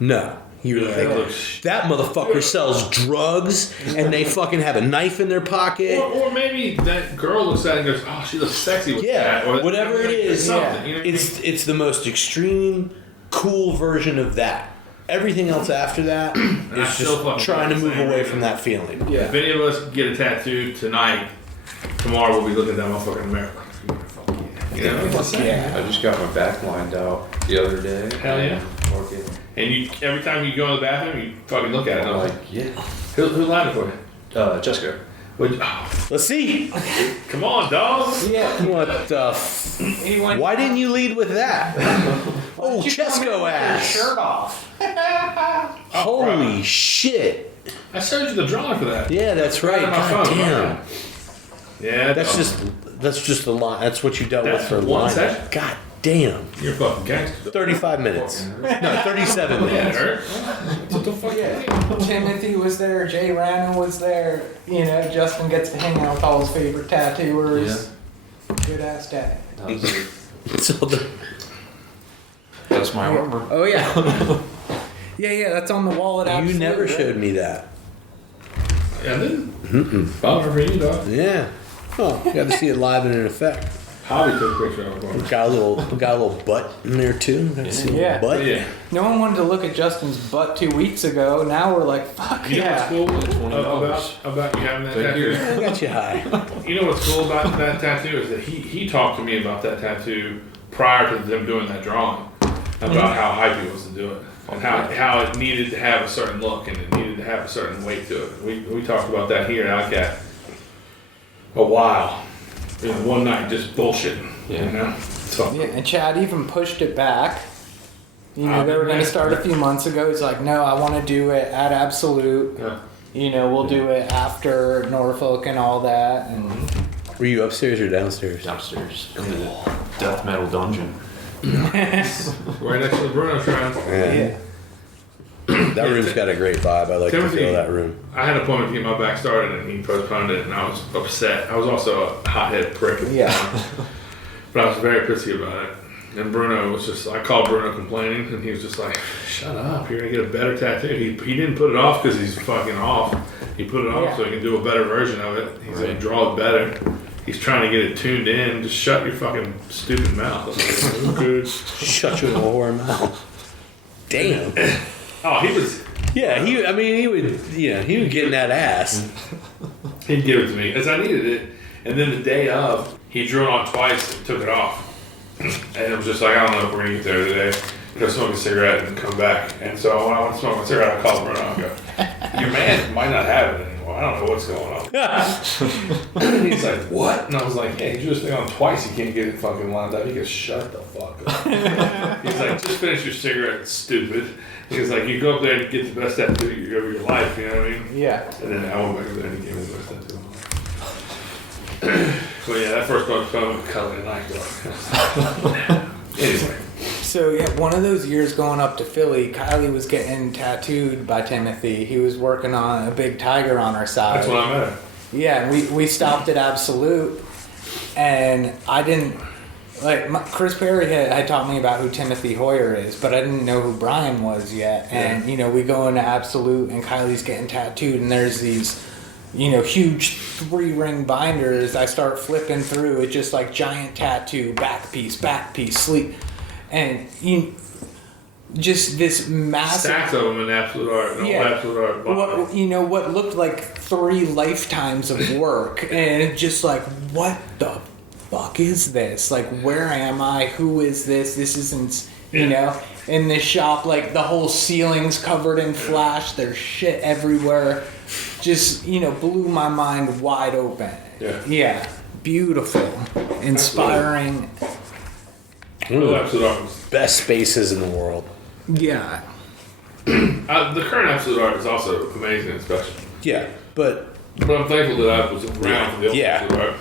No. You were like, that motherfucker sells drugs and they fucking have a knife in their pocket. Or maybe that girl looks at it and goes, oh, she looks sexy with that. Or whatever it is. Something, It's the most extreme, cool version of that. Everything else after that is just trying to move away from that feeling. Yeah. If any of us get a tattoo tonight, tomorrow we'll be looking at that motherfucker in America. I just got my back lined out the other day. Hell yeah. Okay. And every time you go in the bathroom, you fucking look at it. I'm like, yeah. Who lined it for you? Jessica. Let's see. Come on, dog. Yeah. What the why didn't you lead with that? Oh, Chesco ass. Shirt off. Holy shit. I showed you the drawing for that. Yeah, that's right. Right on my God phone, damn. right? Yeah. That's just the line. That's what you dealt with for one line. session? God damn. You're a fucking gangster. 35 minutes. No, 37 Yeah, minutes. Hurt. What the fuck? Timothy was there, Jay Rano was there. Justin gets to hang out with all his favorite tattooers. Good ass dad. So That's my armor. Oh yeah. yeah, that's on the wall at you Absolute, never right? showed me that. Yeah, I didn't. Bummer for you, dog. Yeah. Oh, you got to see it live and in effect. Hobby took a picture of it. Got a little butt in there too. Got to see a little Yeah. butt. Yeah. No one wanted to look at Justin's butt 2 weeks ago. Now we're like, fuck You know yeah. what's cool about you having that tattoo? I got you high. You know what's cool about that tattoo is that he talked to me about that tattoo prior to them doing that drawing, about how hype he was to do it, and how it needed to have a certain look and it needed to have a certain weight to it. We talked about that here at ICAT a while. One night just bullshitting. Yeah. You know? So, Yeah, and Chad even pushed it back. They were going to start a few months ago. He's like, no, I want to do it at Absolute. yeah. We'll do it after Norfolk and all that. And Were you upstairs or downstairs? Downstairs in the death metal dungeon. Right next to the Bruno Shrine. Yeah. That room's got a great vibe. I like to feel that room. I had an appointment to get my back started, and he postponed it, and I was upset. I was also a hothead prick at the time. But I was very pissy about it. And Bruno was just, I called Bruno complaining, and he was just like, shut up, you're going to get a better tattoo. He didn't put it off because he's fucking off. He put it off so he can do a better version of it. He's going to draw it better. He's trying to get it tuned in. Just shut your fucking stupid mouth. Shut your little whore mouth. Damn. Oh, he was... Yeah, he would get in that ass. He'd give it to me, because I needed it. And then the day of, he drew it on twice and took it off. And it was just like, I don't know if we're going to get there today. Go smoke a cigarette and come back. And so when I went to smoke a cigarette, I called Bruno and go, your man might not have it anymore. I don't know what's going on. And he's like, what? And I was like, yeah, he drew this thing on twice. He can't get it fucking lined up. He goes, shut the fuck up. He's like, just finish your cigarette, stupid. He's like, you go up there and get the best tattoo of your life, you know what I mean? Yeah. And then I went back there and he gave me the best tattoo of my life. So yeah, that first one was Cully and I. Anyway. So yeah, one of those years going up to Philly, Kylie was getting tattooed by Timothy. He was working on a big tiger on our side. That's when I met her. Yeah, and we stopped at Absolute, and I didn't Chris Perry had taught me about who Timothy Hoyer is, but I didn't know who Brian was yet. And you know, we go into Absolute, and Kylie's getting tattooed, and there's these, you know, huge 3-ring binders. I start flipping through. It's just like giant tattoo, back piece, sleeve. And just this massive stacks of them in Absolute Art. Absolute Art. What, you know, what looked like 3 lifetimes of work, and it's just like, what the fuck is this? Like, where am I? Who is this? This isn't, you know, in this shop, like the whole ceiling's covered in flash. There's shit everywhere. Just, you know, blew my mind wide open. Yeah. Beautiful, inspiring. One of the best spaces in the world. Yeah. The current Absolute Art is also amazing and special. Yeah, but I'm thankful that I was around for the old Absolute Art.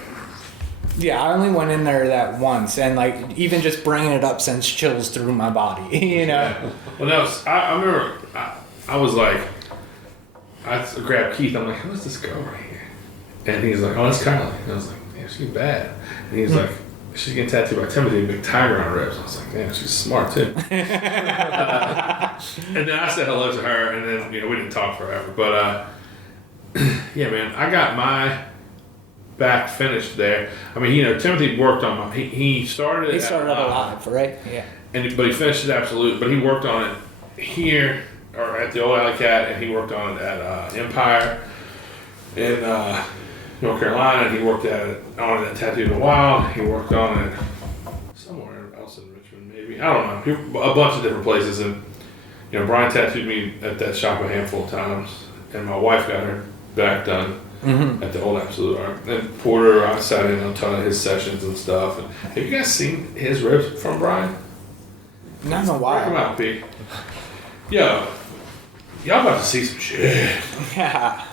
Yeah, I only went in there that once, and like even just bringing it up sends chills through my body. You know. Yeah. Well, no, I remember I was like, I grabbed Keith. I'm like, who's this girl right here? And he's like, oh, that's Kylie. And I was like, damn, she's bad. And he's like, she's getting tattooed by Timothy, big tiger on her ribs. I was like, damn, she's smart too. And then I said hello to her, and then, you know, we didn't talk forever. But yeah, man, I got my back finished there. I mean, you know, Timothy worked on my. He started. He started at Alive, right? Yeah. But he finished it Absolute. But he worked on it here or at the old Alley Cat, and he worked on it at Empire in North Carolina. And he worked on it at Tattoo in the Wild. He worked on it somewhere else in Richmond, maybe. I don't know. A bunch of different places. And you know, Brian tattooed me at that shop a handful of times, and my wife got her back done. At the old Absolute Art. And Porter, I sat in on a ton of his sessions and stuff. And have you guys seen his ribs from Brian? Not in a while. Check him out, P. Yo, y'all about to see some shit. Yeah.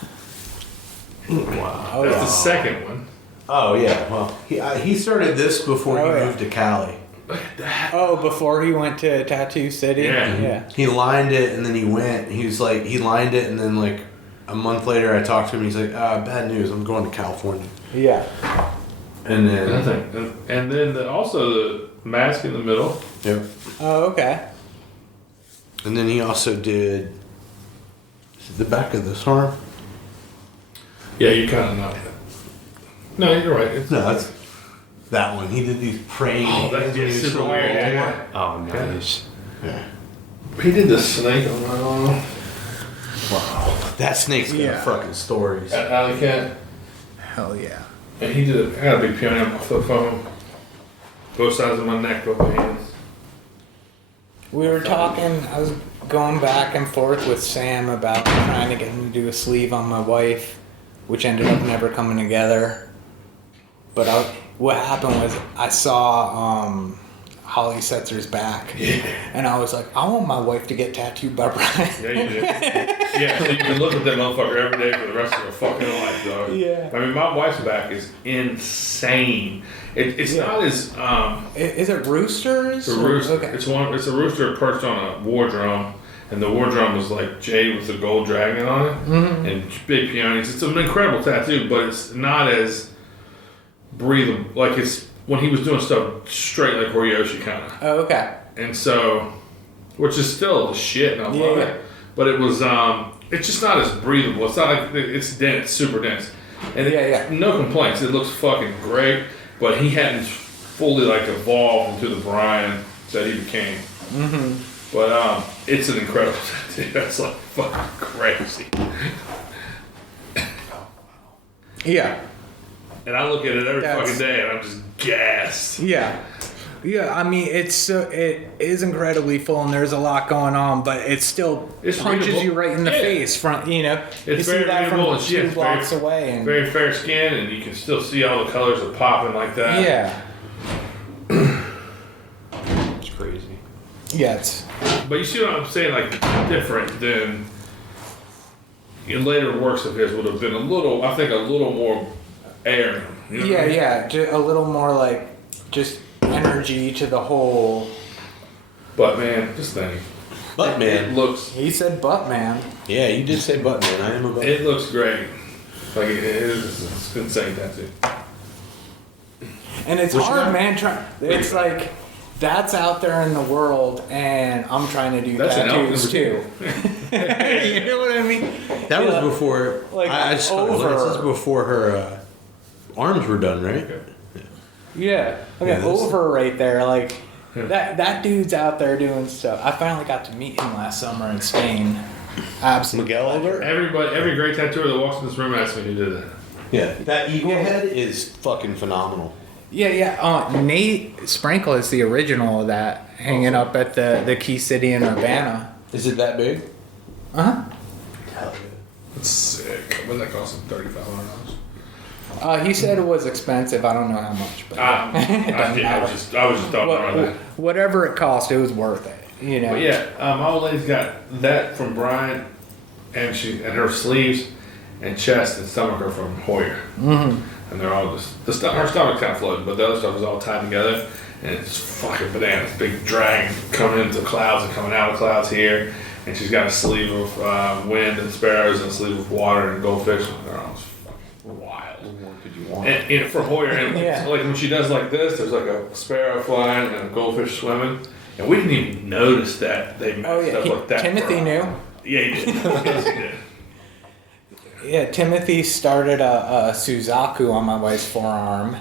Wow. That's the second one. Oh yeah. Well, he started this before he moved to Cali. Look at that. Oh, before he went to Tattoo City. Yeah. He lined it and then he went. He was like, he lined it and then like. A month later, I talked to him. He's like, "Bad news. I'm going to California." Yeah. And then Nothing. And then also the mask in the middle. Yep. Oh, okay. And then he also did the back of this arm. Yeah, you kind of know. No, you're right. No, that's that one. He did these praying. Oh, that's super weird. Yeah. Oh, nice. Yeah. He did the snake on my arm. Wow. That snake's got fucking stories. At Alley Cat. Hell yeah. And he did. I got a big peony on my flip phone. Both sides of my neck, both my hands. We were talking, I was going back and forth with Sam about trying to get him to do a sleeve on my wife, which ended up never coming together. But what happened was I saw Holly Setzer's back, and I was like, I want my wife to get tattooed by Brian. Yeah, you did. Yeah, so you can look at that motherfucker every day for the rest of your fucking life, dog. Yeah. I mean, my wife's back is insane. It's not as Is it roosters? It's a rooster. Okay. It's a rooster perched on a war drum, and the war drum was like jade with the gold dragon on it, and big peonies. It's an incredible tattoo, but it's not as breathable. Like it's when he was doing stuff straight like Horiyoshi kind of. Oh, okay. And so, which is still the shit, and I love it. But it was, it's just not as breathable. It's not like it's dense, super dense, and no complaints. It looks fucking great, but he hadn't fully like evolved into the Brian that he became. But it's an incredible tattoo. That's like fucking crazy. Yeah. And I look at it every fucking day, and I'm just gassed. Yeah. Yeah, I mean, it is incredibly full, and there's a lot going on, but it still punches readable. you right in the face. From It's you see very that readable. from 2 blocks away, and very fair skin, and you can still see all the colors are popping like that. yeah, It's crazy. yeah, it's But you see what I'm saying? Like, different than in later works of his would have been a little more air. You know what I mean? a little more like just energy to the whole. But man, this thing. Butt man. It looks. He said, "Butt man." Yeah, you did say butt man. I am a butt. It looks great. Like it is. It's insane tattoo. And it's hard, man. It's like that's out there in the world, and I'm trying to do That's tattoos too. You know what I mean? That was before. like I just saw over. this is before her arms were done, right? Yeah. Okay, Yeah, this- over right there. Like that dude's out there doing stuff. I finally got to meet him last summer in Spain. Absolutely. Miguel over. Every great tattooer that walks in this room asks me who did that. Yeah, that eagle head is fucking phenomenal. Yeah. Nate Sprinkle is the original of that, hanging up at the Key City in Urbana. Is it that big? Uh-huh. That's sick. What did that cost him? $3,500. He said it was expensive. I don't know how much, but I was just talking about that. whatever it cost, it was worth it. You know. But yeah, my old lady's got that from Brian, and her sleeves and chest and stomach are from Hoyer. And they're all just her stomach's kind of floating, but the other stuff is all tied together, and it's fucking bananas. Big dragon coming into the clouds and coming out of clouds here, and she's got a sleeve of wind and sparrows and a sleeve of water and goldfish. They're all just fucking wild. What more could you want? And for Hoyer, and Yeah. like when she does like this, there's like a sparrow flying and a goldfish swimming, and we didn't even notice that they made Oh yeah. stuff like that. Timothy knew. Yeah, he did. Yes, he did. Yeah, Timothy started a Suzaku on my wife's forearm,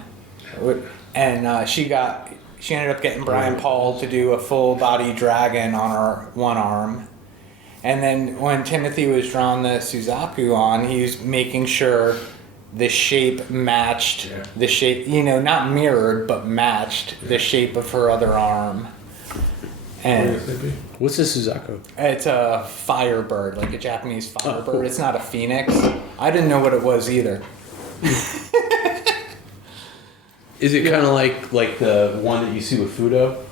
and she ended up getting Brian Paul to do a full body dragon on her one arm, and then when Timothy was drawing the Suzaku on, he was making sure the shape matched the shape, not mirrored but matched the shape of her other arm. And What's a Suzaku? it's a firebird, like a Japanese firebird. Cool. It's not a phoenix. I didn't know what it was either. Is it kind of like the one that you see with Fudo?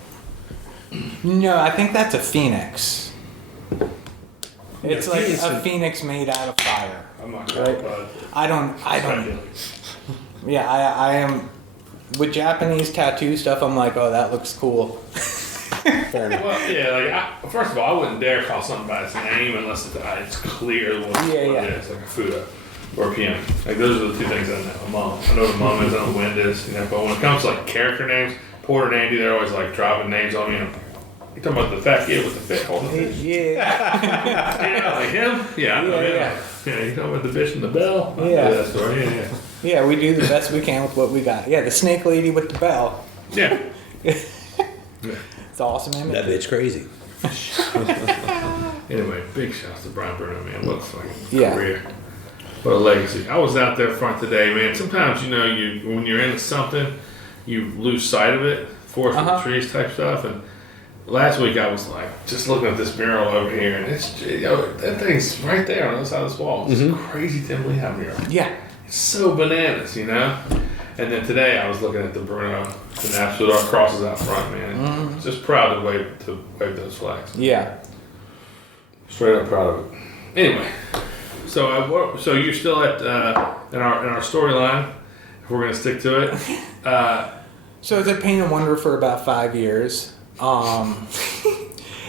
No, I think that's a phoenix. It's like phoenix a phoenix made out of fire. I'm not sure about it. I don't. Yeah, I am. With Japanese tattoo stuff, I'm like, oh, that looks cool. Fair enough. Well, yeah, first of all, I wouldn't dare call something by its name unless it's clear what it is, like a Fudo or a PM. Like, those are the two things I know. A mum. I know what a mum is, I know what wind is, but when it comes to, like, character names, Porter and Andy, they're always, like, dropping names on me, you talking about the fat kid with the fish holding the fish? Yeah. Yeah, like him? Yeah, I know him. Yeah, you talking about the fish and the bell? I know Yeah. that story, yeah. Yeah, we do the best we can with what we got. Yeah, the snake lady with the bell. Yeah. It's awesome image. That bitch crazy. Anyway, big shouts to Brian Bruno, man. What a fucking Yeah. career. What a legacy. I was out there front today, man. Sometimes, when you're into something, you lose sight of it. Forest for the trees type stuff. And last week I was like, just looking at this mural over here, and it's, that thing's right there on the other side of this wall. It's crazy to believe that mural. Yeah. It's so bananas, And then today I was looking at the Bruno, the Naps with our crosses out front, man. Just proud to wave those flags. Yeah. Straight up proud of it. Anyway, so you're still at in our storyline. If we're gonna stick to it. So I was at Pain and Wonder for about 5 years.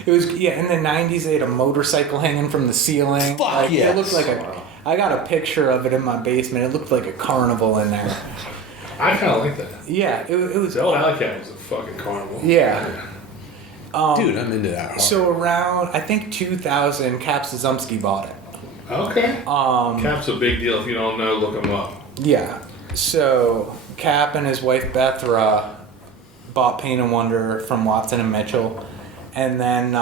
It was in the '90s. They had a motorcycle hanging from the ceiling. Fuck It looked like Wow. I got a picture of it in my basement. It looked like a carnival in there. I kind of like that. Yeah, it was. The old Alley Cat was a fucking carnival. Yeah. Dude, I'm into that. Hard. So around, I think 2000, Cap Szumski bought it. Okay. Cap's a big deal. If you don't know, look him up. Yeah. So Cap and his wife Bethra bought Pain and Wonder from Watson and Mitchell, and then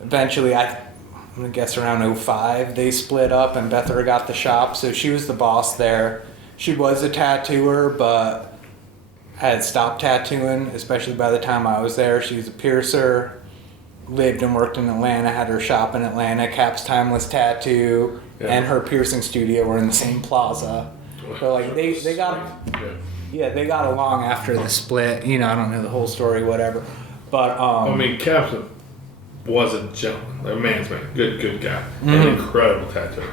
eventually, I'm gonna guess around 05, they split up, and Bethra got the shop. So she was the boss there. She was a tattooer, but had stopped tattooing, especially by the time I was there. She was a piercer, lived and worked in Atlanta, had her shop in Atlanta. Cap's Timeless Tattoo and her piercing studio were in the same plaza. So like they got they got along after the split. You know, I don't know the whole story, whatever. But I mean, Cap was a gentleman, a man's man, good guy, an incredible tattooer.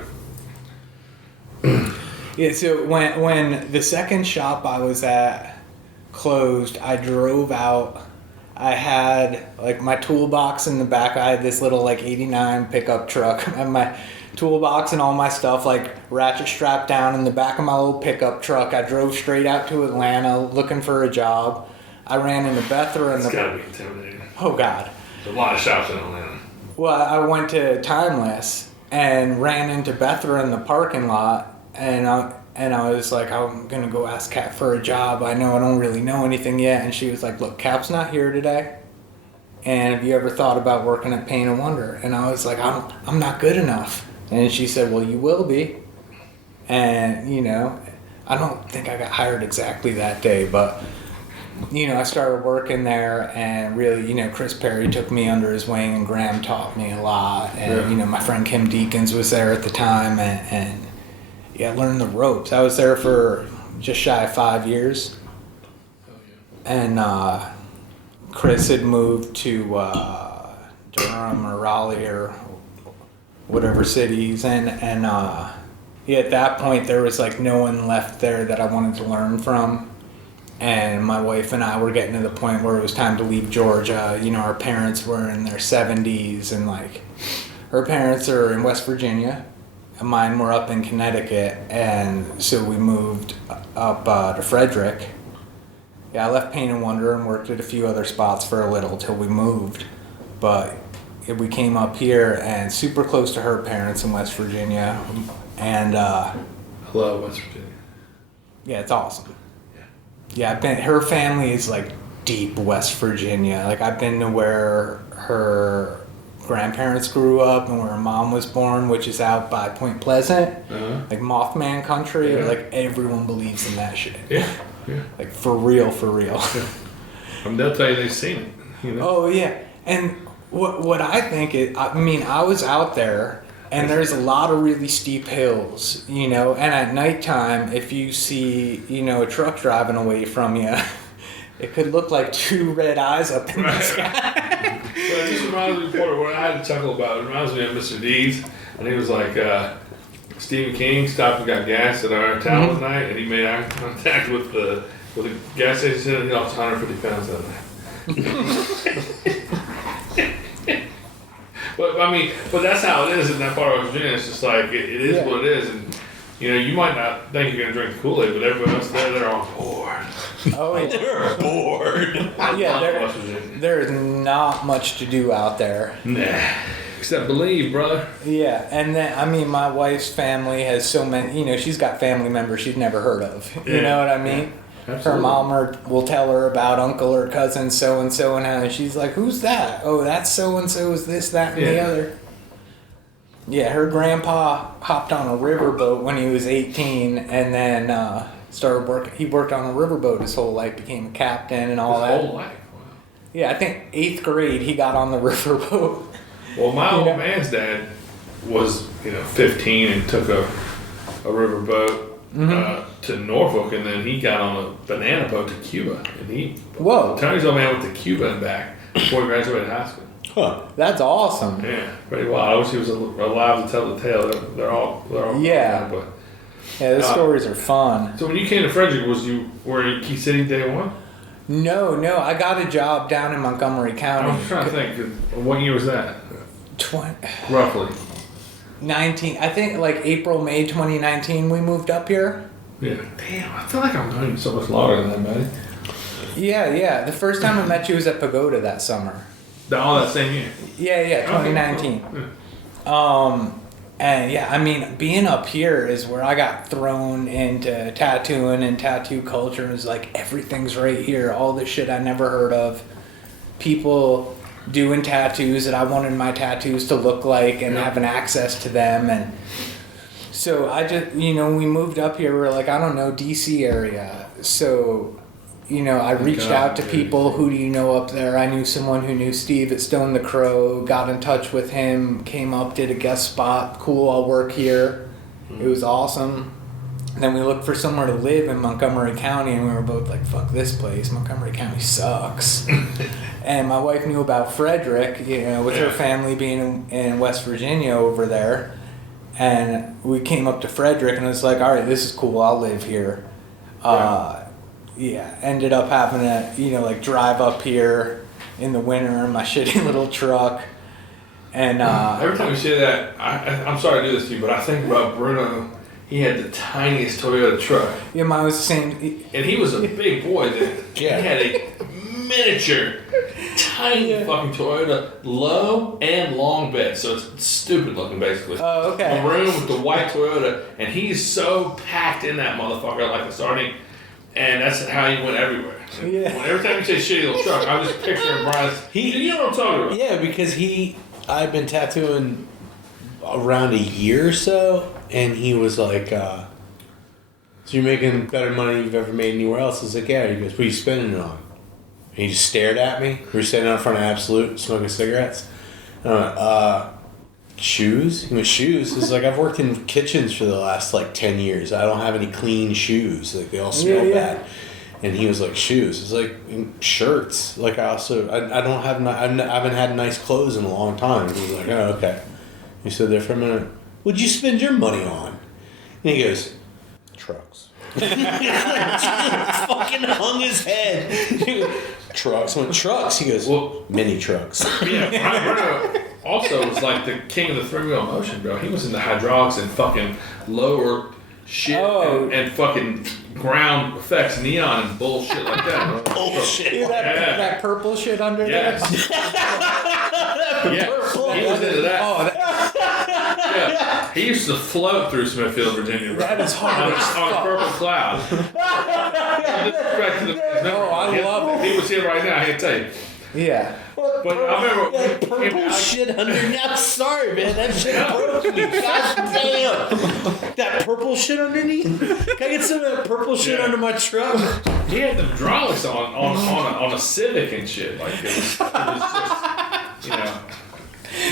Yeah, so when the second shop I was at closed, I drove out. I had like my toolbox in the back. I had this little like '89 pickup truck and my toolbox and all my stuff like ratchet strapped down in the back of my little pickup truck. I drove straight out to Atlanta looking for a job. I ran into Bethra and It's gotta be intimidating. oh god. There's a lot of shops in Atlanta. Well, I went to Timeless and ran into Bethra in the parking lot, and I was like, I'm gonna go ask Cap for a job. I know I don't really know anything yet. And she was like, look, Cap's not here today. And have you ever thought about working at Pain and Wonder? And I was like, I'm not good enough. And she said, well, you will be. And, you know, I don't think I got hired exactly that day, but, you know, I started working there, and really, you know, Chris Perry took me under his wing, and Graham taught me a lot. And, you know, my friend Kim Deakins was there at the time, and I learned the ropes. I was there for just shy of 5 years. And Chris had moved to Durham or Raleigh or whatever cities. And at that point, there was like no one left there that I wanted to learn from. And my wife and I were getting to the point where it was time to leave Georgia. You know, our parents were in their 70s, and like her parents are in West Virginia. Mine were up in Connecticut, and so we moved up to Frederick. Yeah, I left Pain and Wonder and worked at a few other spots for a little till we moved. But we came up here and super close to her parents in West Virginia. And I love West Virginia. yeah, it's awesome. Yeah, her family is like deep West Virginia. Like I've been to where her grandparents grew up and where her mom was born, which is out by Point Pleasant, like Mothman country. Yeah. Like everyone believes in that shit. Yeah. Like for real. I mean, they'll tell you they've seen it. You know? Oh yeah, and what I think is, I mean, I was out there, and there's a lot of really steep hills, you know, and at nighttime, if you see, you know, a truck driving away from you, it could look like two red eyes up in the sky. Well, this reminds me of what I had to chuckle about. It reminds me of Mr. Deeds, and he was like, Stephen King stopped and got gas at our town one night, and he made eye contact with the gas station, and he lost 150 pounds that night. But that's how it is in that part of West Virginia. It's just like it is what it is, and you know you might not think you're gonna drink the Kool-Aid, but everybody else there, they're on board. Oh, yeah. They're bored. Yeah, there's not much to do out there. Nah, except believe, brother. Yeah, and then, I mean, my wife's family has so many, you know, she's got family members she's never heard of. You know what I mean? Her mom will tell her about uncle or cousin so-and-so, and she's like, who's that? Oh, that's so-and-so, is this, that, and the other. Yeah, her grandpa hopped on a riverboat when he was 18, and then started working. He worked on a riverboat his whole life, became a captain and all that. His whole life, wow. Yeah, I think 8th grade he got on the riverboat. Well, my old man's dad was, 15 and took a riverboat to Norfolk, and then he got on a banana boat to Cuba. And Tony's old man went to Cuba and back before he graduated high school. Huh. That's awesome. Yeah, pretty wild. I wish he was alive to tell the tale. They're all Yeah. but Yeah, those stories are fun. so when you came to Frederick, were you Key City day one? No, I got a job down in Montgomery County. I'm trying to think. What year was that? 20, Roughly. 19, I think like April, May 2019 we moved up here. Yeah. Damn, I feel like I'm known you so much longer than that, buddy. Yeah. The first time I met you was at Pagoda that summer. All that same year. Yeah, 2019. Yeah. And yeah, I mean, being up here is where I got thrown into tattooing and tattoo culture. It's like everything's right here. All this shit I never heard of. People doing tattoos that I wanted my tattoos to look like and having access to them. And so I just, we moved up here. We're like, I don't know, DC area. So, I reached out to people. Who do you know up there? I knew someone who knew Steve at Stone the Crow. Got in touch with him. Came up, did a guest spot. Cool, I'll work here. It was awesome. And then we looked for somewhere to live in Montgomery County, and we were both like, fuck this place. Montgomery County sucks. And my wife knew about Frederick, with her family being in West Virginia over there. And we came up to Frederick, and it was like, all right, this is cool. I'll live here. Ended up having to, drive up here in the winter in my shitty little truck. And every time you say that, I'm sorry to do this to you, but I think about Bruno. He had the tiniest Toyota truck. Yeah, mine was the same. And he was a big boy then. Yeah. He had a miniature, tiny fucking Toyota, low and long bed. So it's stupid looking, basically. Oh, okay. Maroon with the white Toyota. And he's so packed in that motherfucker like a sardine. And that's how he went everywhere. Yeah. Every time you say shitty little truck, I'm just picturing Brian's. You know what I'm talking about? Yeah, because I've been tattooing around a year or so, and he was like, so you're making better money than you've ever made anywhere else? I was like, yeah. He goes, what are you spending it on? And he just stared at me. We were standing out in front of Absolute smoking cigarettes. And I went, shoes? He went, shoes? It's like, I've worked in kitchens for the last 10 years. I don't have any clean shoes. Like, they all smell bad. And he was like, shoes. It's like, shirts. Like, I don't have, I haven't had nice clothes in a long time. He was like, oh, okay. He stood there for a minute. What'd you spend your money on? And he goes, trucks. Fucking hung his head. Trucks. I went, trucks? He goes, well, mini trucks. Yeah, Bruno also was like the king of the three-wheel motion, bro. He was in the hydraulics and fucking lower shit and fucking ground effects, neon and bullshit like that. Bullshit. Hear that purple shit under there? Yeah, he was into that. Yeah, he used to float through Smithfield, Virginia. Bro. That is hard on a purple cloud. I love it. He was here right now. I can't tell you. Yeah. But I remember that purple shit under. I'm sorry, man. That shit broke me. God damn. That purple shit underneath. Can I get some of that purple shit under my truck? He had the hydraulics on a Civic and shit. Like it was just,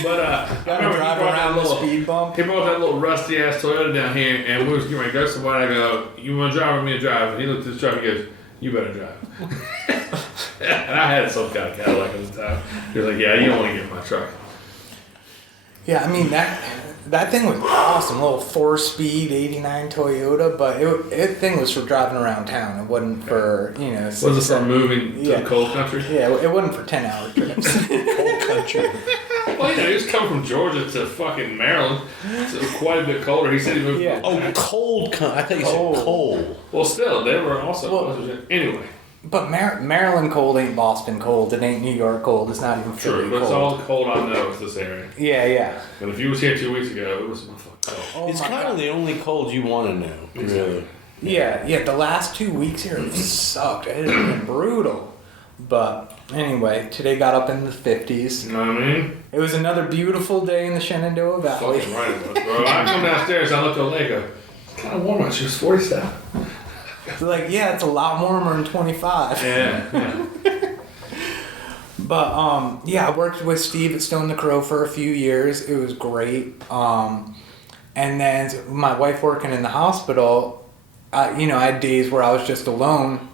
But I remember drive around the speed bump. He brought that little rusty ass Toyota down here, and we was getting ready to go somewhere. I go, "You want to drive or me to drive?" And he looked at the truck and goes, "You better drive." And I had some kind of Cadillac at the time. He was like, "Yeah, you don't want to get in my truck." Yeah, I mean that thing was awesome. A little 4-speed '89 Toyota, but it thing was for driving around town. It wasn't for Was it for moving to the cold country? Yeah, it wasn't for 10-hour trips. Cold country. Well, he was coming from Georgia to fucking Maryland. So it was quite a bit colder. He said he moved. Yeah. Oh, cold. I thought you said cold. Well, still, they were also. Anyway. But Maryland cold ain't Boston cold. It ain't New York cold. It's not even Philly True, but it's all the cold I know is this area. Yeah. But if you was here 2 weeks ago, it was motherfucking cold. It's kind of the only cold you want to know, really. Yeah. The last 2 weeks here it sucked. It has been brutal. But anyway, today got up in the 50s. You know what I mean? It was another beautiful day in the Shenandoah Valley. Fucking right it was, bro. I come downstairs, I look at the lake, go, it's kind of warm out here. It's 40 stuff. Like, yeah, it's a lot warmer than 25. Yeah. But, I worked with Steve at Stone the Crow for a few years. It was great. And then my wife working in the hospital, I had days where I was just alone.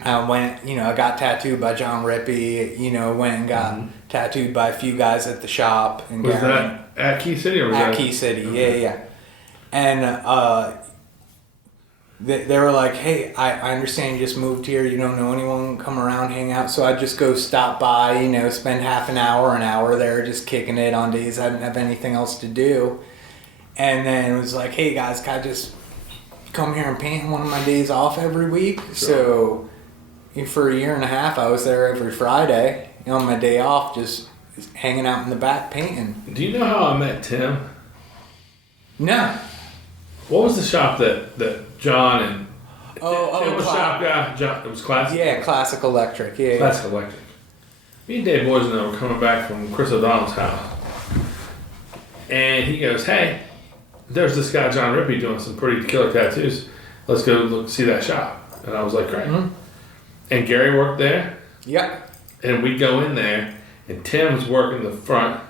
I went, I got tattooed by John Rippey, went and got tattooed by a few guys at the shop. And Was that at Key City or was at that? Key City, yeah. And, they were like, hey, I understand you just moved here. You don't know anyone. Come around, hang out. So I'd just go stop by, spend half an hour there just kicking it on days I didn't have anything else to do. And then it was like, hey, guys, can I just come here and paint one of my days off every week? Sure. So for a year and a half, I was there every Friday on my day off, just hanging out in the back painting. Do you know how I met Tim? No. What was the shop that John and Tim was shop guy? John, it was Classic. Yeah, Classic Electric. Yeah, Classic Electric. Me and Dave Boysen were coming back from Chris O'Donnell's house, and he goes, "Hey, there's this guy John Rippey doing some pretty killer tattoos. Let's go see that shop." And I was like, "Great." Mm-hmm. And Gary worked there. Yep. And we go in there, and Tim was working the front,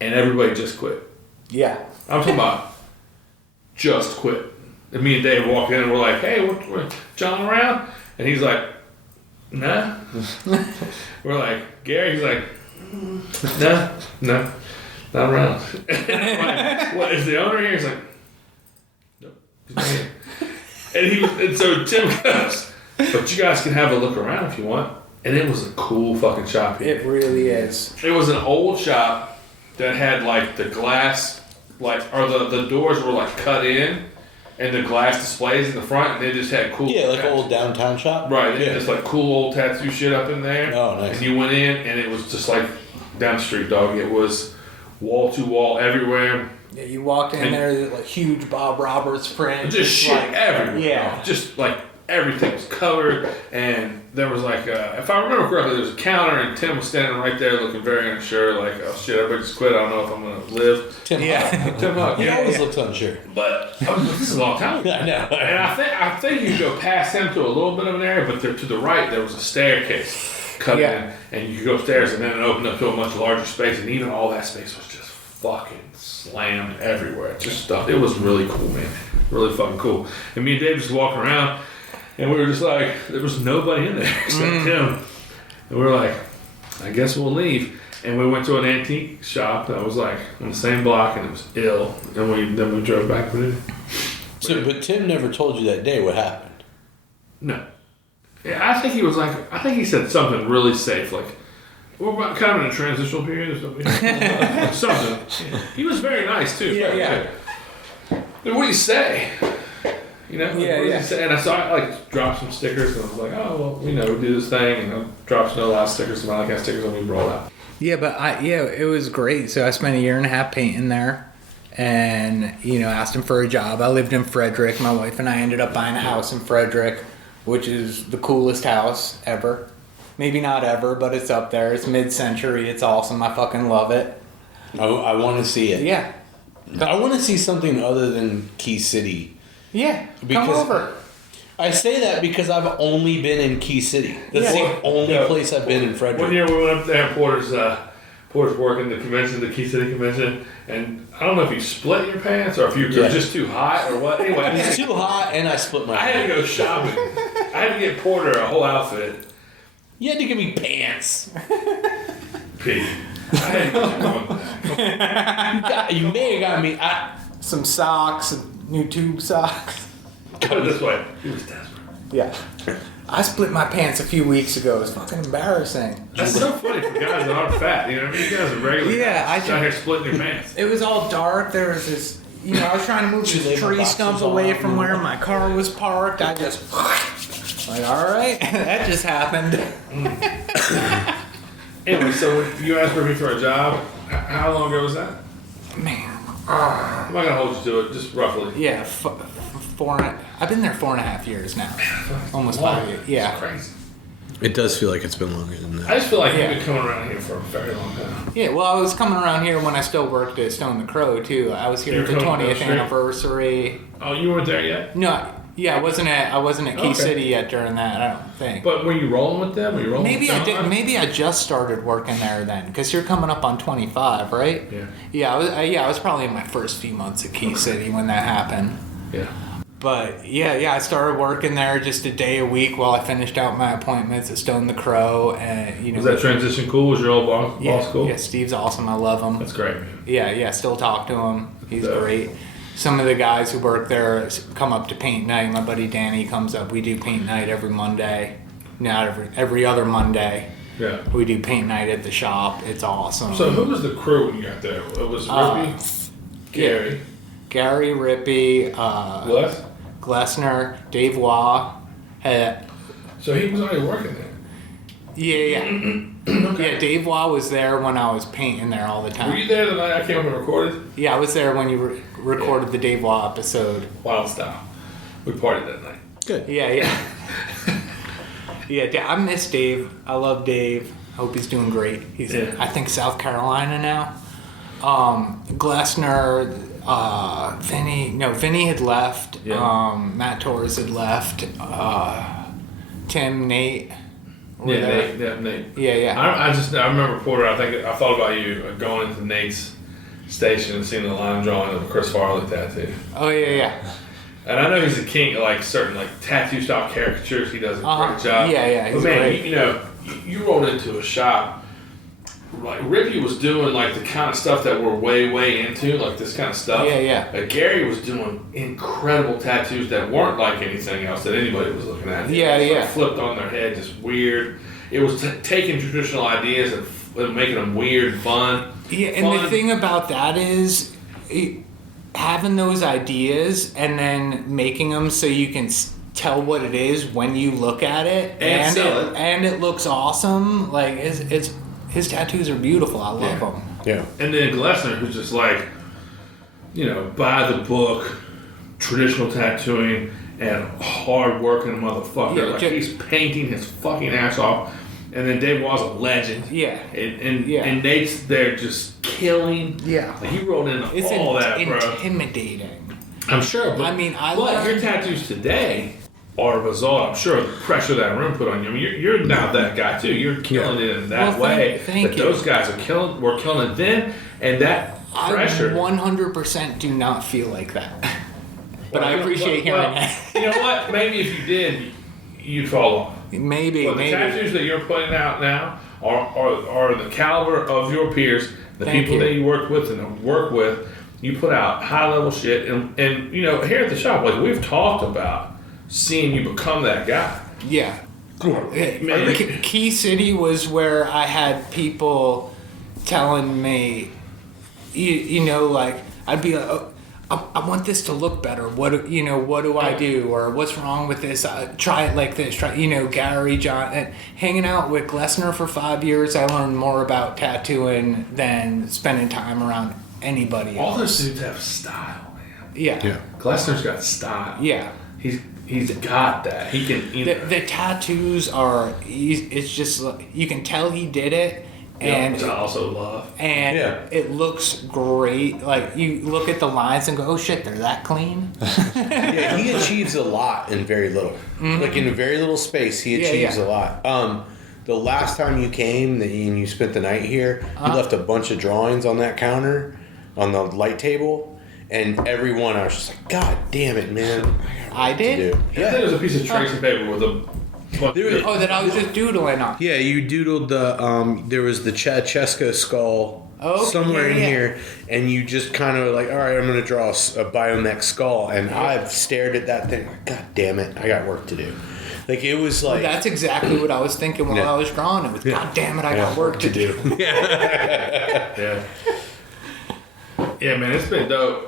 and everybody just quit. Yeah. I'm talking about just quit. And me and Dave walk in and we're like, hey, what John around? And he's like, nah. We're like, Gary, he's like, no, not around. And I'm like, what, is the owner here? He's like, nope, he's not here. And so Tim goes, but you guys can have a look around if you want. And it was a cool fucking shop here. It really is. It was an old shop that had like the glass, the doors were like cut in, and the glass displays in the front, and they just had cool. Yeah, like an old downtown shop. Right, they had just like cool old tattoo shit up in there. Oh, nice. And you went in, and it was just like down the street, dog. It was wall to wall everywhere. Yeah, you walked in there, like huge Bob Roberts print. Just shit like, everywhere. Yeah. Dog. Just like everything was covered, and there was like, if I remember correctly, there was a counter, and Tim was standing right there looking very unsure, like, oh shit, everybody just quit, I don't know if I'm going to live. Tim Huck. He always looks unsure. But this is a long time ago. I know. And I think you go past him to a little bit of an area, but to the right, there was a staircase cut in, and you could go upstairs, and then it opened up to a much larger space, and even all that space was just fucking slammed everywhere. Just stuff. It was really cool, man. Really fucking cool. And me and Dave just walking around, and we were just like, there was nobody in there except him. And we were like, I guess we'll leave. And we went to an antique shop that was like on the same block, and it was ill. And then we drove back with it. So, but Tim never told you that day what happened. No. Yeah, I think he said something really safe, like, we're about kind of in a transitional period or something. Something. He was very nice too. Yeah. Then what do you say? You know? And I saw I dropped some stickers, and I was like, oh, well, we do this thing, and I dropped a lot of stickers, some kind of stickers on me rolled out. Yeah, but it was great. So I spent a year and a half painting there, and, asked him for a job. I lived in Frederick. My wife and I ended up buying a house in Frederick, which is the coolest house ever. Maybe not ever, but it's up there. It's mid-century. It's awesome. I fucking love it. I want to see it. Yeah. I want to see something other than Key City. Yeah, because come over. I say that because I've only been in Key City. That's the only place I've been in Frederick. One year we went up there, Porter's working the convention, the Key City convention, and I don't know if you split your pants or if you were just too hot or what. Anyway, it was too hot, and I split my pants. I had to go shopping. I had to get Porter a whole outfit. You had to give me pants. Pete. You may have got me some socks, new tube socks. Put it this way. He was desperate. Yeah. I split my pants a few weeks ago. It's fucking embarrassing. That's so funny for guys that aren't fat. You know, you guys are regular. Yeah, guys out here splitting your pants. It was all dark. There was this, I was trying to move this tree stump away from where my car was parked. I just, all right, that just happened. Anyway, so when you asked me for a job, how long ago was that? Man. I'm not going to hold you to it, just roughly. Yeah, I've been there 4.5 years now. Almost 5 years. Yeah. That's crazy. It does feel like it's been longer than that. I just feel like you've been coming around here for a very long time. Yeah, well, I was coming around here when I still worked at Stone the Crow, too. I was here at the 20th anniversary. Oh, you weren't there yet? No, yeah, I wasn't at Key City yet during that, I don't think. But were you rolling with them? Were you rolling maybe with I did. Maybe I just started working there then, because you're coming up on 25, right? Yeah. Yeah, I was probably in my first few months at Key City when that happened. Yeah. But yeah, I started working there just a day a week while I finished out my appointments at Stone the Crow, and Was that transition cool? Was your old boss cool? Yeah, Steve's awesome. I love him. That's great. Yeah, still talk to him. He's great. some of the guys who work there come up to paint night. My buddy Danny comes up. We do paint night every Monday. Not every other Monday. Yeah. We do paint night at the shop. It's awesome. So who was the crew when you got there? It was Rippy, Gary, Rippy, Les? Glessner, Dave Waugh. So he was already working there. Yeah. Yeah, Dave Waugh was there when I was painting there all the time. Were you there the night I came up and recorded? Yeah, I was there when you recorded the Dave Waugh episode. Wild style. We partied that night. Good. Yeah. Yeah, I miss Dave. I love Dave. Hope he's doing great. He's in, I think, South Carolina now. Glessner, Vinny had left. Yeah. Matt Torres had left. Tim, Nate. Nate. Yeah. I remember Porter. I thought about you going into Nate's station and seeing the line drawing of a Chris Farley tattoo. Oh yeah. And I know he's a king of like certain like tattoo style caricatures. He does a great job. Yeah. But man, you rolled into a shop. Like Ricky was doing like the kind of stuff that we're way into, like this kind of stuff. Yeah. But Gary was doing incredible tattoos that weren't like anything else that anybody was looking at. Like flipped on their head, just weird. It was taking traditional ideas and making them weird, fun. Yeah, and the thing about that is having those ideas and then making them so you can tell what it is when you look at it, and it looks awesome. Like his tattoos are beautiful. I love them. Yeah. And then Glessner, who's just like, by the book, traditional tattooing and hard working motherfucker. Yeah, he's painting his fucking ass off. And then Dave Waugh's a legend. Yeah. And Nate's there just killing. Yeah. Like he rolled in It's all that, bro. intimidating. I'm sure. But, I mean, but your tattoos today are a result, I'm sure, of the pressure that room put on you. I mean, you're now that guy too. You're killing it in that way. Thank you. Those guys were killing it then, and that pressure. I 100% do not feel like that. But I appreciate hearing that. You know what? Maybe if you did, you'd fall off. Maybe. But the tattoos that you're putting out now are the caliber of your peers, the people that you work with and work with. You put out high level shit, and here at the shop, like we've talked about seeing you become that guy. Yeah. Man. Key City was where I had people telling me, like I'd be like, oh, I want this to look better. What do I do? Or what's wrong with this? Try it like this. Gary, John, and hanging out with Glessner for 5 years, I learned more about tattooing than spending time around anybody else. All those dudes have style, man. Yeah. Glessner's got style. Yeah. He's got that. He can. The tattoos are. It's just you can tell he did it, and which I also love. And it looks great. Like you look at the lines and go, "Oh shit, they're that clean." Yeah, he achieves a lot in very little. Mm-hmm. Like in a very little space, he achieves a lot. The last time you came and you spent the night here, you left a bunch of drawings on that counter, on the light table. And every one, I was just like, God damn it, man. I did? I think there was a piece of tracing paper with a... that I was just doodling on. Yeah, you doodled there was the Cheska skull somewhere in here, and you just kind of like, all right, I'm going to draw a biomech skull. And I've stared at that thing like, God damn it, I got work to do. Like, it was like... That's exactly what I was thinking while I was drawing it. God damn it, I got work to do. Yeah, man, it's been dope.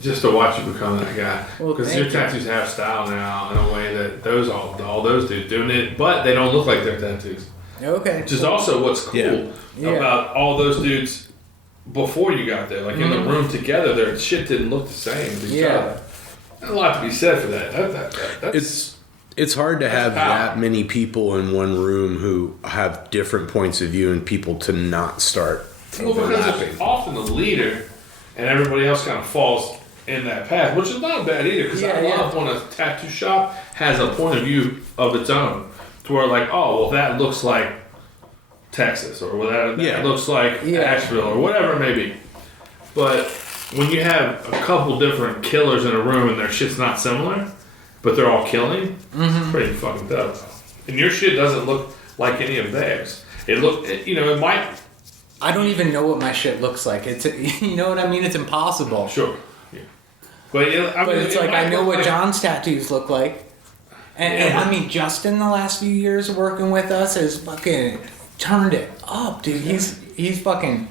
Just to watch you become that guy, because your tattoos have style now in a way that all those dudes doing it, but they don't look like their tattoos. Okay. Which is also what's cool about all those dudes before you got there. Like in the room together, their shit didn't look the same as each other. There's a lot to be said for that. It's hard to have that many people in one room who have different points of view and people to not start. Well, because it's often the leader, and everybody else kind of falls in that path, which is not bad either. Because I love when a tattoo shop has a point of view of its own, to where like, oh, well, that looks like Texas, or that looks like Asheville, or whatever it may be. But when you have a couple different killers in a room and their shit's not similar, but they're all killing, it's pretty fucking dope. And your shit doesn't look like any of theirs. It might. I don't even know what my shit looks like. It's, you know what I mean? It's impossible. Sure. But, it's like I know what John's tattoos look like. And I mean, Justin, the last few years working with us has fucking turned it up, dude. He's fucking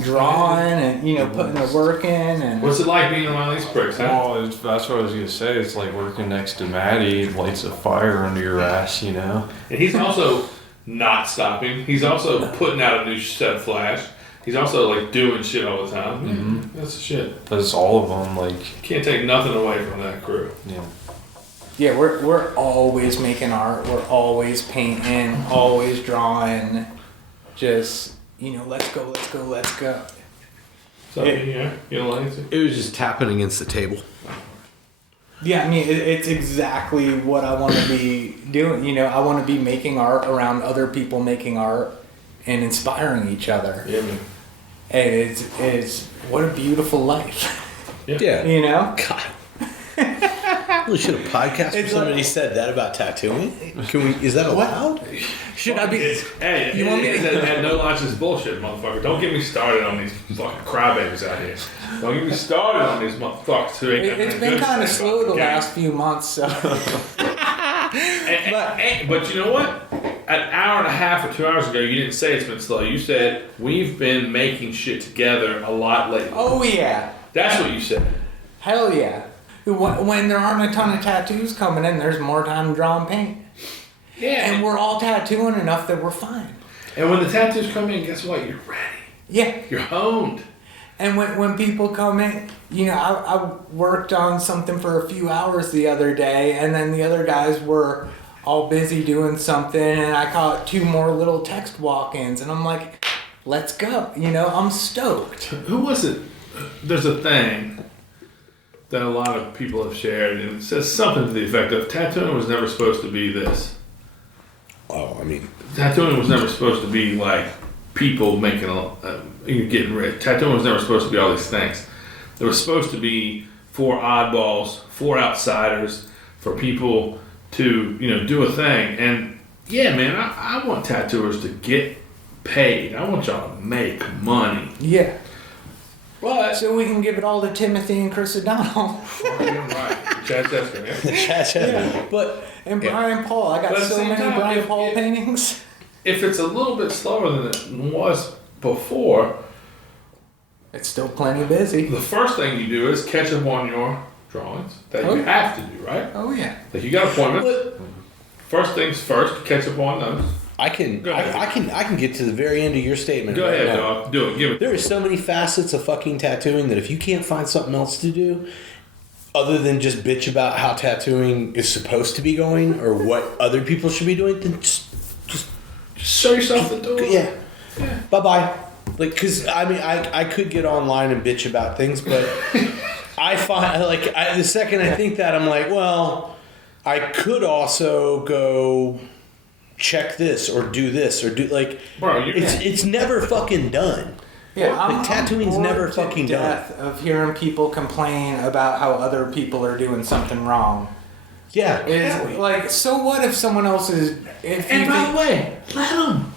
drawing and, putting the work in. And what's it like being around these pricks, huh? Well, that's what I was gonna say. It's like working next to Matty. It lights a fire under your ass, And he's also not stopping. He's also putting out a new set flash. He's also like doing shit all the time. Mm-hmm. That's the shit. That's all of them. Like, can't take nothing away from that crew. Yeah. Yeah, we're always making art. We're always painting, always drawing. Just, let's go. So, you don't like it? It was just tapping against the table. Yeah, I mean, it's exactly what I want to be doing. I want to be making art around other people making art and inspiring each other. Yeah, man. And it's what a beautiful life. Yeah. God. Really should have podcast if somebody said that about tattooing. Is that allowed? Should I be? Hey, you want me to no launches bullshit, motherfucker? Don't get me started on these fucking crybabies out here. Don't get me started on these motherfuckers who ain't got It's nothing been good to kind of say slow about the game. last few months, so. But you know what? An hour and a half or 2 hours ago, you didn't say it's been slow. You said we've been making shit together a lot lately. Oh yeah. That's what you said. Hell yeah. When there aren't a ton of tattoos coming in, there's more time to draw and paint. Yeah. And we're all tattooing enough that we're fine. And when the tattoos come in, guess what? You're ready. Yeah. You're honed. And when people come in, I worked on something for a few hours the other day, and then the other guys were all busy doing something, and I caught 2 more little text walk-ins, and I'm like, let's go. I'm stoked. Who was it? There's a thing that a lot of people have shared, and it says something to the effect of tattooing was never supposed to be this. Oh, I mean, Tattooing was never supposed to be like people making getting rich. Tattooing was never supposed to be all these things. It was supposed to be for oddballs, for outsiders, for people to do a thing. And yeah, man, I want tattooers to get paid. I want y'all to make money. Yeah. But So we can give it all to Timothy and Chris O'Donnell. right, Chad Chester, Yeah. And Brian Paul. I got But at the so same many time, Brian Paul paintings. If it's a little bit slower than it was before, It's still plenty busy. the first thing you do is catch up on your drawings that you have to do, right? Oh yeah. Like you got appointments. First things first, catch up on those. I can get to the very end of your statement. Go right ahead, now. dog. Do it. Give it. There are so many facets of fucking tattooing that if you can't find something else to do, other than just bitch about how tattooing is supposed to be going or what other people should be doing, then just Show yourself the door. yeah. Bye bye. Like, cause I mean, I could get online and bitch about things, but I find the second I think that, I'm like, well, I could also go check this or do this or do like. Bro, it's never fucking done. Yeah, Like, tattooing's bored never to fucking done. death of hearing people complain about how other people are doing something wrong. Yeah. It's like, so what if someone else is? If you And by think, the way,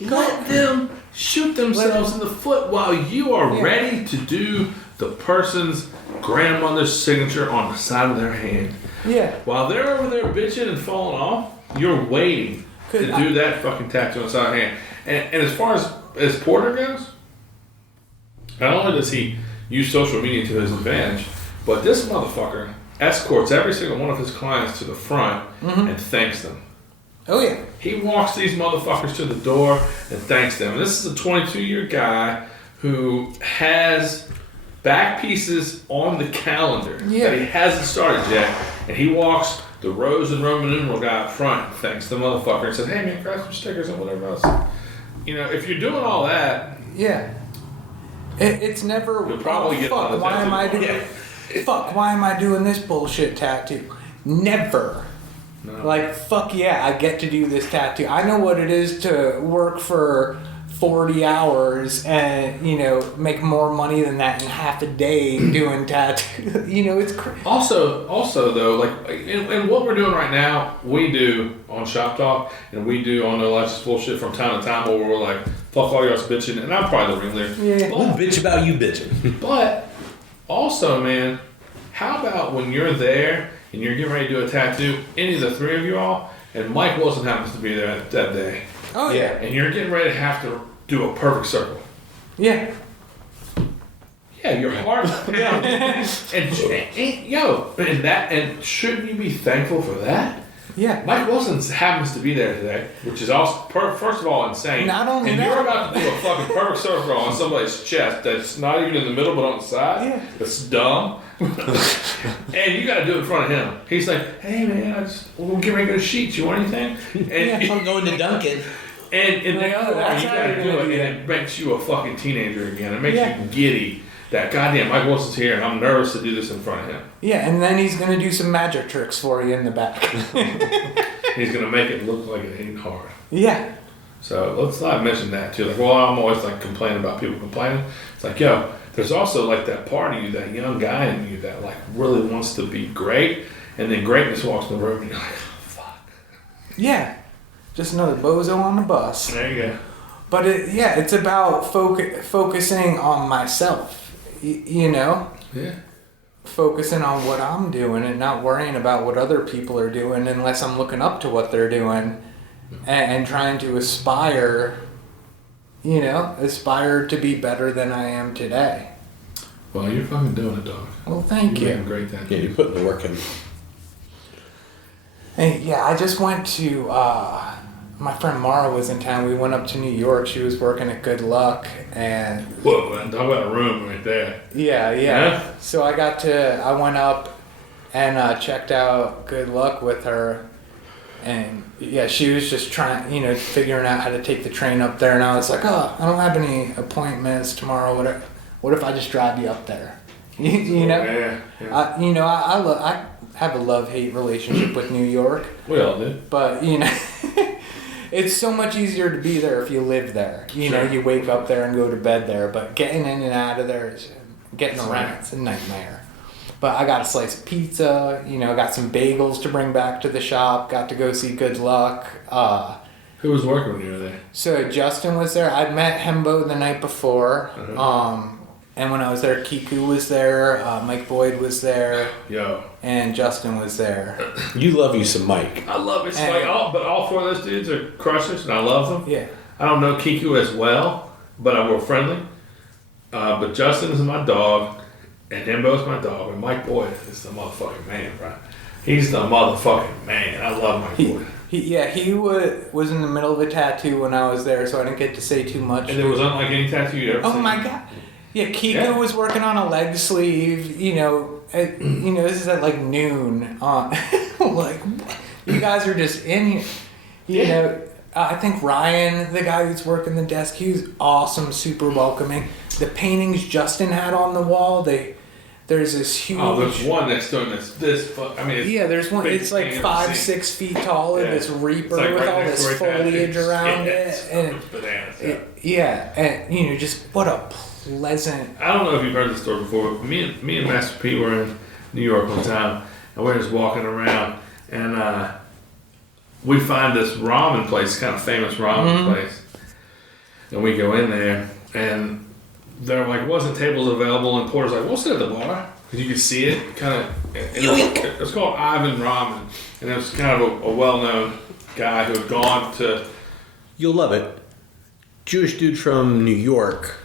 let them shoot themselves in the foot while you are ready to do the person's grandmother's signature on the side of their hand. yeah, While they're over there bitching and falling off, you're waiting to do that fucking tattoo on the side of the hand. And as far as Porter goes, not only does he use social media to his advantage, but this motherfucker escorts every single one of his clients to the front and thanks them. oh yeah, He walks these motherfuckers to the door and thanks them. And this is a 22-year guy who has back pieces on the calendar that he hasn't started yet. And he walks the Rose and Roman numeral guy up front and thanks the motherfucker and says, hey man, grab some stickers and whatever else. If you're doing all that, yeah. It's never. You'll probably get fuck. another Why am I tattoo. doing? Fuck. Why am I doing this bullshit tattoo? Never. no. Like, fuck yeah, I get to do this tattoo. I know what it is to work for 40 hours and, make more money than that in half a day doing tattoo. It's crazy. Also though, like, and what we're doing right now, we do on Shop Talk, and we do on No Life's Bullshit from time to time, where we're like, fuck all y'all's bitching, and I'm probably the ringleader. Yeah. We'll bitch about you bitching. But also, man, How about when you're there and you're getting ready to do a tattoo, any of the three of you all, and Mike Wilson happens to be there that day, Oh yeah. and you're getting ready to have to do a perfect circle. Yeah. Yeah, your heart. and shouldn't you be thankful for that? Yeah. Mike Wilson happens to be there today, which is also first of all insane. Not only and that- you're about to do a fucking perfect circle on somebody's chest that's not even in the middle but on the side. Yeah. That's dumb. And you got to do it in front of him. He's like, "Hey man, we'll get ready to go to Sheets. You want anything?" And I'm going to Duncan. and then Like, oh, you that's how got to you're do gonna it, do and that. it makes you a fucking teenager again. It makes Yeah. you giddy. That goddamn Mike Wilson's here, and I'm nervous to do this in front of him. Yeah, and then he's gonna do some magic tricks for you in the back. He's gonna make it look like it ain't hard. Yeah. So let's not mention that too. Like, well, I'm always like complaining about people complaining. It's like, yo, there's also like that part of you, that young guy in you that like really wants to be great, and then greatness walks in the room, and you're like, oh, fuck. Yeah. Just another bozo on the bus. There you go. But it's about focusing on myself. You know? Yeah. Focusing on what I'm doing and not worrying about what other people are doing unless I'm looking up to what they're doing and trying to aspire to be better than I am today. Well, you're fucking doing it, dog. Well, thank You're you. doing great. Thank Yeah, you. you're putting the work in. And yeah, I just went to, my friend Mara was in town. We went up to New York. She was working at Good Luck and Whoa, man, talk about a room right there. yeah. Yeah? So I went up and checked out Good Luck with her. And yeah, she was just trying, figuring out how to take the train up there. And I was like, oh, I don't have any appointments tomorrow. What if I just drive you up there? you know? Yeah. I have a love-hate relationship with New York. We all did. But, it's so much easier to be there if you live there. Sure. You wake up there and go to bed there. But getting in and out of there, getting around, it's a nightmare. But I got a slice of pizza, got some bagels to bring back to the shop, got to go see Good Luck. Who was working when you were there? So Justin was there. I'd met Hembo the night before. And when I was there, Kiku was there, Mike Boyd was there, Yo. and Justin was there. You love you some Mike. I love it. It's And- like all four of those dudes are crushers, and I love them. Yeah. I don't know Kiku as well, but we're friendly. But Justin is my dog, and Himbo's my dog, and Mike Boyd is the motherfucking man, bro. He's the motherfucking man. I love Mike Boyd. He was in the middle of a tattoo when I was there, so I didn't get to say too much. And it was unlike any tattoo you ever Oh seen. my god. Yeah, Kiku Yeah. was working on a leg sleeve, this is at like noon. Like, you guys are just in here. I think Ryan, the guy who's working the desk, he was awesome, super welcoming. The paintings Justin had on the wall, there's this huge... Oh, there's one that's doing this. Yeah, there's one. big It's like painting 5, I've seen. 6 feet tall, and Yeah. this reaper It's like with right all next this to where foliage tattoos. around Yeah, it, it's and bananas. Yeah. and just what a pleasant. I don't know if you've heard this story before, but me and Master P were in New York one time, and we're just walking around, and we find this ramen place, kind of famous ramen place, and we go in there, and there wasn't tables available, and Porter's like, "We'll sit at the bar," because you could see it, kind of. It was called Ivan Ramen, and it was kind of a well-known guy who had gone to. You'll love it. Jewish dude from New York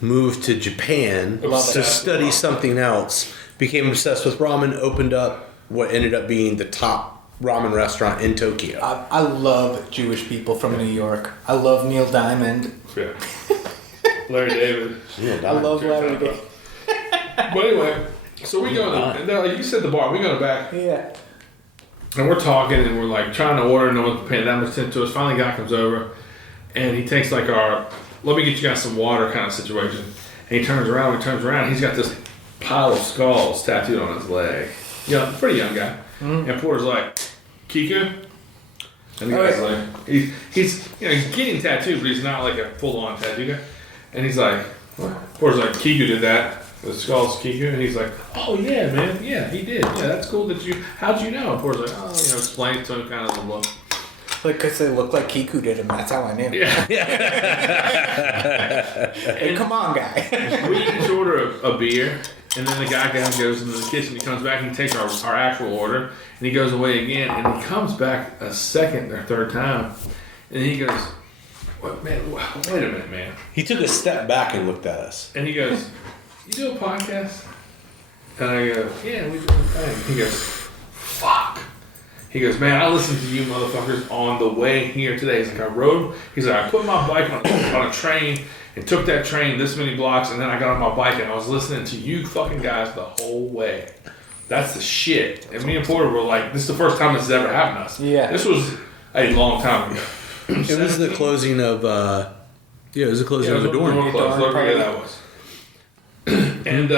moved to Japan to Obsessed study with ramen. something else, became obsessed with ramen, opened up what ended up being the top ramen restaurant in Tokyo. I love Jewish people from New York. I love Neil Diamond. Yeah. Larry David. I love Larry David. But anyway, so we go to, and like you said, the bar. We go back, Yeah. and we're talking, and we're like trying to order, and no one's paying that much attention to us. Finally, a guy comes over, and he takes like our, let me get you guys some water kind of situation. And he turns around, he's got this pile of skulls tattooed on his leg. Pretty young guy. And Porter's like, Kiku? And the guy's like, he's getting tattooed, but he's not like a full-on tattoo guy. And he's like, what? Porter's like, Kiku did that. The skull's Kiku. And he's like, oh yeah, man. Yeah, he did. Yeah, that's cool that how'd you know? And Porter's like, oh, explain to him kind of the look. Like, because they look like Kiku did him. That's how I knew. Yeah. Hey, come on, guy. We each order a beer, And then the guy goes into the kitchen. He comes back and he takes our actual order, and he goes away again. And he comes back a second or third time, and he goes, "What, man? Wait a minute, man." He took a step back and looked at us. And he goes, "You do a podcast?" And I go, "Yeah, we do a thing." He goes, "Fuck." He goes, "Man, I listened to you motherfuckers on the way here today." He's like, I put my bike on a train and took that train this many blocks, and then I got on my bike and I was listening to you fucking guys the whole way. That's the shit. And me and Porter were like, this is the first time this has ever happened to us. Yeah. This was a long time ago. It was the closing of, of the dorm. Close. Look where that was. And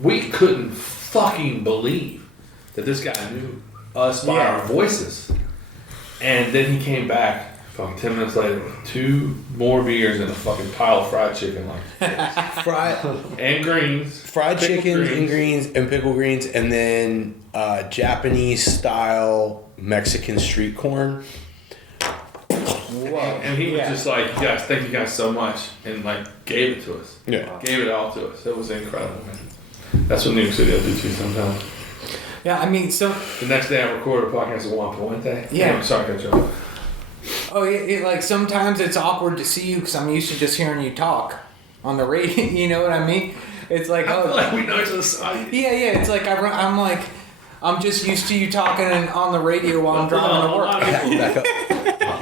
we couldn't fucking believe that this guy knew us by our voices. And then he came back fucking 10 minutes later with 2 more beers and a fucking pile of fried chicken, and greens. Fried chicken and greens and pickle greens, and then Japanese style Mexican street corn. Whoa. And he was just like, "Yes, thank you guys so much," and like gave it to us. Yeah. Gave it all to us. It was incredible, man. That's what New York City will do too sometimes. Yeah, I mean, so... The next day I recorded a podcast at 1 point day. Yeah. I'm sorry to cut you off. Oh, like sometimes it's awkward to see you because I'm used to just hearing you talk on the radio. You know what I mean? It's like, I feel like we know each other's side. Yeah. It's like I'm like, I'm just used to you talking on the radio while I'm driving to work.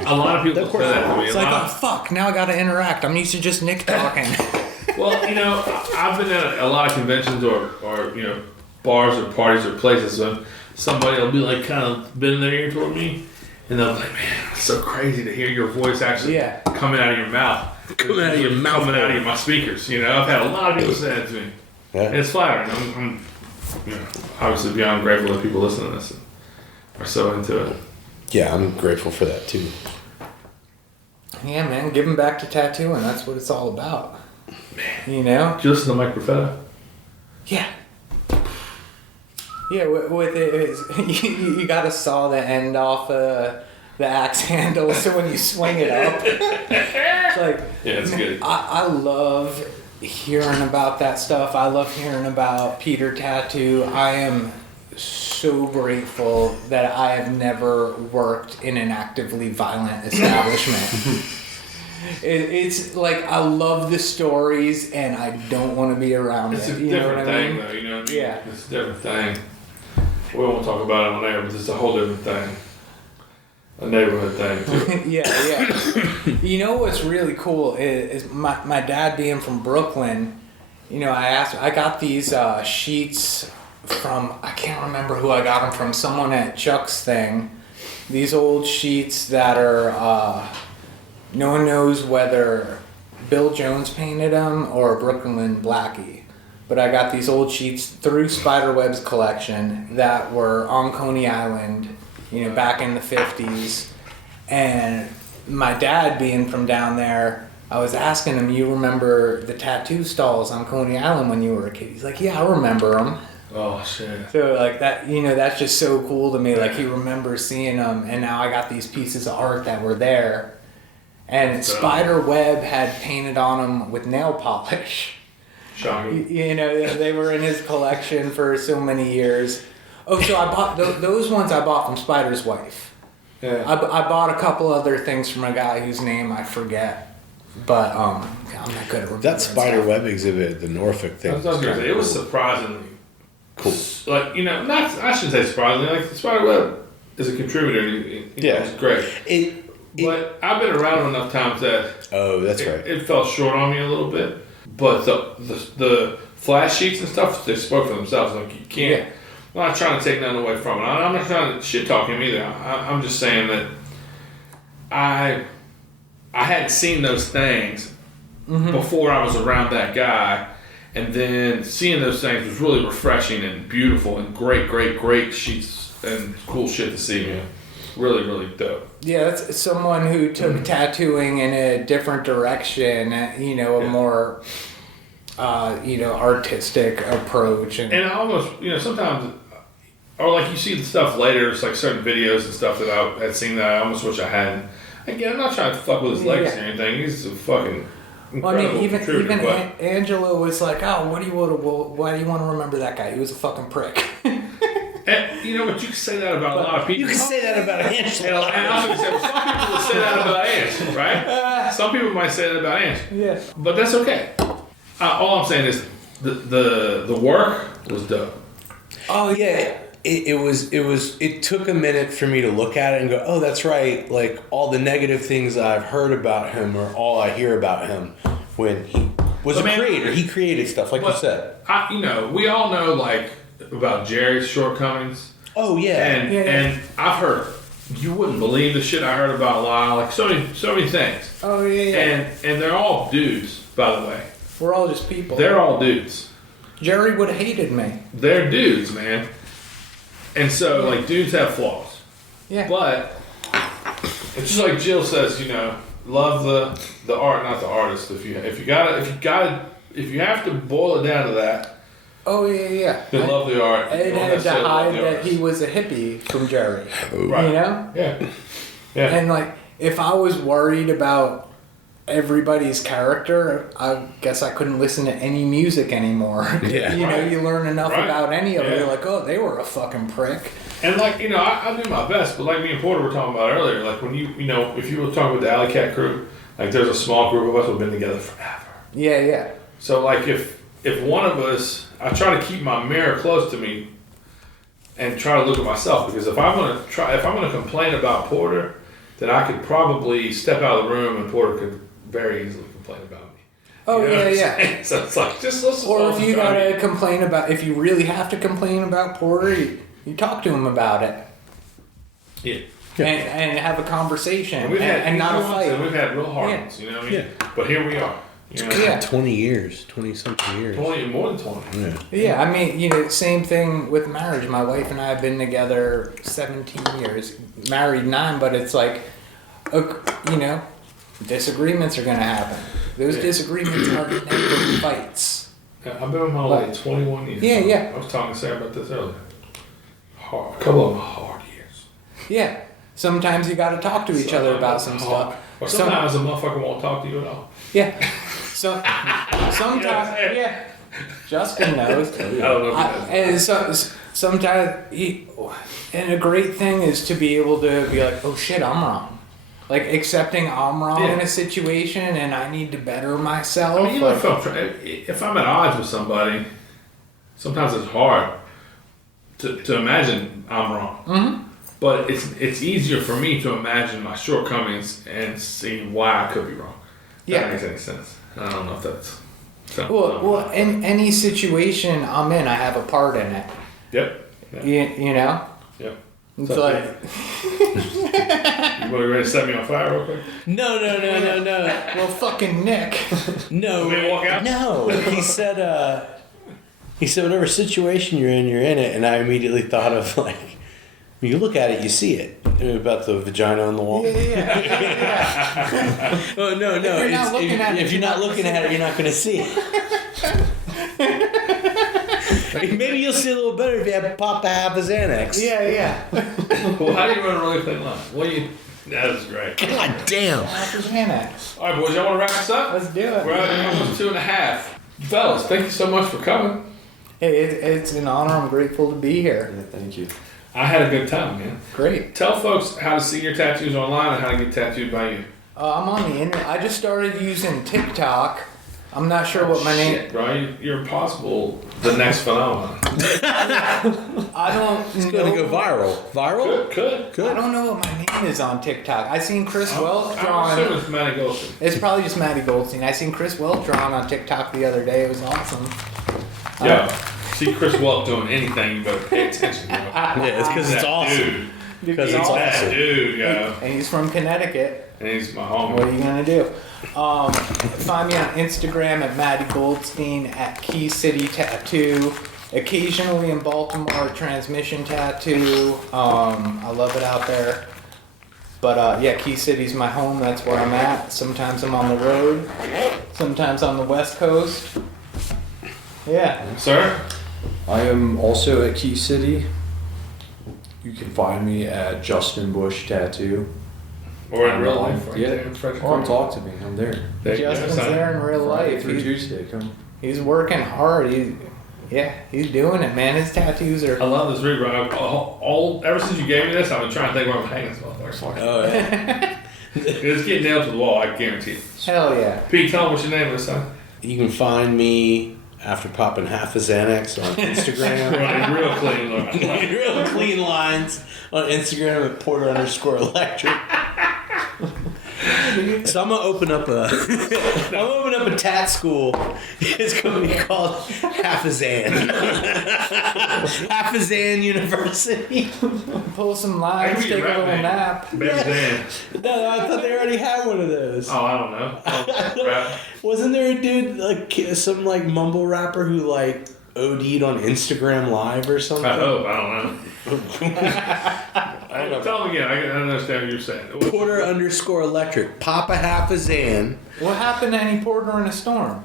A lot of people say that to me. It's like, oh fuck, now I got to interact. I'm used to just Nick talking. Well, I've been at a lot of conventions or bars or parties or places, and somebody will be like kind of bending their ear toward me, and they'll be like, "Man, it's so crazy to hear your voice actually coming out of your mouth, coming out of my speakers." I've had a lot of people say that to me, and it's flattering. I'm obviously beyond grateful that people listen to this and are so into it. Yeah, I'm grateful for that too. Yeah, man, giving back to tattooing. That's what it's all about. Man. Did you listen to Mike Profeta? Yeah. Yeah, with it, you got to saw the end off the axe handle, so when you swing it up, it's like... Yeah, it's good. I love hearing about that stuff. I love hearing about Peter Tattoo. I am so grateful that I have never worked in an actively violent establishment. It's like, I love the stories and I don't want to be around it's it. It's a different thing, though, you know what I mean? Yeah. It's a different thing. We won't talk about it on air, but it's a whole different thing. A neighborhood thing, too. Yeah. You know what's really cool is my dad being from Brooklyn, I got these sheets from, I can't remember who I got them from, someone at Chuck's thing. These old sheets that are, no one knows whether Bill Jones painted them or Brooklyn Blackie. But I got these old sheets through Spiderweb's collection that were on Coney Island, back in the 50s. And my dad being from down there, I was asking him, "You remember the tattoo stalls on Coney Island when you were a kid?" He's like, "Yeah, I remember them." Oh, shit. So, like, that, that's just so cool to me. Like, he remembers seeing them, and now I got these pieces of art that were there. And Spiderweb had painted on them with nail polish. Shocking. They were in his collection for so many years. Oh, so I bought those ones I bought from Spider's wife. Yeah. I bought a couple other things from a guy whose name I forget. But I'm not good at remembering. That Spiderweb exhibit at the Norfolk thing. I was gonna say, it was surprisingly cool. Like, I shouldn't say surprisingly. Like, Spiderweb is a contributor. It's great. But I've been around enough times that that's right. It fell short on me a little bit. But the flash sheets and stuff, they spoke for themselves. Like, you can't. Yeah. I'm not trying to take nothing away from it. I'm not trying to shit talk him either. I'm just saying that I hadn't seen those things before I was around that guy, and then seeing those things was really refreshing and beautiful and great sheets and cool shit to see, man. Really, really dope. Yeah, that's someone who took tattooing in a different direction, a more, artistic approach. And I almost, sometimes, or like you see the stuff later, it's like certain videos and stuff that I had seen that I almost wish I hadn't. Again, I'm not trying to fuck with his legacy or anything. He's a fucking Well, I mean, even but- Angela was like, "Oh, why do you want to remember that guy? He was a fucking prick." And, you know, but you can say that about a lot of people. You can say that about And Angela. I was gonna say, some people will say that about Ange, right? Some people might say that about Ange. Yeah. But that's okay. All I'm saying is the work was dope. Oh yeah, it took a minute for me to look at it and go, oh, that's right. Like all the negative things I've heard about him or all I hear about him when he was a creator. He created stuff, like you said. We all know like about Jerry's shortcomings. Oh yeah, and I've heard. You wouldn't believe the shit I heard about Lyle. Like so many things. Oh yeah. And they're all dudes, by the way. We're all just people. They're all dudes. Jerry would have hated me. They're dudes, man. And so, like, dudes have flaws. Yeah. But it's just like Jill says, love the art, not the artist. If you have to boil it down to that, Oh yeah. then love the art. Ed Don't had to necessarily love hide the that artist. he was a hippie from Jerry. Right. You know? Yeah. Yeah. And like, if I was worried about everybody's character, I guess I couldn't listen to any music anymore. Yeah. You learn enough Right. about any of it. Yeah. You're like, oh, they were a fucking prick. And like, I do my best, but like me and Porter were talking about earlier, like when if you were talking with the Alley Cat crew, like there's a small group of us who've been together forever. Yeah. So like if one of us, I try to keep my mirror close to me and try to look at myself, because if I'm gonna complain about Porter, then I could probably step out of the room and Porter could very easily complain about me. Oh, You know what I'm yeah. saying? So it's like, just listen. Or if you gotta complain about, if you really have to complain about Porter, you talk to him about it. Yeah. And have a conversation. And we've had and not a easy ones fight. and we've had real hard Yeah. ones, you know what I mean? Yeah. But here we are. Yeah. 20 years, 20-something years. 20, more than 20. Yeah. Yeah, I mean, same thing with marriage. My wife and I have been together 17 years, married 9, but it's like, disagreements are going to happen. Those disagreements are never fights. Yeah, I've been with my wife 21 years. Yeah. I was talking to Sarah about this earlier. A couple of them hard years. Yeah. Sometimes you got to talk to each other about some stuff. Or sometimes a motherfucker won't talk to you at all. Yeah. Sometimes, yeah. Justin knows. I don't know. And sometimes, and a great thing is to be able to be like, oh shit, I'm wrong. Like accepting I'm wrong in a situation and I need to better myself. I mean, if I'm at odds with somebody, sometimes it's hard to imagine I'm wrong. Mm-hmm. But it's easier for me to imagine my shortcomings and see why I could be wrong. That makes any sense. I don't know if that's... Well, in any situation I'm in, I have a part in it. Yep. You know? Yep. It's like... You want to set me on fire real quick? No. Well, fucking Nick. No. Want me to walk out? No. He said whatever situation you're in it. And I immediately thought of like, when you look at it, you see it. About the vagina on the wall. Yeah. Oh, no. If you're not looking at it, you're not going to see it. Maybe you'll see a little better if you pop a half a Xanax. Yeah. Well, how do you run a really thin line? That is great. God damn. Xanax. All right, boys, y'all want to wrap this up? Let's do it. We're at almost 2.5. Fellas, thank you so much for coming. Hey, it's an honor. I'm grateful to be here. Yeah, thank you. I had a good time, man. Great. Tell folks how to see your tattoos online and how to get tattooed by you. I'm on the internet. I just started using TikTok. I'm not sure what my name... Shit, bro. You're impossible. The next phenomenon. I don't It's know. going to go viral. Viral? Could. I don't know what my name is on TikTok. I seen Chris Welch I'm drawn. assuming it's Matty Goldstein. It's probably just Matty Goldstein. I seen Chris Welch drawn on TikTok the other day. It was awesome. Yeah. See Chris Welch doing anything, you better pay attention to him. Yeah, it's because it's That awesome. dude. Because it's That awesome. dude, yo. And he's from Connecticut. And he's my What homie. are you gonna do? Find me on Instagram at Matty Goldstein, at Key City Tattoo. Occasionally in Baltimore, Transmission Tattoo. I love it out there. But yeah, Key City's my home. That's where I'm at. Sometimes I'm on the road. Sometimes on the West Coast. Yeah. Sir? I am also at Key City. You can find me at Justin Bush Tattoo. Or in real life. Right Yeah. there in Frederick. Come talk to me. I'm there. There you go, Justin's son. there in real Friday life. through He's, Tuesday. Come. he's working hard. He's doing it, man. His tattoos are. I love this rig, bro. Ever since you gave me this, I've been trying to think where I'm hanging this motherfucker. Oh yeah. It's getting nailed to the wall, I guarantee it. Hell yeah. Pete, tell me what's your name is, son. You can find me after popping half a Xanax on Instagram. Running real clean. Look. Real clean lines on Instagram at Porter_electric. So I'm gonna open up a tat school. It's gonna be called Half a Zan. Half a Zan University. Pull some lines, Maybe take your a rap little name. nap. Baby Dan. No, I thought they already had one of those. Oh, I don't know. Rap. Wasn't there a dude some mumble rapper who OD'd on Instagram Live or something? I hope. I don't know. Tell me again. I understand what you're saying. Porter_electric. Pop a half a Zan. What happened to any porter in a storm?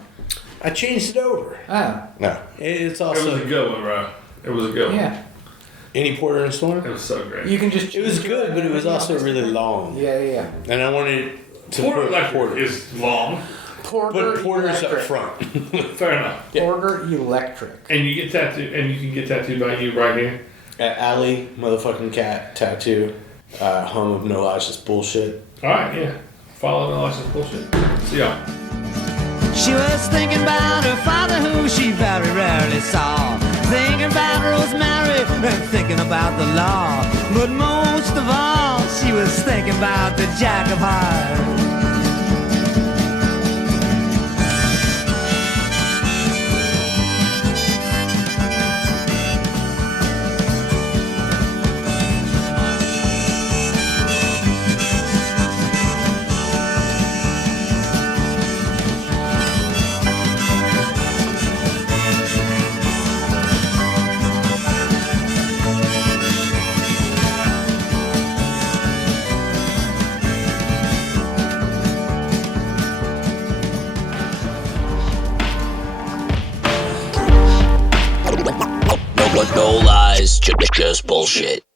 I changed it over. Oh, No, it's It also was a good one, bro. It was a good one. yeah. any Porter in a storm. It was so great. You can just. It was good, but it was also really long. Yeah. And I wanted to Porter put Electric is long. Porter. Put Porter's up Electric. front. Fair enough. Porter Electric. And you get tattooed, and you can get tattooed by you right here. At Alley motherfucking cat tattoo, home of No Lies Just Bullshit. All right, yeah. Follow the license bullshit. See y'all. She was thinking about her father who she very rarely saw. Thinking about Rosemary and thinking about the law. But most of all, she was thinking about the Jack of Hearts. No lies, just bullshit.